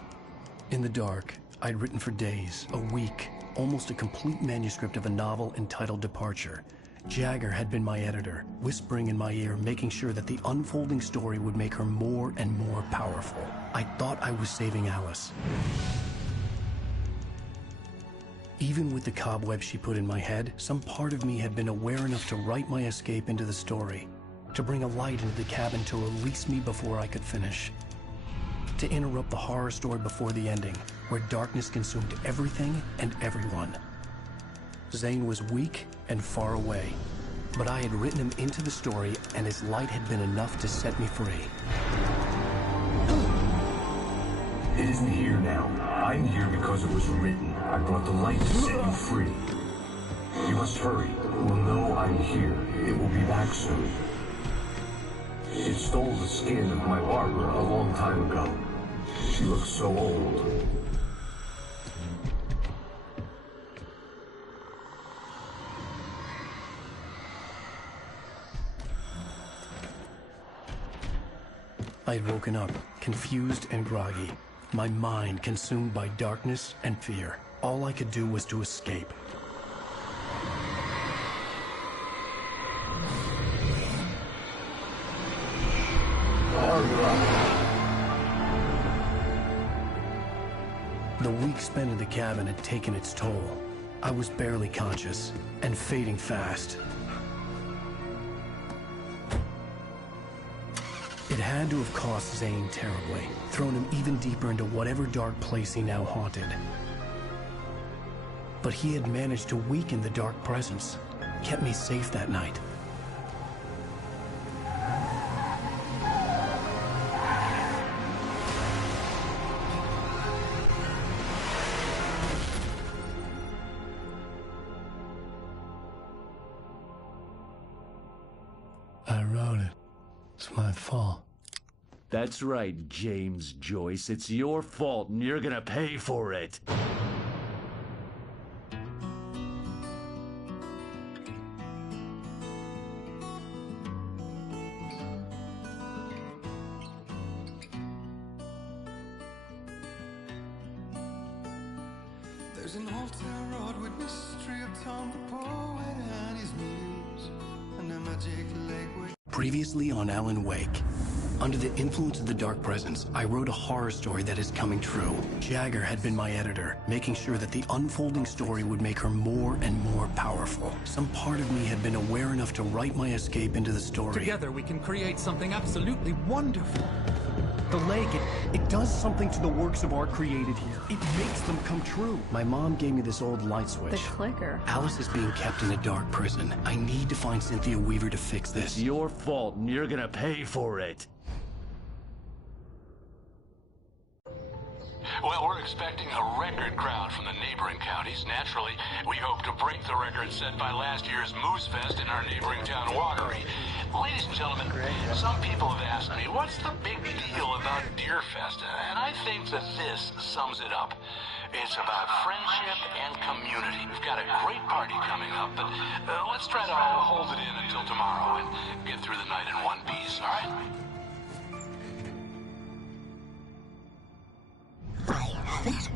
In the dark, I'd written for days, a week, almost a complete manuscript of a novel entitled Departure. Jagger had been my editor, whispering in my ear, making sure that the unfolding story would make her more and more powerful. I thought I was saving Alice. Even with the cobwebs she put in my head, some part of me had been aware enough to write my escape into the story, to bring a light into the cabin to release me before I could finish, to interrupt the horror story before the ending, where darkness consumed everything and everyone. Zane was weak and far away, but I had written him into the story, and his light had been enough to set me free. It isn't here now. I'm here because it was written. I brought the light to set you free. You must hurry. We'll know I'm here. It will be back soon. It stole the skin of my barber a long time ago. She looks so old. I'd woken up, confused and groggy, my mind consumed by darkness and fear. All I could do was to escape. The week spent in the cabin had taken its toll. I was barely conscious, and fading fast. It had to have cost Zane terribly, thrown him even deeper into whatever dark place he now haunted. But he had managed to weaken the dark presence, kept me safe that night. I wrote it. It's my fault. That's right, James Joyce. It's your fault, and you're gonna pay for it. There's an altar wrought with mystery of Tom the poet and his muse, and a magic lake where... Previously on Alan Wake. Under the influence of the Dark Presence, I wrote a horror story that is coming true. Jagger had been my editor, making sure that the unfolding story would make her more and more powerful. Some part of me had been aware enough to write my escape into the story. Together we can create something absolutely wonderful. The lake, it does something to the works of art created here. It makes them come true. My mom gave me this old light switch. The clicker. Alice is being kept in a dark prison. I need to find Cynthia Weaver to fix this. It's your fault, and you're gonna pay for it. Well, we're expecting a record crowd from the neighboring counties. Naturally, we hope to break the record set by last year's Moose Fest in our neighboring town, Watery. Ladies and gentlemen, some people have asked me, what's the big deal about Deer Fest? And I think that this sums it up. It's about friendship and community. We've got a great party coming up, but let's try to hold it in until tomorrow and get through the night in one piece, all right? I have it.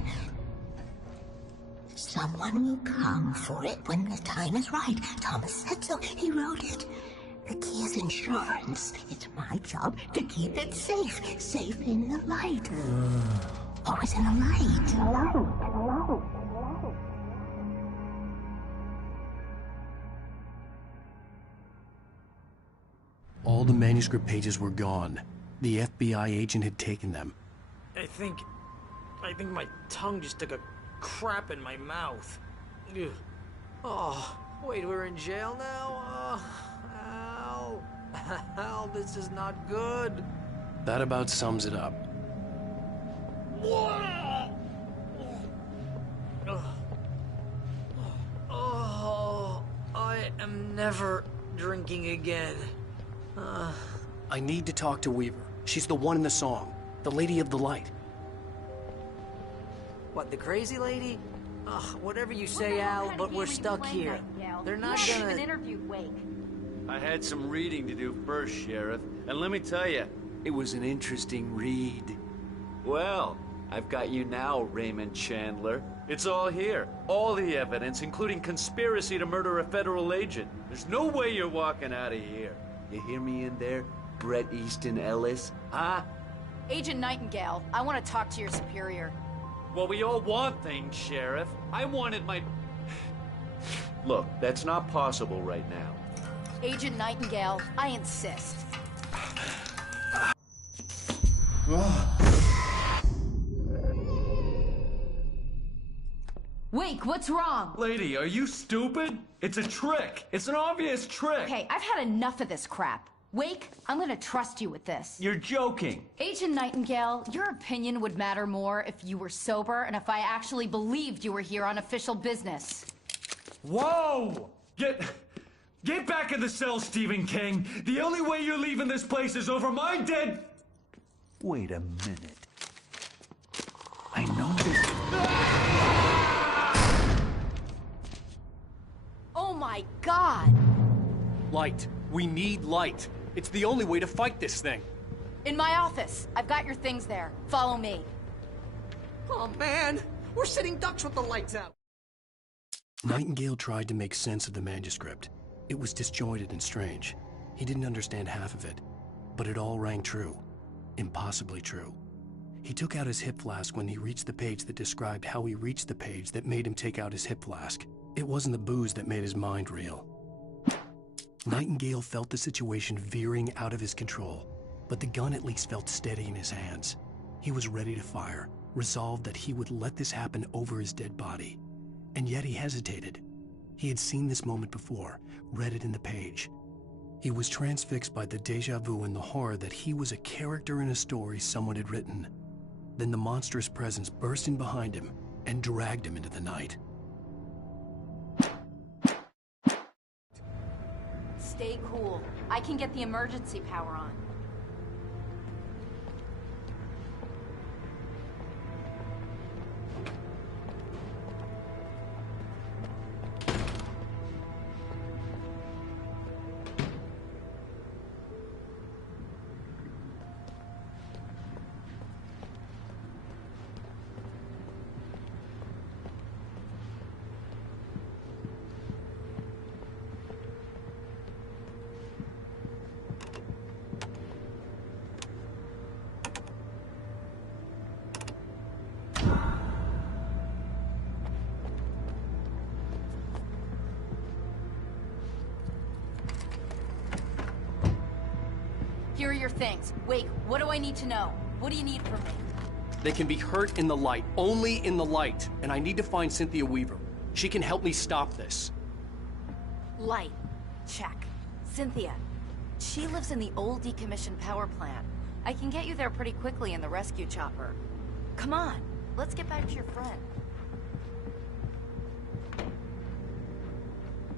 Someone will come for it when the time is right. Thomas said so. He wrote it. The key is insurance. It's my job to keep it safe. Safe in the light. Always in the light. All the manuscript pages were gone. The FBI agent had taken them. I think my tongue just took a crap in my mouth. Ugh. Oh, wait, we're in jail now? Al. Al, this is not good. That about sums it up. Oh, I am never drinking again. I need to talk to Weaver. She's the one in the song. The Lady of the Light. What, the crazy lady? Ugh, whatever you say, Al, but we're stuck here. They're not gonna... even interviewed Wake. I had some reading to do first, Sheriff. And let me tell you, it was an interesting read. Well, I've got you now, Raymond Chandler. It's all here. All the evidence, including conspiracy to murder a federal agent. There's no way you're walking out of here. You hear me in there, Bret Easton Ellis? Huh? Agent Nightingale, I want to talk to your superior. Well, we all want things, Sheriff. I wanted my... Look, that's not possible right now. Agent Nightingale, I insist. Wake, what's wrong? Lady, are you stupid? It's a trick. It's an obvious trick. Okay, I've had enough of this crap. Wake, I'm gonna trust you with this. You're joking. Agent Nightingale, your opinion would matter more if you were sober and if I actually believed you were here on official business. Whoa! Get back in the cell, Stephen King. The only way you're leaving this place is over my dead... Wait a minute. I know this... Oh my God! Light. We need light. It's the only way to fight this thing. In my office. I've got your things there. Follow me. Oh man, we're sitting ducks with the lights out. Nightingale tried to make sense of the manuscript. It was disjointed and strange. He didn't understand half of it, but it all rang true. Impossibly true. He took out his hip flask when he reached the page that described how he reached the page that made him take out his hip flask. It wasn't the booze that made his mind reel. Nightingale felt the situation veering out of his control, but the gun at least felt steady in his hands. He was ready to fire, resolved that he would let this happen over his dead body. And yet he hesitated. He had seen this moment before, read it in the page. He was transfixed by the déjà vu and the horror that he was a character in a story someone had written. Then the monstrous presence burst in behind him and dragged him into the night. Stay cool. I can get the emergency power on. Here are your things. Wait, what do I need to know? What do you need from me? They can be hurt in the light, only in the light. And I need to find Cynthia Weaver. She can help me stop this. Light. Check. Cynthia. She lives in the old decommissioned power plant. I can get you there pretty quickly in the rescue chopper. Come on, let's get back to your friend.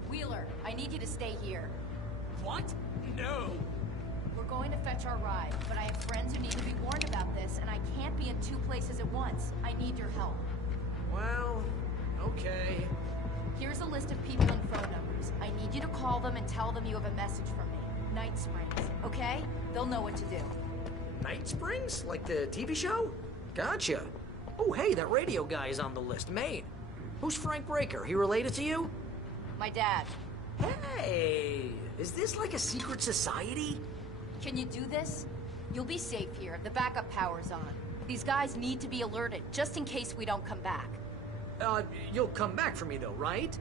Wheeler, I need you to stay here. What? No. We're going to fetch our ride, but I have friends who need to be warned about this, and I can't be in 2 places at once. I need your help. Well, okay. Here's a list of people and phone numbers. I need you to call them and tell them you have a message from me. Night Springs, okay? They'll know what to do. Night Springs? Like the TV show? Gotcha. Oh, hey, that radio guy is on the list. Maine. Who's Frank Breaker? He related to you? My dad. Hey, is this like a secret society? Can you do this? You'll be safe here. The backup power's on. These guys need to be alerted, just in case we don't come back. You'll come back for me though, right?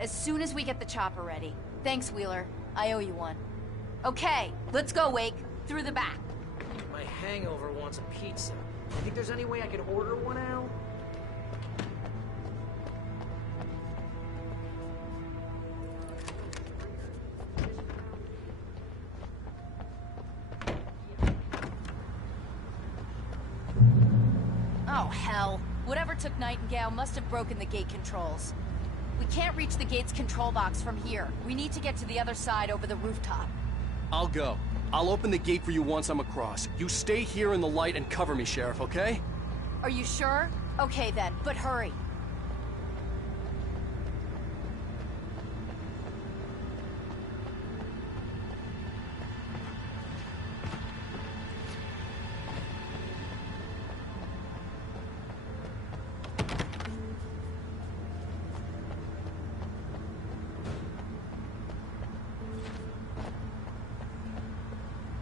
As soon as we get the chopper ready. Thanks, Wheeler. I owe you one. Okay, let's go, Wake. Through the back. My hangover wants a pizza. Think there's any way I could order one out? Oh, hell. Whatever took Nightingale must have broken the gate controls. We can't reach the gate's control box from here. We need to get to the other side over the rooftop. I'll go. I'll open the gate for you once I'm across. You stay here in the light and cover me, Sheriff, okay? Are you sure? Okay then, but hurry.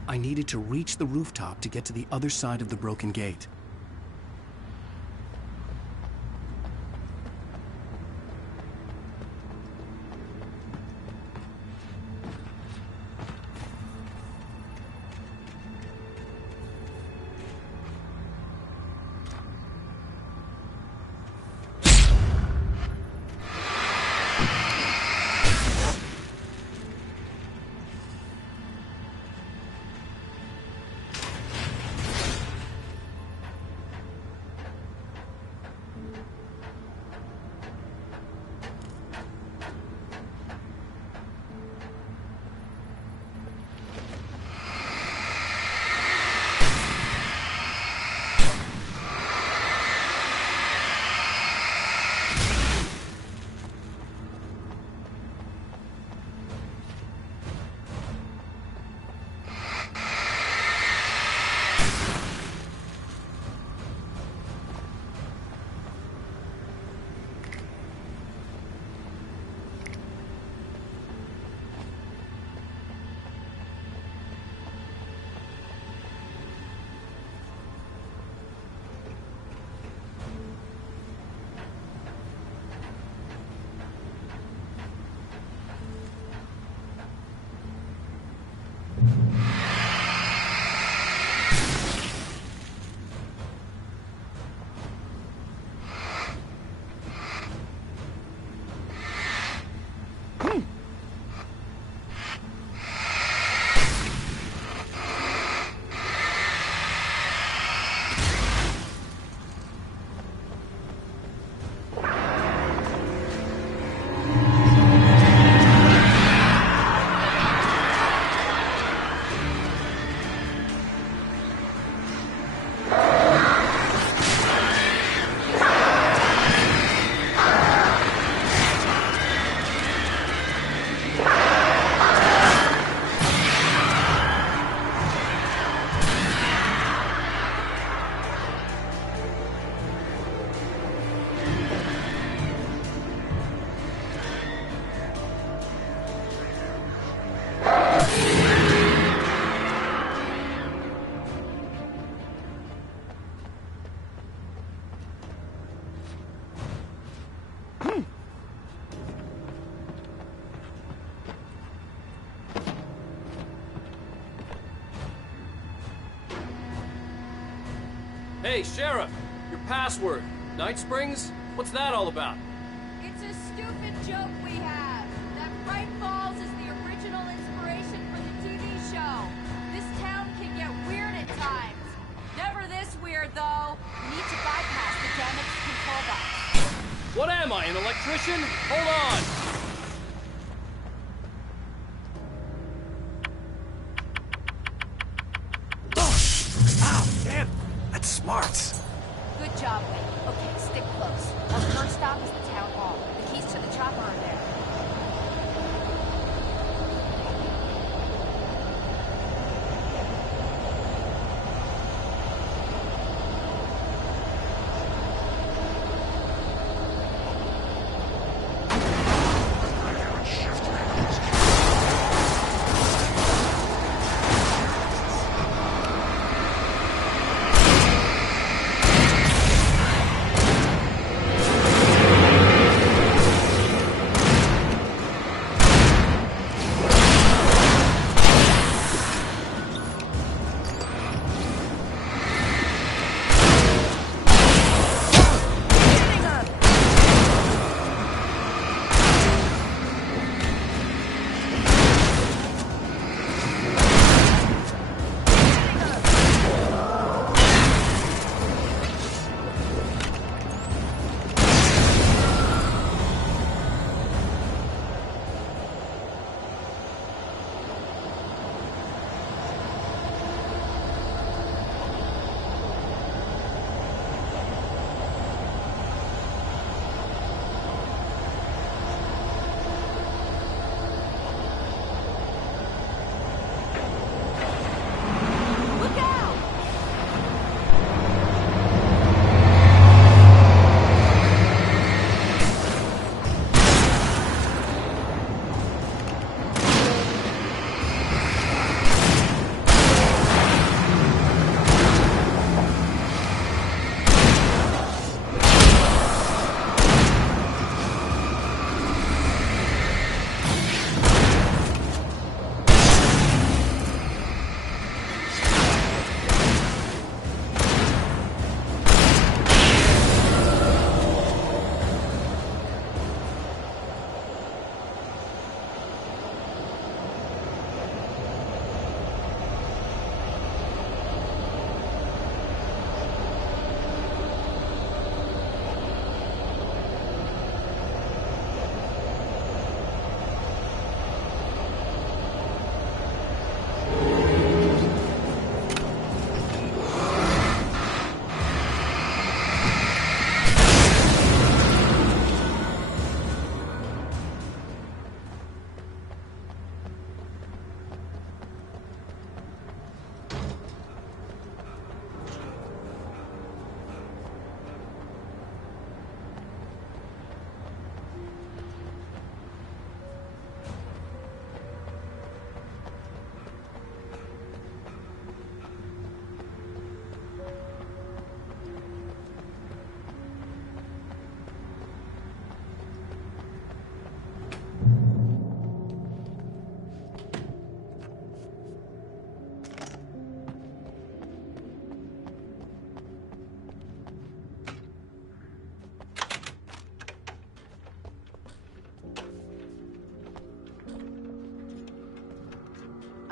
I needed to reach the rooftop to get to the other side of the broken gate. Hey, Sheriff! Your password. Night Springs? What's that all about? It's a stupid joke we have. That Bright Falls is the original inspiration for the TV show. This town can get weird at times. Never this weird, though. We need to bypass the damaged control box. What am I, an electrician? Hold on! Smarts. Good job, Wade. Okay, stick close. Our first stop is the town hall. The keys to the chopper are there.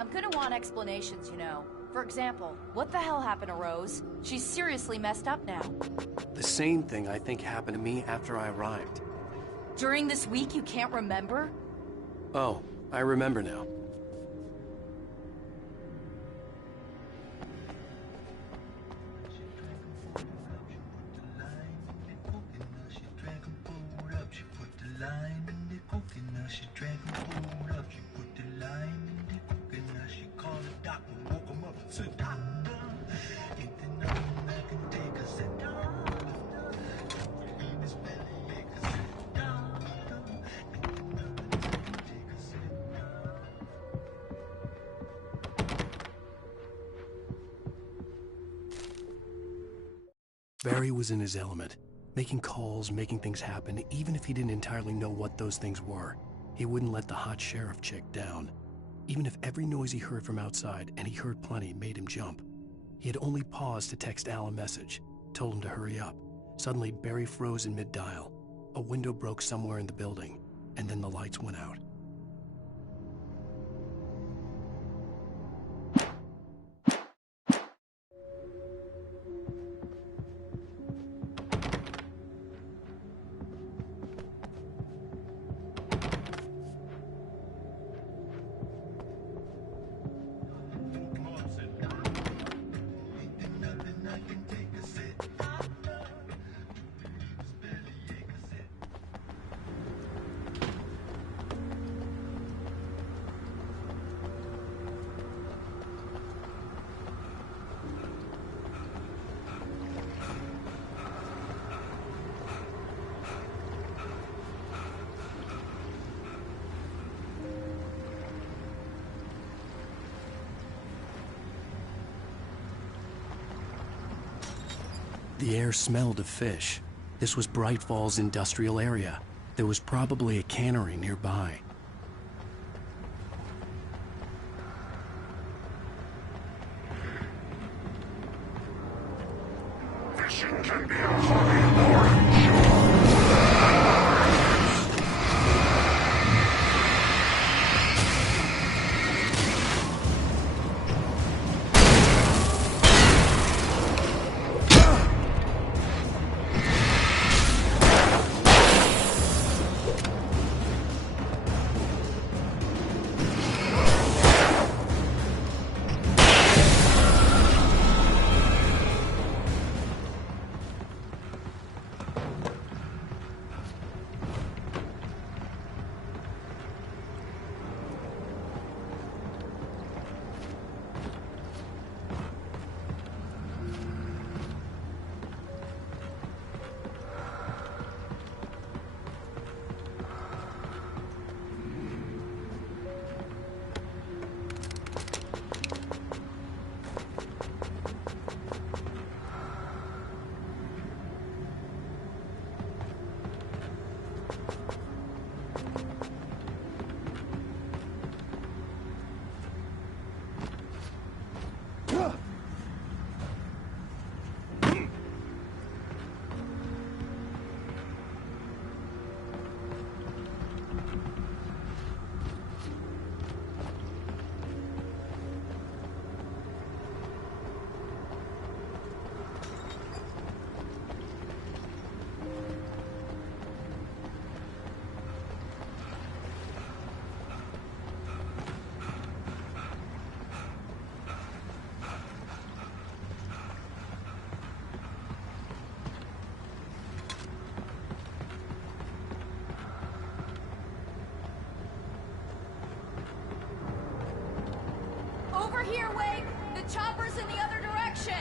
I'm gonna want explanations, you know. For example, what the hell happened to Rose? She's seriously messed up now. The same thing I think happened to me after I arrived. During this week, you can't remember? Oh, I remember now. Barry was in his element, making calls, making things happen, even if he didn't entirely know what those things were. He wouldn't let the hot sheriff chick down. Even if every noise he heard from outside, and he heard plenty, made him jump. He had only paused to text Al a message, told him to hurry up. Suddenly, Barry froze in mid-dial. A window broke somewhere in the building, and then the lights went out. The air smelled of fish. This was Bright Falls industrial area. There was probably a cannery nearby. Fishing can be a hobby, Lawrence. Over here, Wake! The chopper's in the other direction!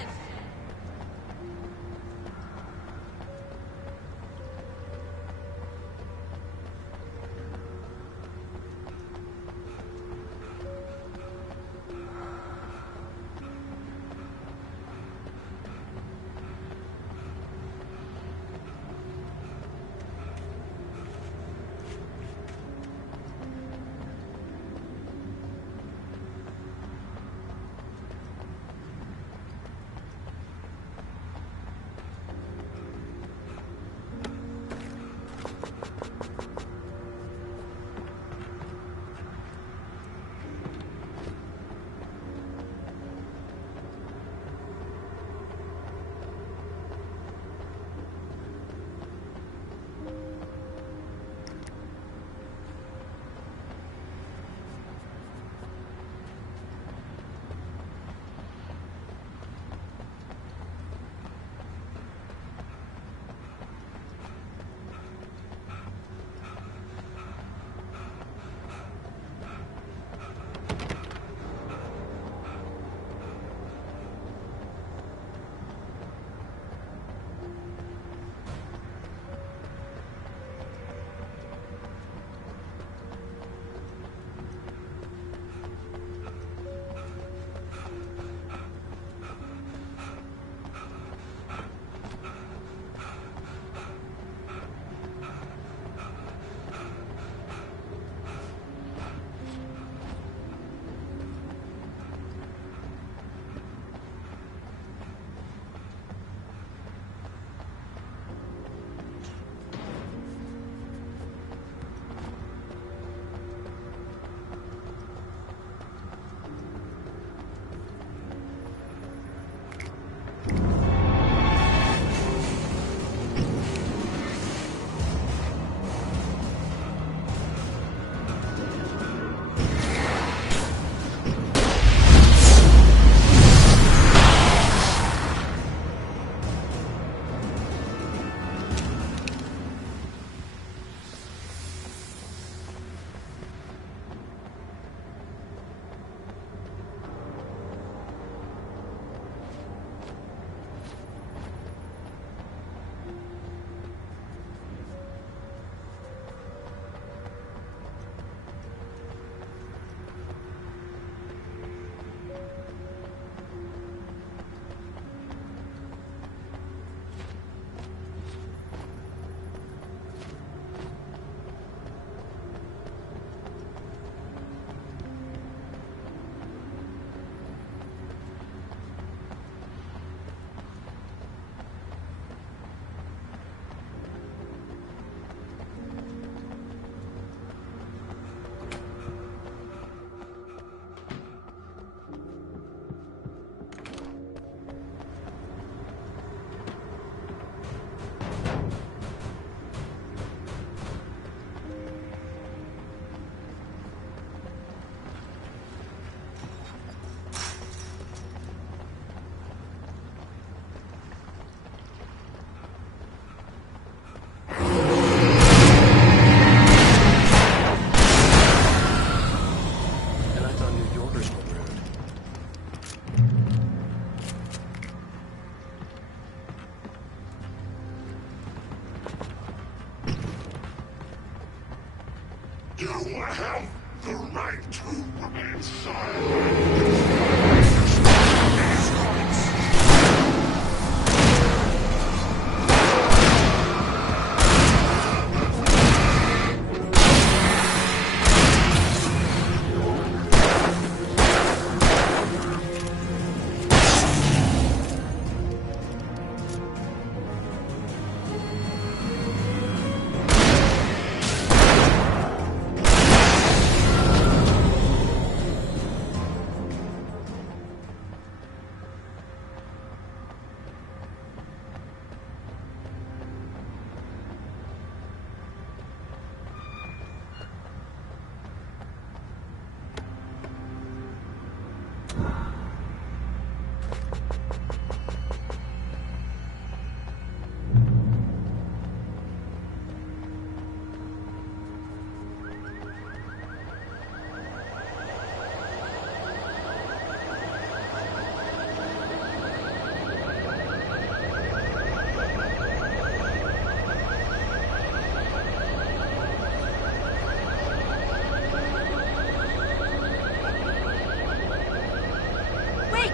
have the right to remain silent.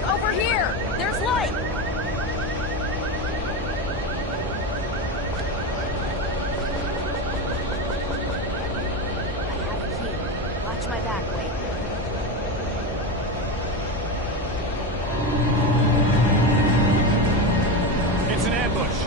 Over here! There's light! I have a key. Watch my back, Wade. It's an ambush.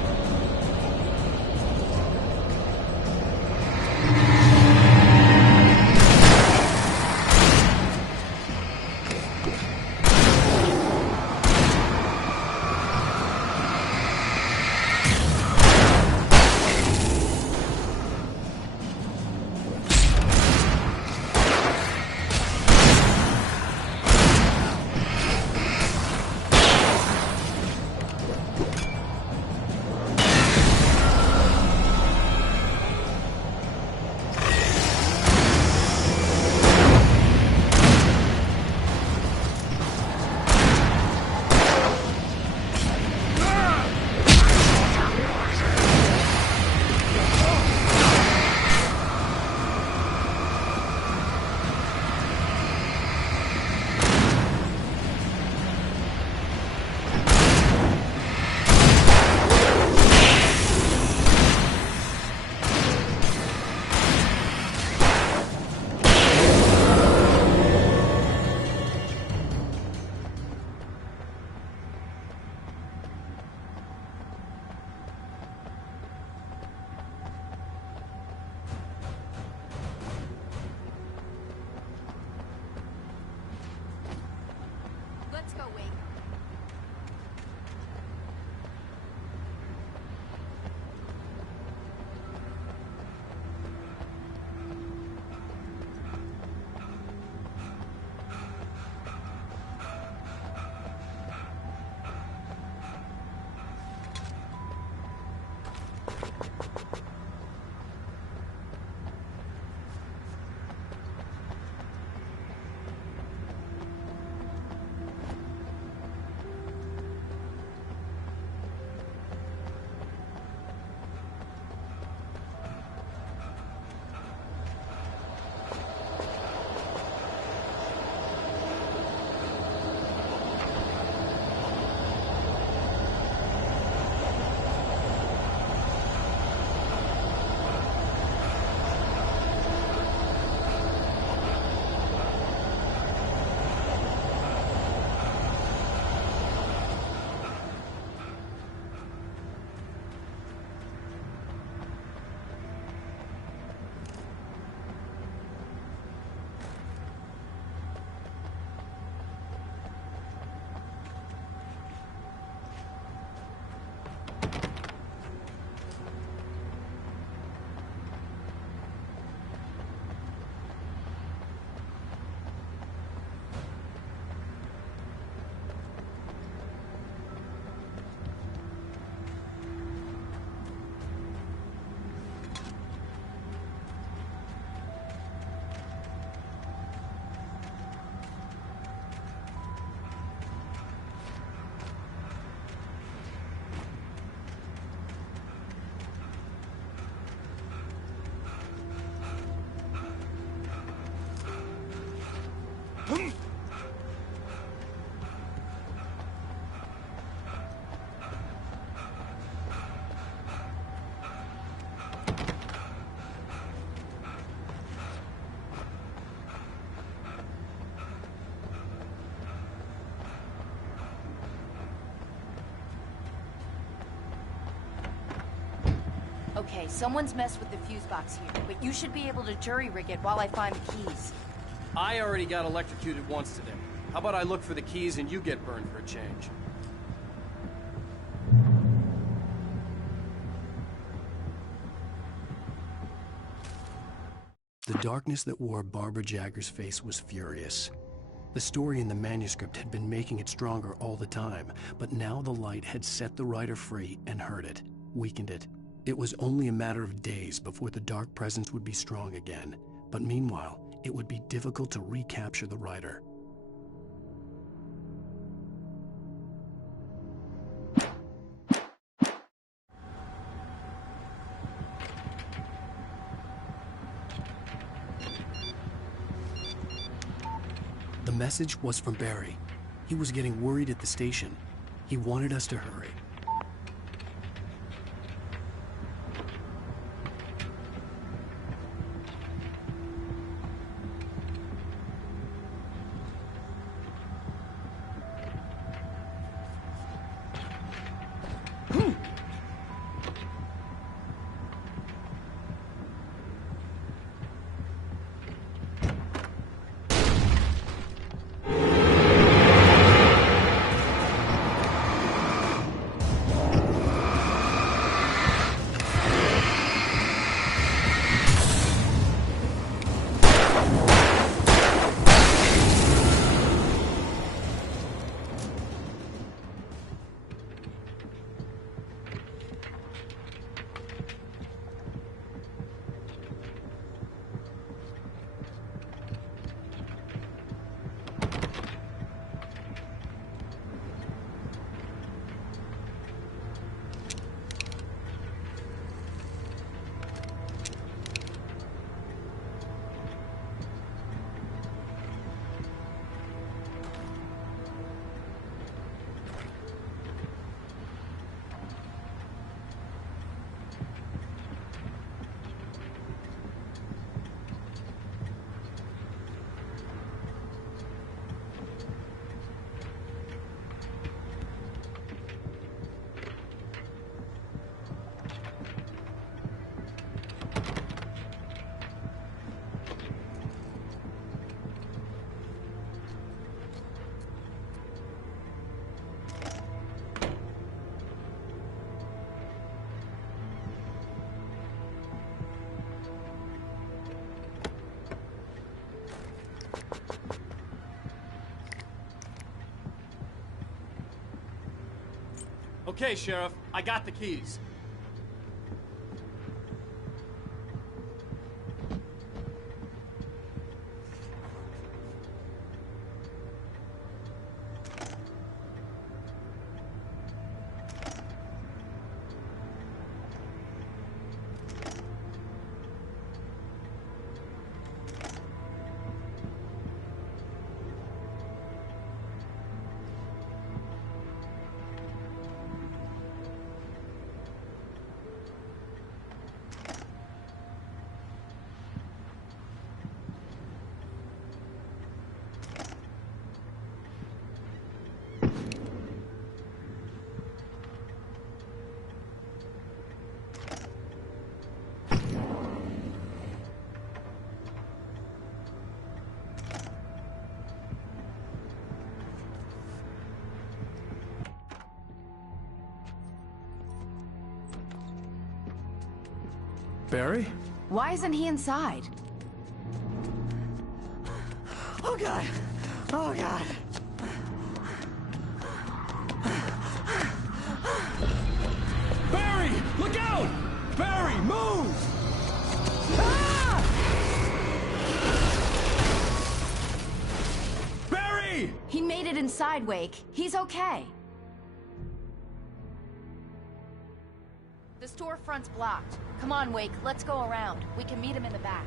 Let's go, Wade. Okay, someone's messed with the fuse box here, but you should be able to jury-rig it while I find the keys. I already got electrocuted once today. How about I look for the keys and you get burned for a change? The darkness that wore Barbara Jagger's face was furious. The story in the manuscript had been making it stronger all the time, but now the light had set the writer free and hurt it, weakened it. It was only a matter of days before the dark presence would be strong again, but meanwhile, it would be difficult to recapture the writer. The message was from Barry. He was getting worried at the station. He wanted us to hurry. Okay, Sheriff, I got the keys. Barry? Why isn't he inside? Oh, God. Oh, God. Barry! Look out! Barry, move! Ah! Barry! He made it inside, Wake. He's okay. The storefront's blocked. Come on, Wake. Let's go around. We can meet him in the back.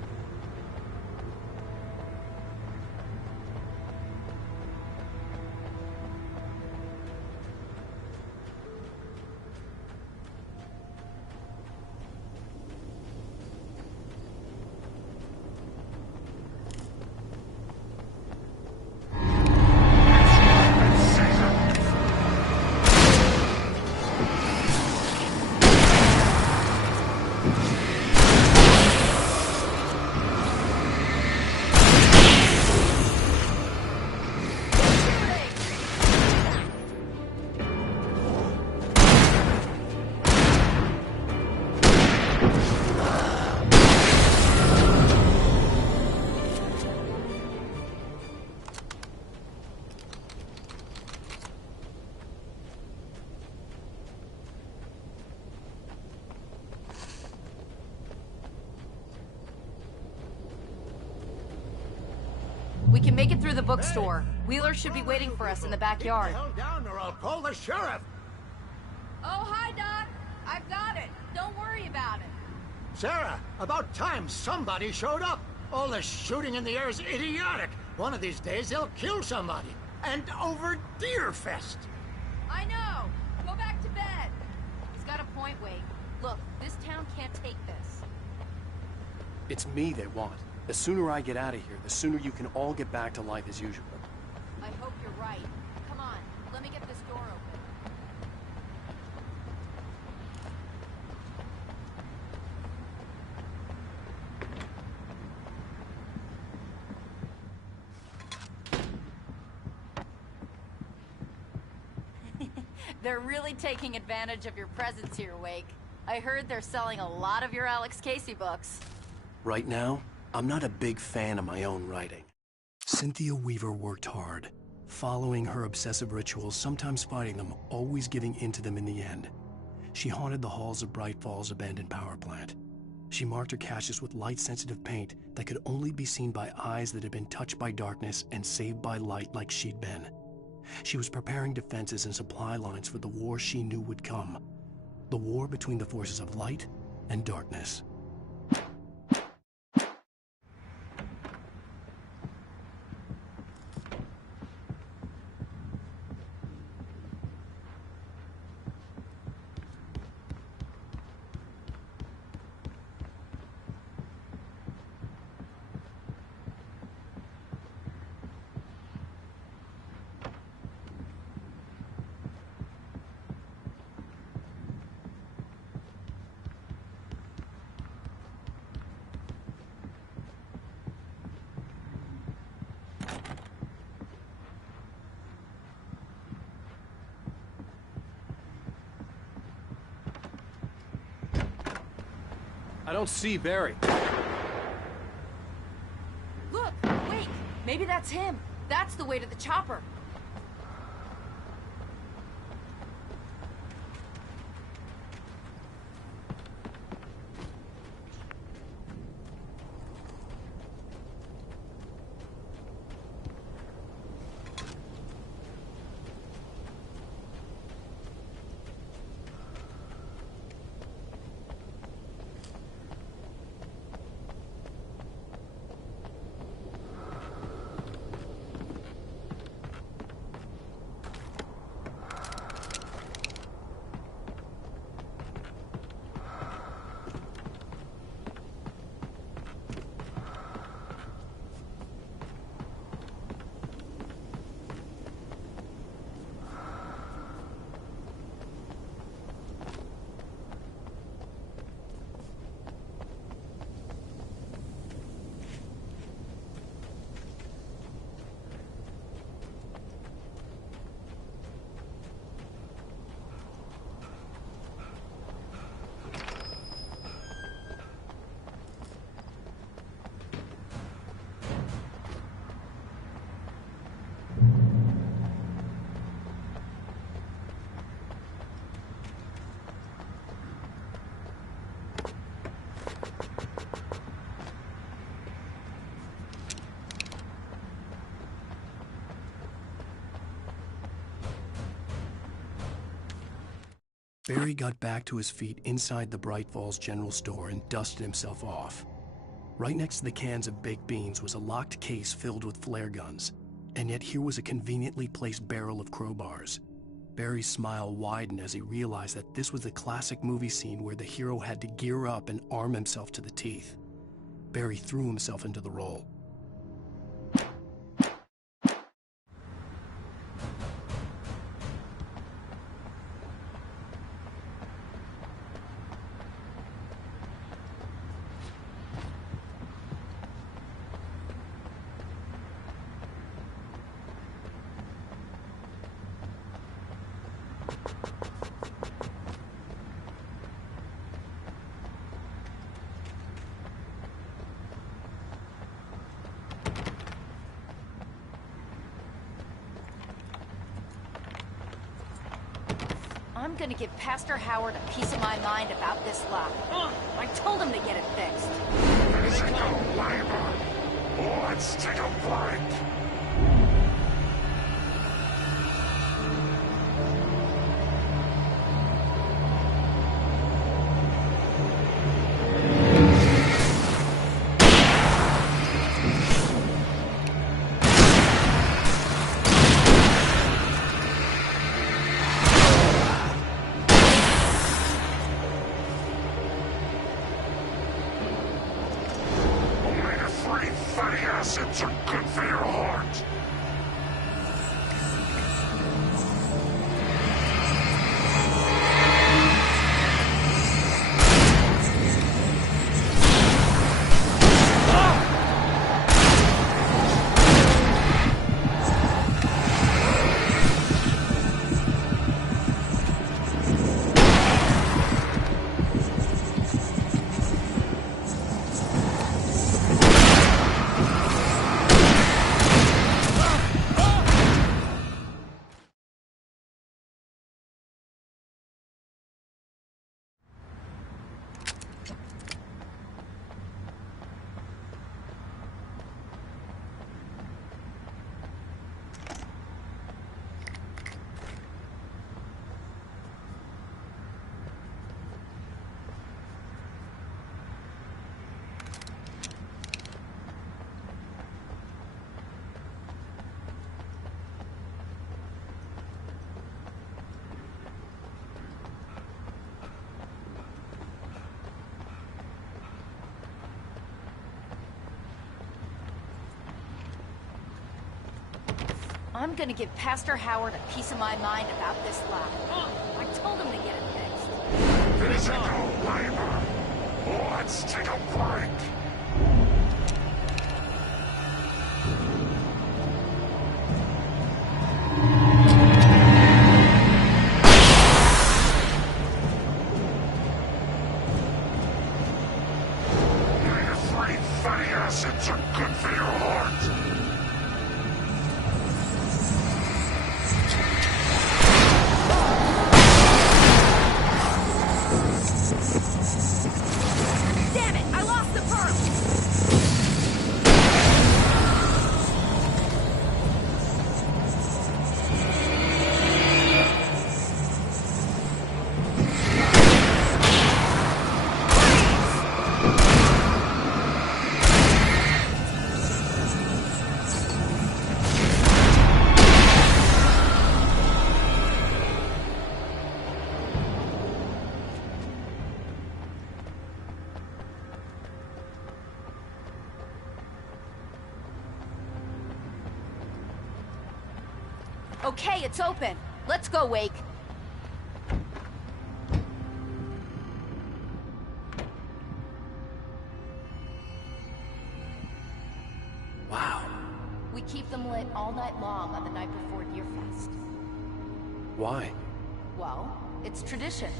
can make it through the bookstore. Wheeler should be waiting for us in the backyard. Held down or I'll call the sheriff. Oh, hi, Doc. I've got it. Don't worry about it. Sarah, about time somebody showed up. All this shooting in the air is idiotic. One of these days they'll kill somebody. And over Deerfest. I know. Go back to bed. He's got a point, Wade. Look, this town can't take this. It's me they want. The sooner I get out of here, the sooner you can all get back to life as usual. I hope you're right. Come on, let me get this door open. They're really taking advantage of your presence here, Wake. I heard they're selling a lot of your Alex Casey books. Right now, I'm not a big fan of my own writing. Cynthia Weaver worked hard, following her obsessive rituals, sometimes fighting them, always giving in to them in the end. She haunted the halls of Bright Falls' abandoned power plant. She marked her caches with light-sensitive paint that could only be seen by eyes that had been touched by darkness and saved by light like she'd been. She was preparing defenses and supply lines for the war she knew would come. The war between the forces of light and darkness. I don't see Barry. Look, wait, maybe that's him. That's the way to the chopper. Barry got back to his feet inside the Bright Falls General Store and dusted himself off. Right next to the cans of baked beans was a locked case filled with flare guns, and yet here was a conveniently placed barrel of crowbars. Barry's smile widened as he realized that this was the classic movie scene where the hero had to gear up and arm himself to the teeth. Barry threw himself into the role. I'm gonna give Pastor Howard a piece of my mind about this lock. I told him to get it fixed. Let's go, Lima. Let's take a break. I'm gonna give Pastor Howard a piece of my mind about this lab. I told him to get it fixed. Physical labor. Let's take a break. Free fatty acids are good for your heart. Damn it! I lost the perp! Okay, it's open. Let's go, Wake. Wow. We keep them lit all night long on the night before Deerfest. Why? Well, it's tradition.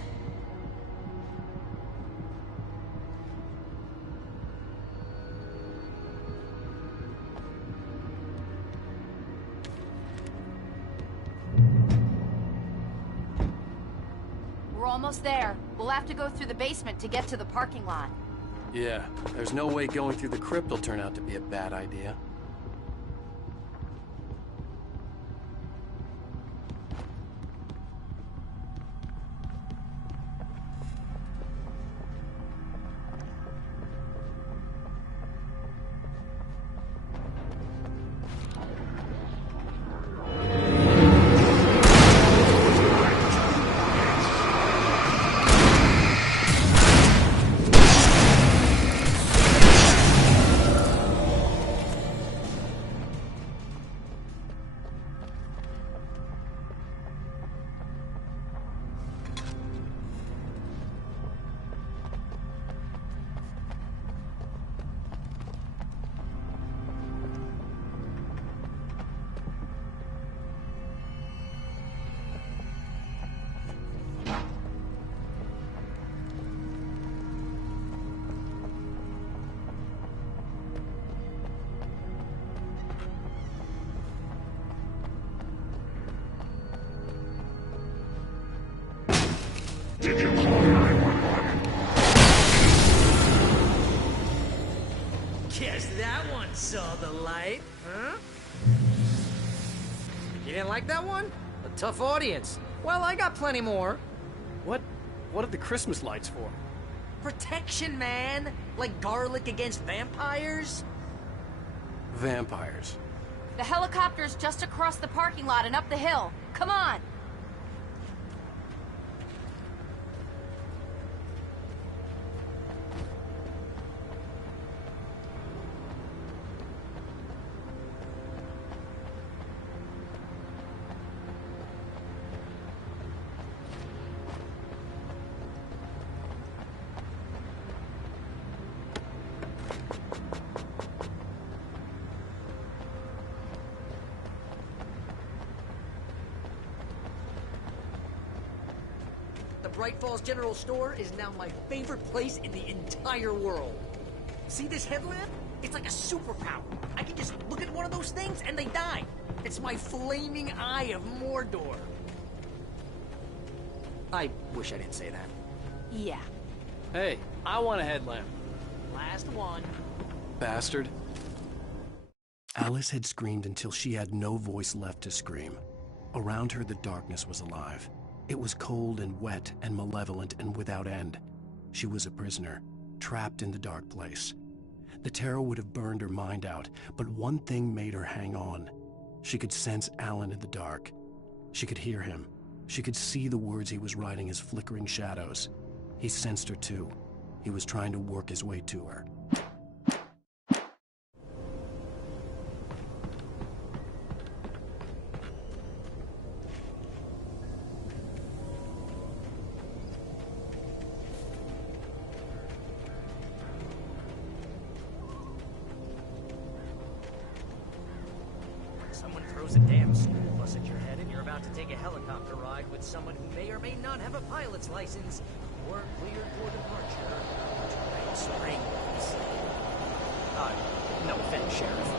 We're almost there. We'll have to go through the basement to get to the parking lot. Yeah, there's no way going through the crypt will turn out to be a bad idea. Did you call 911? Guess that one saw the light, huh? You didn't like that one? A tough audience. Well, I got plenty more. What are the Christmas lights for? Protection, man. Like garlic against vampires. Vampires. The helicopter's just across the parking lot and up the hill. Come on! Bright Falls General Store is now my favorite place in the entire world. See this headlamp? It's like a superpower. I can just look at one of those things and they die. It's my flaming eye of Mordor. I wish I didn't say that. Yeah. Hey, I want a headlamp. Last one. Bastard. Alice had screamed until she had no voice left to scream. Around her, the darkness was alive. It was cold and wet and malevolent and without end. She was a prisoner, trapped in the dark place. The terror would have burned her mind out, but one thing made her hang on. She could sense Alan in the dark. She could hear him. She could see the words he was writing as flickering shadows. He sensed her too. He was trying to work his way to her. throws a damn school bus at your head and you're about to take a helicopter ride with someone who may or may not have a pilot's license, or cleared for departure to Red Springs. No offense, Sheriff.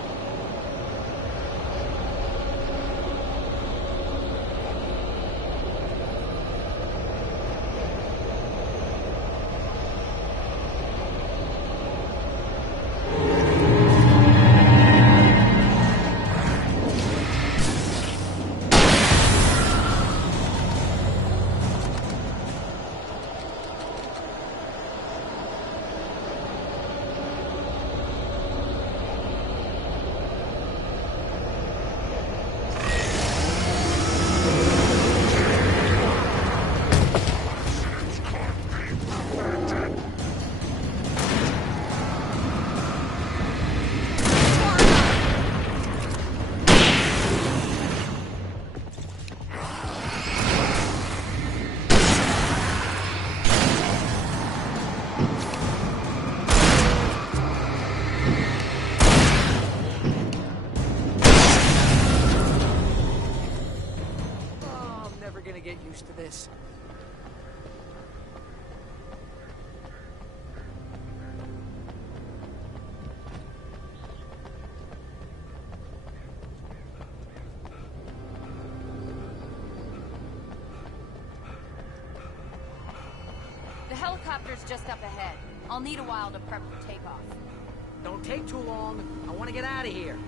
Get used to this. The helicopter's just up ahead. I'll need a while to prep for takeoff. Don't take too long. I want to get out of here.